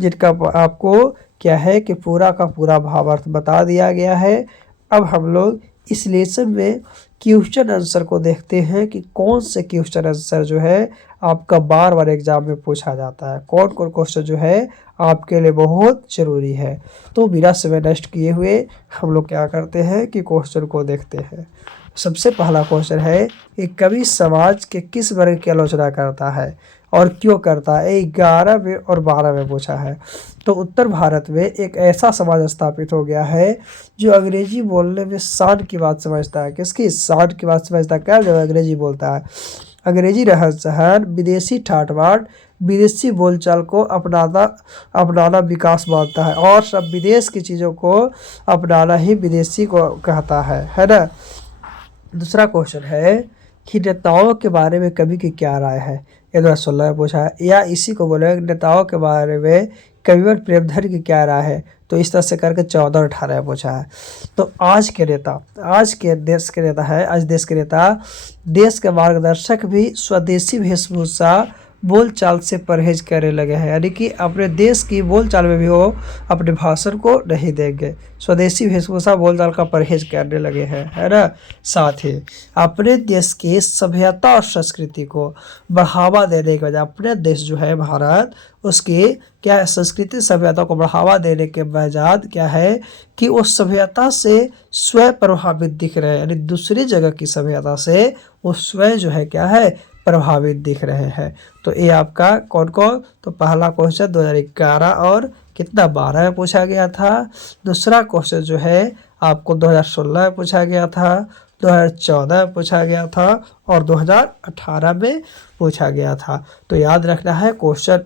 जिनका आपको क्या है कि पूरा का पूरा भावार्थ बता दिया गया है। अब हम लोग इस लेसन में क्वेश्चन आंसर को देखते हैं कि कौन से क्वेश्चन आंसर जो है आपका बार बार एग्जाम में पूछा जाता है, कौन कौन क्वेश्चन जो है आपके लिए बहुत ज़रूरी है। तो बिना समय नष्ट किए हुए हम लोग क्या करते हैं कि क्वेश्चन को देखते हैं। सबसे पहला क्वेश्चन है कि कवि समाज के किस वर्ग की आलोचना करता है और क्यों करता है। 11 में और 12 में पूछा है। तो उत्तर भारत में एक ऐसा समाज स्थापित हो गया है जो अंग्रेजी बोलने में शान की बात समझता है। किसकी शान की बात समझता है? क्या जब अंग्रेजी बोलता है, अंग्रेजी रहन सहन, विदेशी ठाट बाट, विदेशी बोलचाल को अपनाना विकास मानता है, और सब विदेश की चीज़ों को अपनाना ही विदेशी को कहता है ना। दूसरा क्वेश्चन है कि नेताओं के बारे में कवि की क्या राय है। ये 2016 में पूछा है। या इसी को बोले नेताओं के बारे में कविवर प्रेमधर की क्या राय है। तो इस तरह से करके 14 और 18 में पूछा है। तो आज के नेता, आज के देश के नेता है, आज देश के नेता, देश के मार्गदर्शक भी स्वदेशी वेशभूषा बोलचाल से परहेज करने लगे हैं। यानी कि अपने देश की बोलचाल में भी वो अपने भाषण को नहीं देंगे, स्वदेशी वेशभूषा बोलचाल का परहेज करने लगे हैं, है ना। साथ ही अपने देश की सभ्यता और संस्कृति को बढ़ावा देने के बजाय, अपने देश जो है भारत, उसकी क्या है, संस्कृति सभ्यता को बढ़ावा देने के बजाय क्या है कि वो सभ्यता से स्वयं प्रभावित दिख रहे हैं। यानी दूसरी जगह की सभ्यता से वो स्वयं जो है क्या है, प्रभावित दिख रहे हैं। तो ये आपका कौन कौन, तो पहला क्वेश्चन 2011 और कितना 12 में पूछा गया था। दूसरा क्वेश्चन जो है आपको 2016 में पूछा गया था, 2014 में पूछा गया था और 2018 में पूछा गया था। तो याद रखना है क्वेश्चन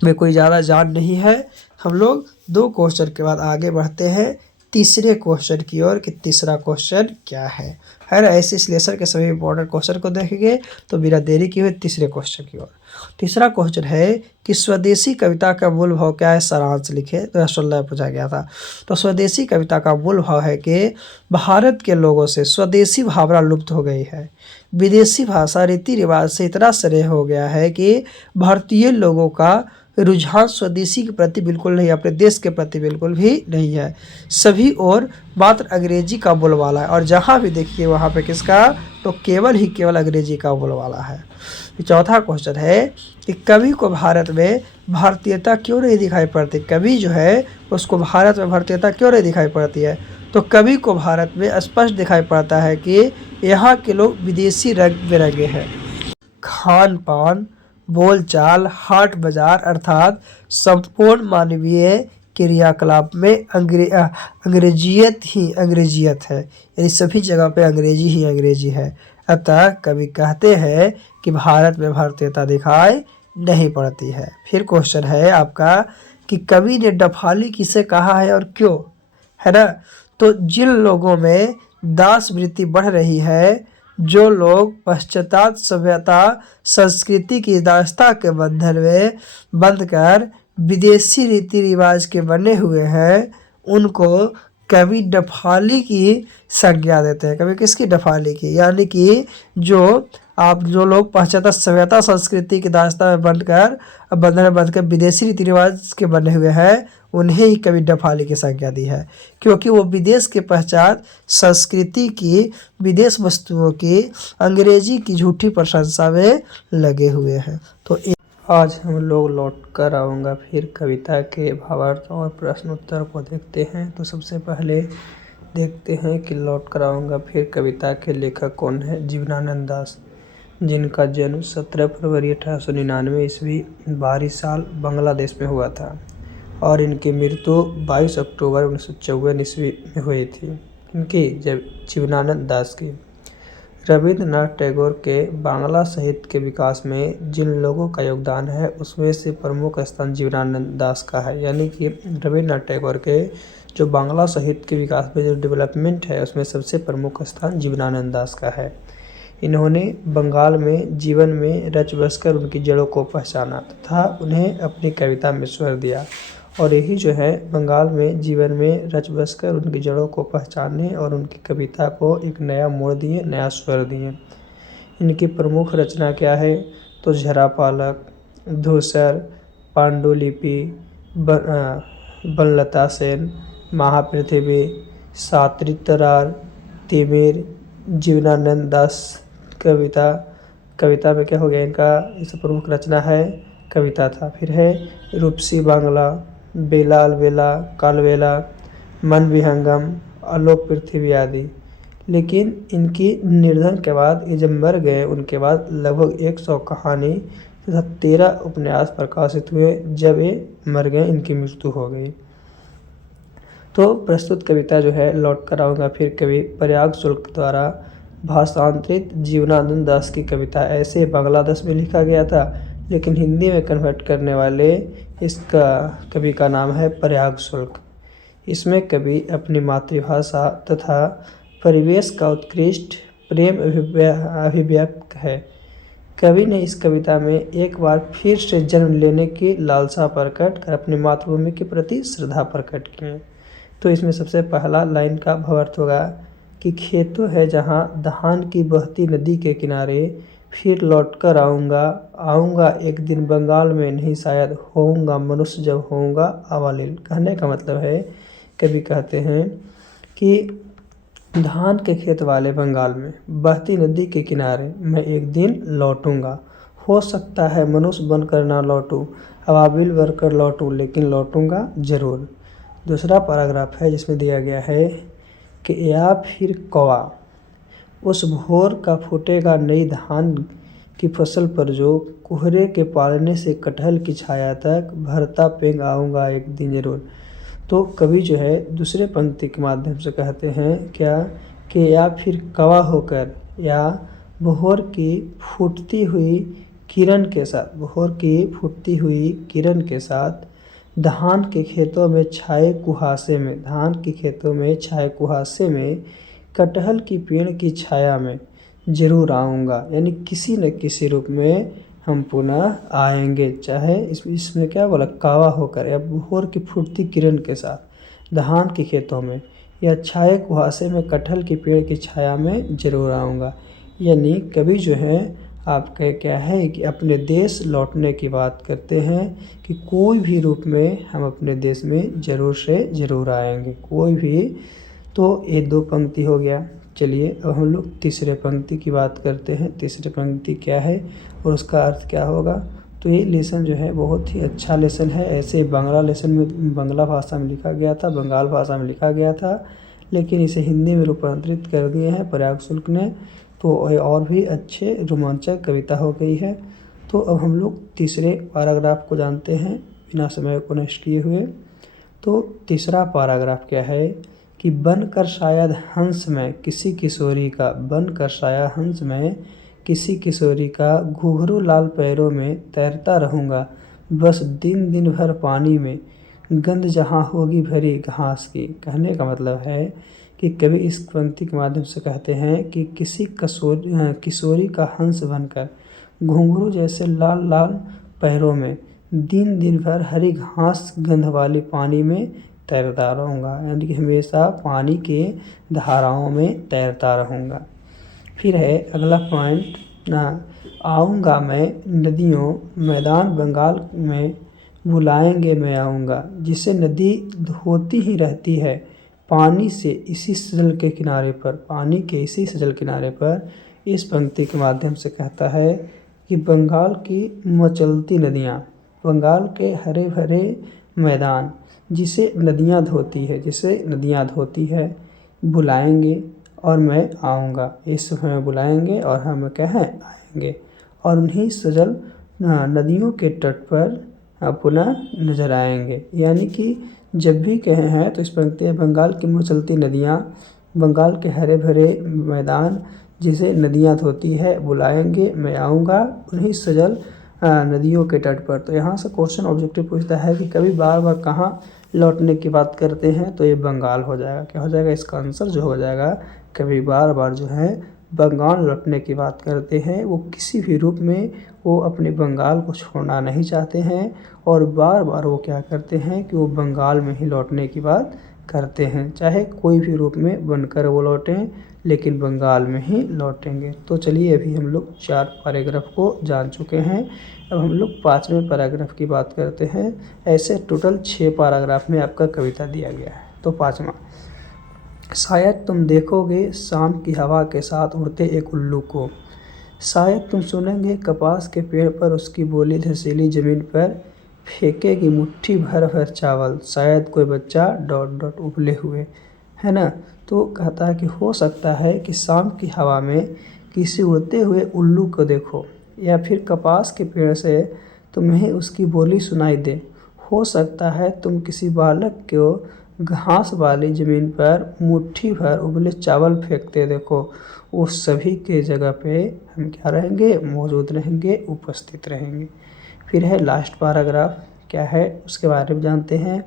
में कोई ज़्यादा जान नहीं है। हम लोग 2 क्वेश्चन के बाद आगे बढ़ते हैं तीसरे क्वेश्चन की ओर कि तीसरा क्वेश्चन क्या है ना। ऐसे इस लेसन के सभी इंपॉर्टेंट क्वेश्चन को देखेंगे। तो बिना देरी किए हुए तीसरे क्वेश्चन की ओर। तीसरा क्वेश्चन है कि स्वदेशी कविता का मूल भाव क्या है, सारांश लिखे। तो 16 में पूछा गया था। तो स्वदेशी कविता का मूल भाव है कि भारत के लोगों से स्वदेशी भावना लुप्त हो गई है। विदेशी भाषा रीति रिवाज से इतना स्नेह हो गया है कि भारतीय लोगों का रुझान स्वदेशी के प्रति बिल्कुल नहीं, अपने देश के प्रति बिल्कुल भी नहीं है। सभी और मात्र अंग्रेजी का बोलबाला है, और जहाँ भी देखिए वहाँ पे किसका, तो केवल ही केवल अंग्रेजी का बोलबाला है। चौथा क्वेश्चन है कि कवि को भारत में भारतीयता क्यों नहीं दिखाई पड़ती। कवि जो है उसको भारत में भारतीयता क्यों नहीं दिखाई पड़ती है। तो कवि को भारत में स्पष्ट दिखाई पड़ता है कि यहाँ के लोग विदेशी रंग बिरंगे हैं। खान पान, बोलचाल, हाट बाजार अर्थात संपूर्ण मानवीय क्रियाकलाप में अंग्रेजियत ही अंग्रेजियत है। यानी सभी जगह पे अंग्रेजी ही अंग्रेजी है। अतः कवि कहते हैं कि भारत में भारतीयता दिखाई नहीं पड़ती है। फिर क्वेश्चन है आपका कि कवि ने डफाली किसे कहा है और क्यों, है ना। तो जिन लोगों में दास वृत्ति बढ़ रही है, जो लोग पश्चात सभ्यता संस्कृति की दास्ता के बंधन में बंद कर विदेशी रीति रिवाज के बने हुए हैं, उनको कवि डफाली की संज्ञा देते हैं। कवि किसकी, डफाली की। यानी कि जो आप जो लोग पाश्चात्य सभ्यता संस्कृति की दास्तां में बंधन में बंधकर विदेशी रीति रिवाज के बने हुए हैं, उन्हें ही कवि डफाली की संज्ञा दी है, क्योंकि वो विदेश के पश्चात संस्कृति की, विदेश वस्तुओं की, अंग्रेजी की झूठी प्रशंसा में लगे हुए हैं। तो आज हम लोग लौट कर आऊँगा फिर कविता के भावार्थ और प्रश्न उत्तर को देखते हैं। तो सबसे पहले देखते हैं कि लौट कर आऊँगा फिर कविता के लेखक कौन है। जीवनानंद दास, जिनका जन्म 17 फरवरी 1899 ईस्वी बाहरी साल बांग्लादेश में हुआ था और इनकी मृत्यु 22 अक्टूबर 1954 ईस्वी में हुई थी। इनकी जीवनानंद दास की रविंद्रनाथ टैगोर के बांग्ला साहित्य के विकास में जिन लोगों का योगदान है उसमें से प्रमुख स्थान जीवनानंद दास का है। यानी कि रविंद्रनाथ टैगोर के जो बांग्ला साहित्य के विकास में जो डेवलपमेंट है उसमें सबसे प्रमुख स्थान जीवनानंद दास का है। इन्होंने बंगाल में जीवन में रच बसकर उनकी जड़ों को पहचाना तथा उन्हें अपनी कविता में स्वर दिया, और यही जो है बंगाल में जीवन में रच बसकर उनकी जड़ों को पहचानने और उनकी कविता को एक नया मोड़ दिए, नया स्वर दिए। इनकी प्रमुख रचना क्या है? तो झरा पालक, धूसर, पांडुलिपि, बनलता सेन, महापृथ्वी, सात्रितरार, तिमिर, जीवनानंद दास कविता में क्या हो गया इनका? इस प्रमुख रचना है कविता था। फिर है रूपसी बांग्ला, बेला अलबेला, कालबेला, मन विहंगम, आलोक पृथ्वी आदि। लेकिन इनकी निर्धन के बाद, ये जब मर गए उनके बाद लगभग 100 कहानी तथा 13 उपन्यास प्रकाशित हुए। जब ये मर गए इनकी मृत्यु हो गई। तो प्रस्तुत कविता जो है लौट कर आऊँगा फिर कवि प्रयाग शुक्ल द्वारा भाषांतरित जीवनानंद दास की कविता। ऐसे बांग्लादेश में लिखा गया था लेकिन हिंदी में कन्वर्ट करने वाले इसका कवि का नाम है प्रयाग शुक्ल। इसमें कवि अपनी मातृभाषा तथा परिवेश का उत्कृष्ट प्रेम अभिव्यक्त है। कवि ने इस कविता में एक बार फिर से जन्म लेने की लालसा प्रकट कर अपनी मातृभूमि के प्रति श्रद्धा प्रकट की। तो इसमें सबसे पहला लाइन का भावार्थ होगा कि खेतों है जहाँ धान की बहती नदी के किनारे, फिर लौट कर आऊँगा एक दिन बंगाल में, नहीं शायद होऊंगा मनुष्य जब होऊंगा अवालील। कहने का मतलब है, कवि कहते हैं कि धान के खेत वाले बंगाल में बहती नदी के किनारे मैं एक दिन लौटूंगा। हो सकता है मनुष्य बनकर ना लौटूं, अबाबिल बनकर लौटूं, लेकिन लौटूंगा ज़रूर। दूसरा पैराग्राफ है जिसमें दिया गया है कि या फिर कौवा उस भोर का फूटेगा नई धान की फसल पर, जो कोहरे के पालने से कटहल की छाया तक भरता पेंग आऊँगा एक दिन ज़रूर। तो कवि जो है दूसरे पंक्ति के माध्यम से कहते हैं क्या कि या फिर कौवा होकर, या भोर की फूटती हुई किरण के साथ, भोर की फूटती हुई किरण के साथ धान के खेतों में छाए कुहासे में, धान के खेतों में छाए कुहासे में कटहल की पेड़ की छाया में ज़रूर आऊँगा। यानी किसी न किसी रूप में हम पुनः आएंगे। चाहे इसमें क्या बोला, कावा होकर या भोर की फूटती किरण के साथ धान के खेतों में या छाए कुहासे में कटहल की पेड़ की छाया में ज़रूर आऊँगा। यानी कवि जो है आपका क्या है कि अपने देश लौटने की बात करते हैं कि कोई भी रूप में हम अपने देश में ज़रूर से ज़रूर आएंगे, कोई भी। तो ये दो पंक्ति हो गया। चलिए अब हम लोग तीसरे पंक्ति की बात करते हैं। तीसरे पंक्ति क्या है और उसका अर्थ क्या होगा। तो ये लेसन जो है बहुत ही अच्छा लेसन है। ऐसे बांग्ला लेसन में बांग्ला भाषा में लिखा गया था, बंगाल भाषा में लिखा गया था, लेकिन इसे हिंदी में रूपांतरित कर दिए हैं प्रयाग शुक्ल ने। तो और भी अच्छे रोमांचक कविता हो गई है। तो अब हम लोग तीसरे पैराग्राफ को जानते हैं बिना समय को नष्ट किए हुए। तो तीसरा पैराग्राफ क्या है कि बनकर शायद हंस में किसी किशोरी का, बनकर शायद हंस में किसी किशोरी का, घुंघरू लाल पैरों में तैरता रहूँगा बस दिन दिन भर पानी में, गंध जहाँ होगी भरी घास की। कहने का मतलब है कि कवि इस पंक्ति के माध्यम से कहते हैं कि किसी किशोरी का हंस बनकर घुंघरू जैसे लाल लाल पैरों में दिन दिन भर हरी घास गंध वाली पानी में तैरता रहूँगा। यानी कि हमेशा पानी के धाराओं में तैरता रहूँगा। फिर है अगला पॉइंट ना आऊँगा मैं नदियों मैदान बंगाल में, बुलाएंगे मैं आऊँगा। जिसे नदी होती ही रहती है पानी से इसी सजल के किनारे पर, पानी के इसी सजल किनारे पर। इस पंक्ति के माध्यम से कहता है कि बंगाल की मचलती नदियाँ, बंगाल के हरे भरे मैदान जिसे नदियाँ धोती है, जिसे नदियाँ धोती है, बुलाएंगे और मैं आऊँगा। इस समय बुलाएंगे और हम क्या हैं, आएंगे। और उन्हीं सजल नदियों के तट पर पुनः नजर आएंगे। यानी कि जब भी कहे हैं तो इस पंक्ति में बंगाल की मचलती नदियाँ, बंगाल के हरे भरे मैदान जिसे नदियाँ धोती है, बुलाएंगे मैं आऊँगा उन्हीं सजल नदियों के तट पर। तो यहाँ से क्वेश्चन ऑब्जेक्टिव पूछता है कि कभी बार बार कहाँ लौटने की बात करते हैं, तो ये बंगाल हो जाएगा। क्या हो जाएगा, इसका आंसर जो हो जाएगा कभी बार बार जो है बंगाल लौटने की बात करते हैं। वो किसी भी रूप में वो अपने बंगाल को छोड़ना नहीं चाहते हैं और बार बार वो क्या करते हैं कि वो बंगाल में ही लौटने की बात करते हैं। चाहे कोई भी रूप में बनकर वो लौटें, लेकिन बंगाल में ही लौटेंगे। तो चलिए अभी हम लोग 4 पैराग्राफ को जान चुके हैं। अब हम लोग 5वें पैराग्राफ की बात करते हैं। ऐसे टोटल 6 पैराग्राफ में आपका कविता दिया गया है। तो 5वां, शायद तुम देखोगे शाम की हवा के साथ उड़ते एक उल्लू को, शायद तुम सुनेंगे कपास के पेड़ पर उसकी बोली धसीली ज़मीन पर फेंकेगी मुट्ठी भर भर चावल, शायद कोई बच्चा डॉट डॉट उबले हुए, है ना। तो कहता है कि हो सकता है कि शाम की हवा में किसी उड़ते हुए उल्लू को देखो, या फिर कपास के पेड़ से तुम्हें उसकी बोली सुनाई दे। हो सकता है तुम किसी बालक को घास वाली ज़मीन पर मुट्ठी भर उबले चावल फेंकते देखो। वो सभी के जगह पे हम क्या रहेंगे, मौजूद रहेंगे, उपस्थित रहेंगे। फिर है लास्ट पैराग्राफ, क्या है उसके बारे में जानते हैं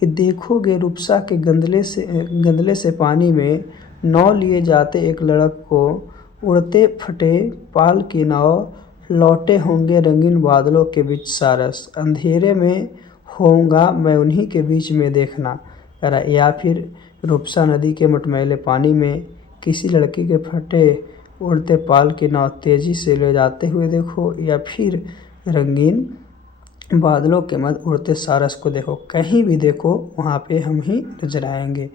कि देखोगे रुपसा के गंदले से पानी में नाव लिए जाते एक लड़क को, उड़ते फटे पाल की नाव लौटे होंगे रंगीन बादलों के बीच सारस, अंधेरे में होऊंगा मैं उन्हीं के बीच में देखना। या फिर रुपसा नदी के मटमैले पानी में किसी लड़की के फटे उड़ते पाल की नाव तेज़ी से ले जाते हुए देखो, या फिर रंगीन बादलों के मध्य उड़ते सारस को देखो। कहीं भी देखो वहाँ पे हम ही नजर आएंगे।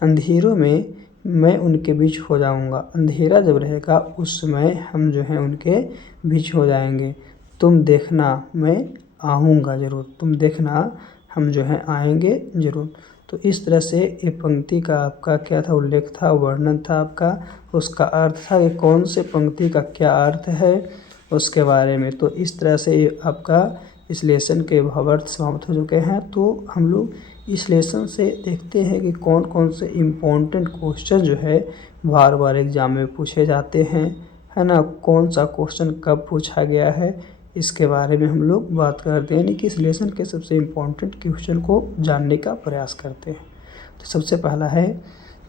अंधेरों में मैं उनके बीच हो जाऊंगा, अंधेरा जब रहेगा उस समय हम जो हैं उनके बीच हो जाएंगे। तुम देखना मैं आऊँगा ज़रूर, तुम देखना हम जो हैं आएंगे ज़रूर। तो इस तरह से ये पंक्ति का आपका क्या था, उल्लेख था, वर्णन था आपका, उसका अर्थ था कि कौन से पंक्ति का क्या अर्थ है उसके बारे में। तो इस तरह से ये आपका इस लेसन के भावार्थ समाप्त हो चुके हैं। तो हम लोग इस लेसन से देखते हैं कि कौन कौन से इम्पोर्टेंट क्वेश्चन जो है बार बार एग्जाम में पूछे जाते हैं, है ना। कौन सा क्वेश्चन कब पूछा गया है इसके बारे में हम लोग बात करते हैं, यानी कि इस लेसन के सबसे इम्पोर्टेंट क्वेश्चन को जानने का प्रयास करते हैं। तो सबसे पहला है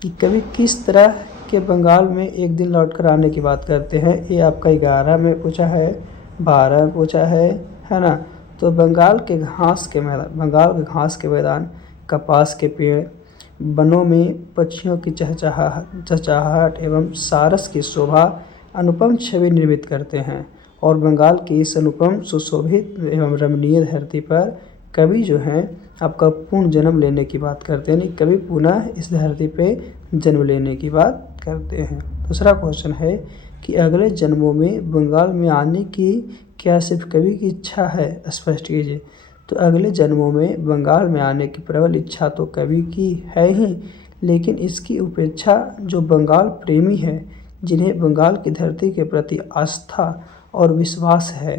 कि कवि किस तरह के बंगाल में एक दिन लौट कर आने की बात करते हैं। ये आपका 11 में पूछा है, 12 में पूछा है ना। तो बंगाल के घास के मैदान, कपास के पेड़, बनों में पक्षियों की चहचहाहट एवं सारस की शोभा अनुपम छवि निर्मित करते हैं। और बंगाल की इस अनुपम सुशोभित एवं रमणीय धरती पर कवि जो हैं आपका पूर्ण जन्म लेने की बात करते हैं, यानी कवि पुनः इस धरती पे जन्म लेने की बात करते हैं। दूसरा क्वेश्चन है कि अगले जन्मों में बंगाल में आने की क्या सिर्फ कवि की इच्छा है, स्पष्ट कीजिए। तो अगले जन्मों में बंगाल में आने की प्रबल इच्छा तो कवि की है ही, लेकिन इसकी उपेक्षा जो बंगाल प्रेमी है, जिन्हें बंगाल की धरती के प्रति आस्था और विश्वास है,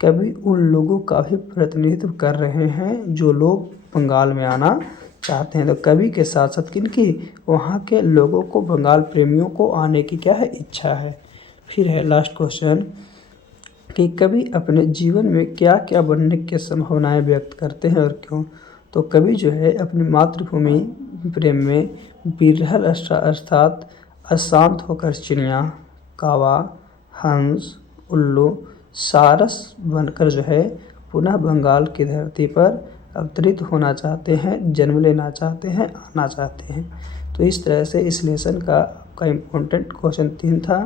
कवि उन लोगों का भी प्रतिनिधित्व कर रहे हैं जो लोग बंगाल में आना चाहते हैं। तो कवि के साथ साथ किनकी, वहाँ के लोगों को, बंगाल प्रेमियों को आने की क्या है, इच्छा है। फिर है लास्ट क्वेश्चन कि कवि अपने जीवन में क्या क्या बनने की संभावनाएं व्यक्त करते हैं और क्यों। तो कवि जो है अपनी मातृभूमि प्रेम में बिरहल अर्थात अशांत होकर चिड़िया, कावा, हंस, उल्लू, सारस बनकर जो है पुनः बंगाल की धरती पर अवतरित होना चाहते हैं, जन्म लेना चाहते हैं, आना चाहते हैं। तो इस तरह से इस लेसन का आपका इम्पोर्टेंट क्वेश्चन 3 था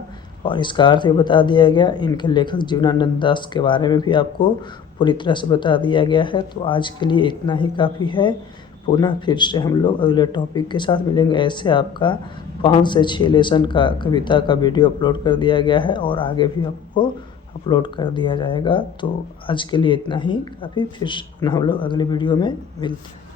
और इसका अर्थ भी बता दिया गया। इनके लेखक जीवनानंद दास के बारे में भी आपको पूरी तरह से बता दिया गया है। तो आज के लिए इतना ही काफ़ी है। पुनः फिर से हम लोग अगले टॉपिक के साथ मिलेंगे। ऐसे आपका 5 से 6 लेसन का कविता का वीडियो अपलोड कर दिया गया है और आगे भी आपको अपलोड कर दिया जाएगा। तो आज के लिए इतना ही काफ़ी। फिर पुनः हम लोग अगले वीडियो में मिलते हैं।